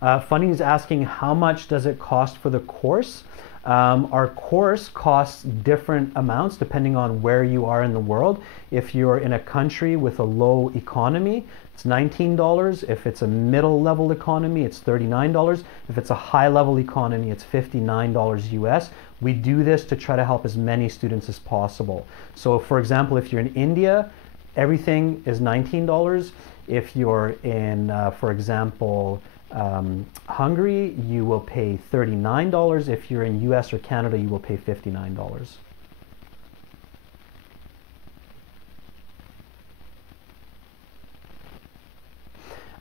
Funny is asking, how much does it cost for the course? Our course costs different amounts depending on where you are in the world. If you're in a country with a low economy, it's $19. If it's a middle level economy, it's $39. If it's a high level economy, it's $59 US. We do this to try to help as many students as possible. So for example, if you're in India, everything is $19. If you're in, for example, Hungary, you will pay $39. If you're in US or Canada, you will pay $59.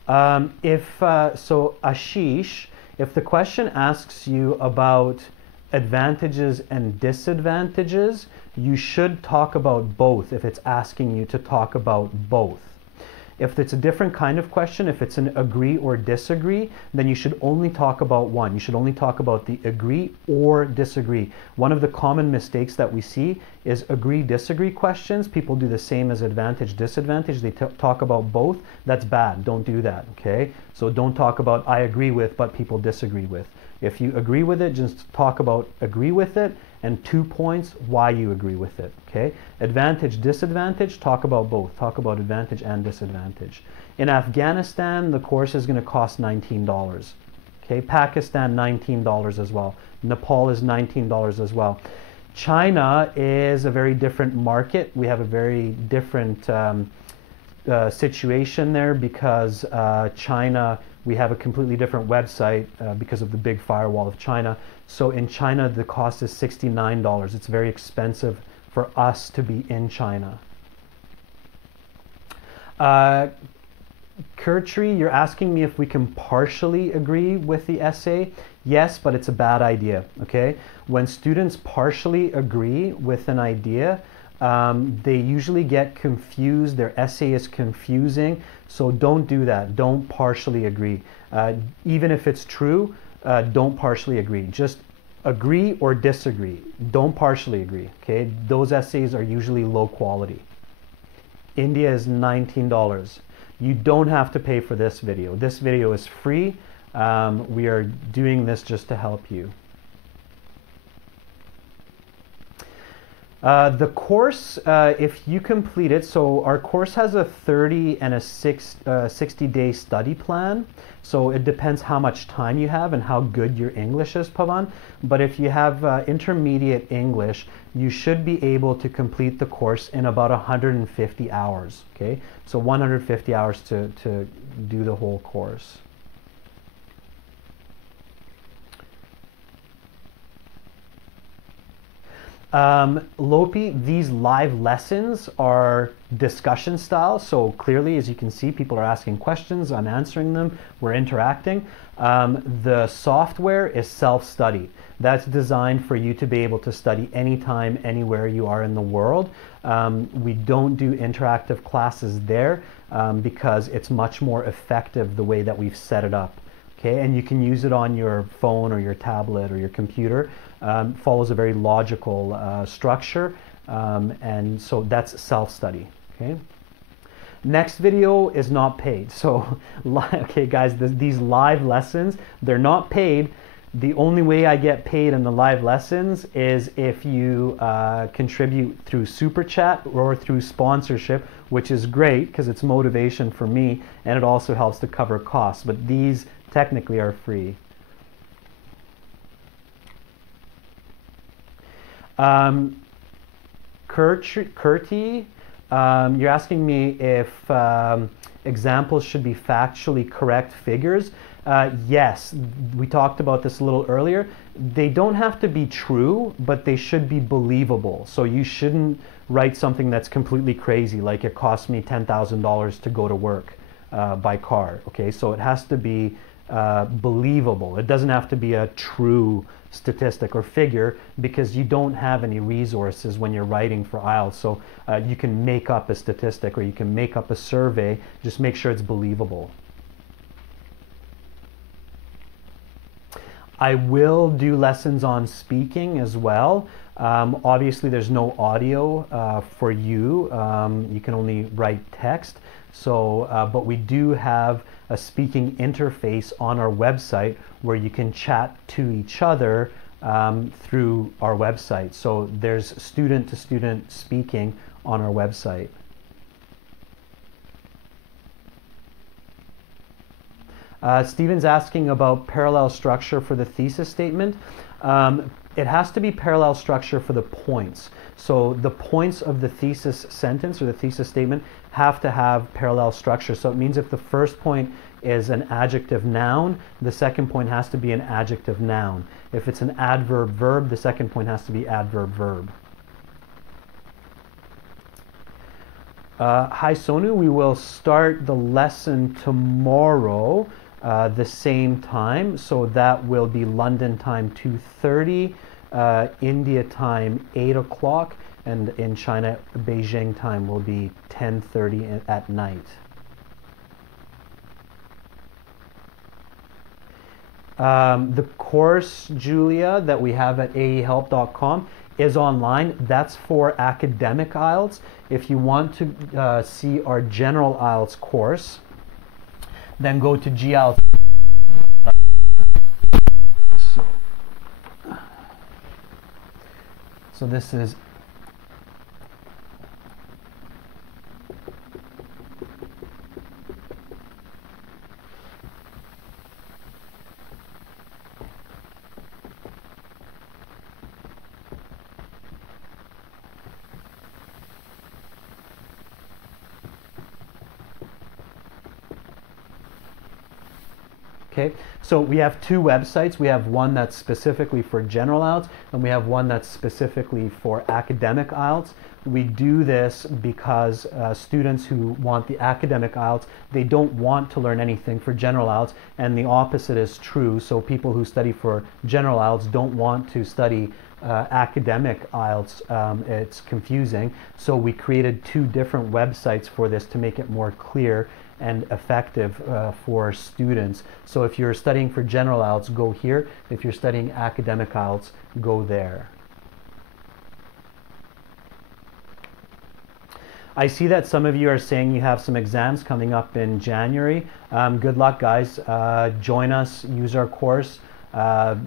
So Ashish, if the question asks you about advantages and disadvantages, you should talk about both if it's asking you to talk about both. If it's a different kind of question, if it's an agree or disagree, then you should only talk about one. You should only talk about the agree or disagree. One of the common mistakes that we see is agree, disagree questions. People do the same as advantage, disadvantage. They talk about both. That's bad. Don't do that, okay? So don't talk about I agree with, but people disagree with. If you agree with it, just talk about agree with it and 2 points why you agree with it, okay? Advantage, disadvantage, talk about both. Talk about advantage and disadvantage. In Afghanistan, the course is gonna cost $19, okay? Pakistan, $19 as well. Nepal is $19 as well. China is a very different market. We have a very different situation there because China, we have a completely different website because of the big firewall of China. So in China, the cost is $69. It's very expensive for us to be in China. Kurtri, you're asking me if we can partially agree with the essay. Yes, but it's a bad idea, okay? When students partially agree with an idea, they usually get confused. Their essay is confusing. So don't do that. Don't partially agree. Even if it's true, don't partially agree. Just agree or disagree. Don't partially agree. Okay? Those essays are usually low quality. India is $19. You don't have to pay for this video. This video is free. We are doing this just to help you. The course, if you complete it, so our course has a 30 and a 60-day study plan. So it depends how much time you have and how good your English is, Pavan. But if you have intermediate English, you should be able to complete the course in about 150 hours, okay? So 150 hours to do the whole course. Lopi, these live lessons are discussion style. So clearly, as you can see, people are asking questions, I'm answering them, we're interacting. The software is self-study. That's designed for you to be able to study anytime, anywhere you are in the world. We don't do interactive classes there because it's much more effective the way that we've set it up. Okay, and you can use it on your phone or your tablet or your computer. Follows a very logical structure, and so that's self-study. Okay. Next video is not paid. So, okay, guys, these live lessons, they're not paid. The only way I get paid in the live lessons is if you contribute through Super Chat or through sponsorship, which is great because it's motivation for me and it also helps to cover costs. But these technically are free. Kurti, you're asking me if examples should be factually correct figures. Yes, we talked about this a little earlier. They don't have to be true, but they should be believable. So you shouldn't write something that's completely crazy, like it cost me $10,000 to go to work by car. Okay, so it has to be believable. It doesn't have to be a true statistic or figure, because you don't have any resources when you're writing for IELTS. So you can make up a statistic or you can make up a survey. Just make sure it's believable. I will do lessons on speaking as well. Obviously, there's no audio for you. You can only write text. So, but we do have a speaking interface on our website where you can chat to each other through our website. So there's student-to-student speaking on our website. Stephen's asking about parallel structure for the thesis statement. It has to be parallel structure for the points. So the points of the thesis sentence or the thesis statement have to have parallel structure. So it means if the first point is an adjective noun, the second point has to be an adjective noun. If it's an adverb verb, the second point has to be adverb verb. Hi Sonu, we will start the lesson tomorrow the same time. So that will be London time 2:30, India time 8 o'clock, and in China, Beijing time will be 10:30 at night. The course, Julia, that we have at aehelp.com is online. That's for academic IELTS. If you want to see our general IELTS course, then go to GIELTS. So this is okay, so we have two websites. We have one that's specifically for general IELTS, and we have one that's specifically for academic IELTS. We do this because students who want the academic IELTS, they don't want to learn anything for general IELTS, and the opposite is true. So people who study for general IELTS don't want to study academic IELTS. It's confusing. So we created two different websites for this to make it more clear and effective for students. So if you're studying for general IELTS, go here. If you're studying academic IELTS, go there. I see that some of you are saying you have some exams coming up in January. Good luck, guys. Join us, use our course.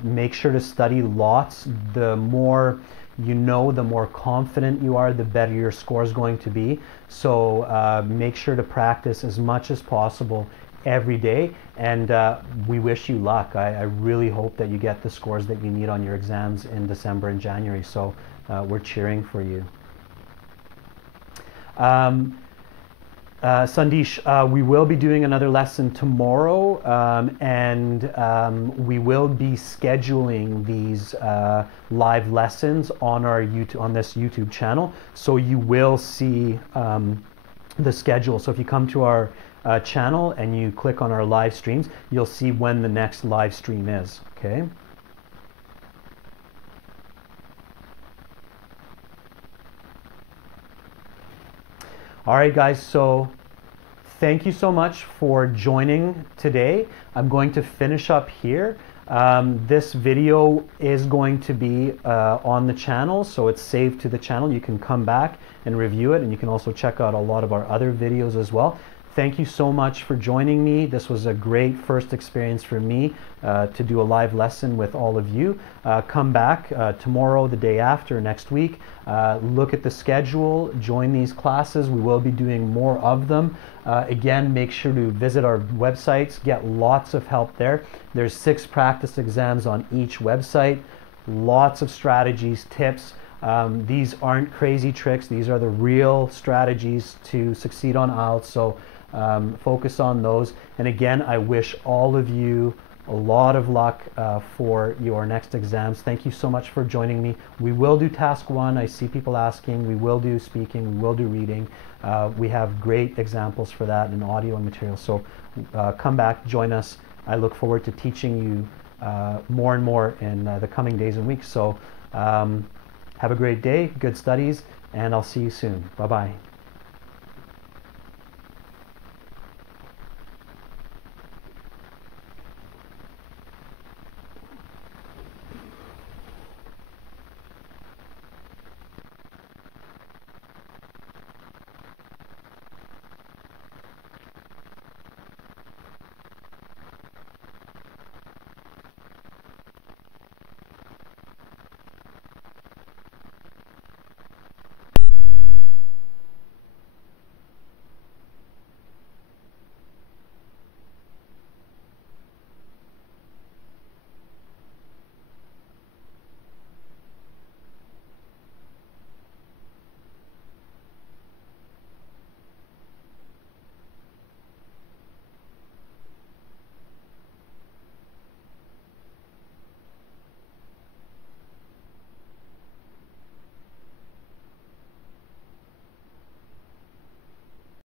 Make sure to study lots. The more you know, the more confident you are, the better your score is going to be. So make sure to practice as much as possible every day, and we wish you luck. I really hope that you get the scores that you need on your exams in December and January. So we're cheering for you. Sandesh, we will be doing another lesson tomorrow, and we will be scheduling these live lessons on our this YouTube channel. So you will see the schedule. So if you come to our channel and you click on our live streams, you'll see when the next live stream is. Okay. All right, guys, so thank you so much for joining today. I'm going to finish up here. This video is going to be on the channel, so it's saved to the channel. You can come back and review it, and you can also check out a lot of our other videos as well. Thank you so much for joining me. This was a great first experience for me to do a live lesson with all of you. Come back tomorrow, the day after, next week. Look at the schedule, join these classes. We will be doing more of them. Again, make sure to visit our websites, get lots of help there. There's 6 practice exams on each website, lots of strategies, tips. These aren't crazy tricks. These are the real strategies to succeed on IELTS. So focus on those. And again, I wish all of you a lot of luck for your next exams. Thank you so much for joining me. We will do task 1. I see people asking. We will do speaking. We will do reading. We have great examples for that in audio and material. So come back, join us. I look forward to teaching you more and more in the coming days and weeks. So have a great day, good studies, and I'll see you soon. Bye-bye.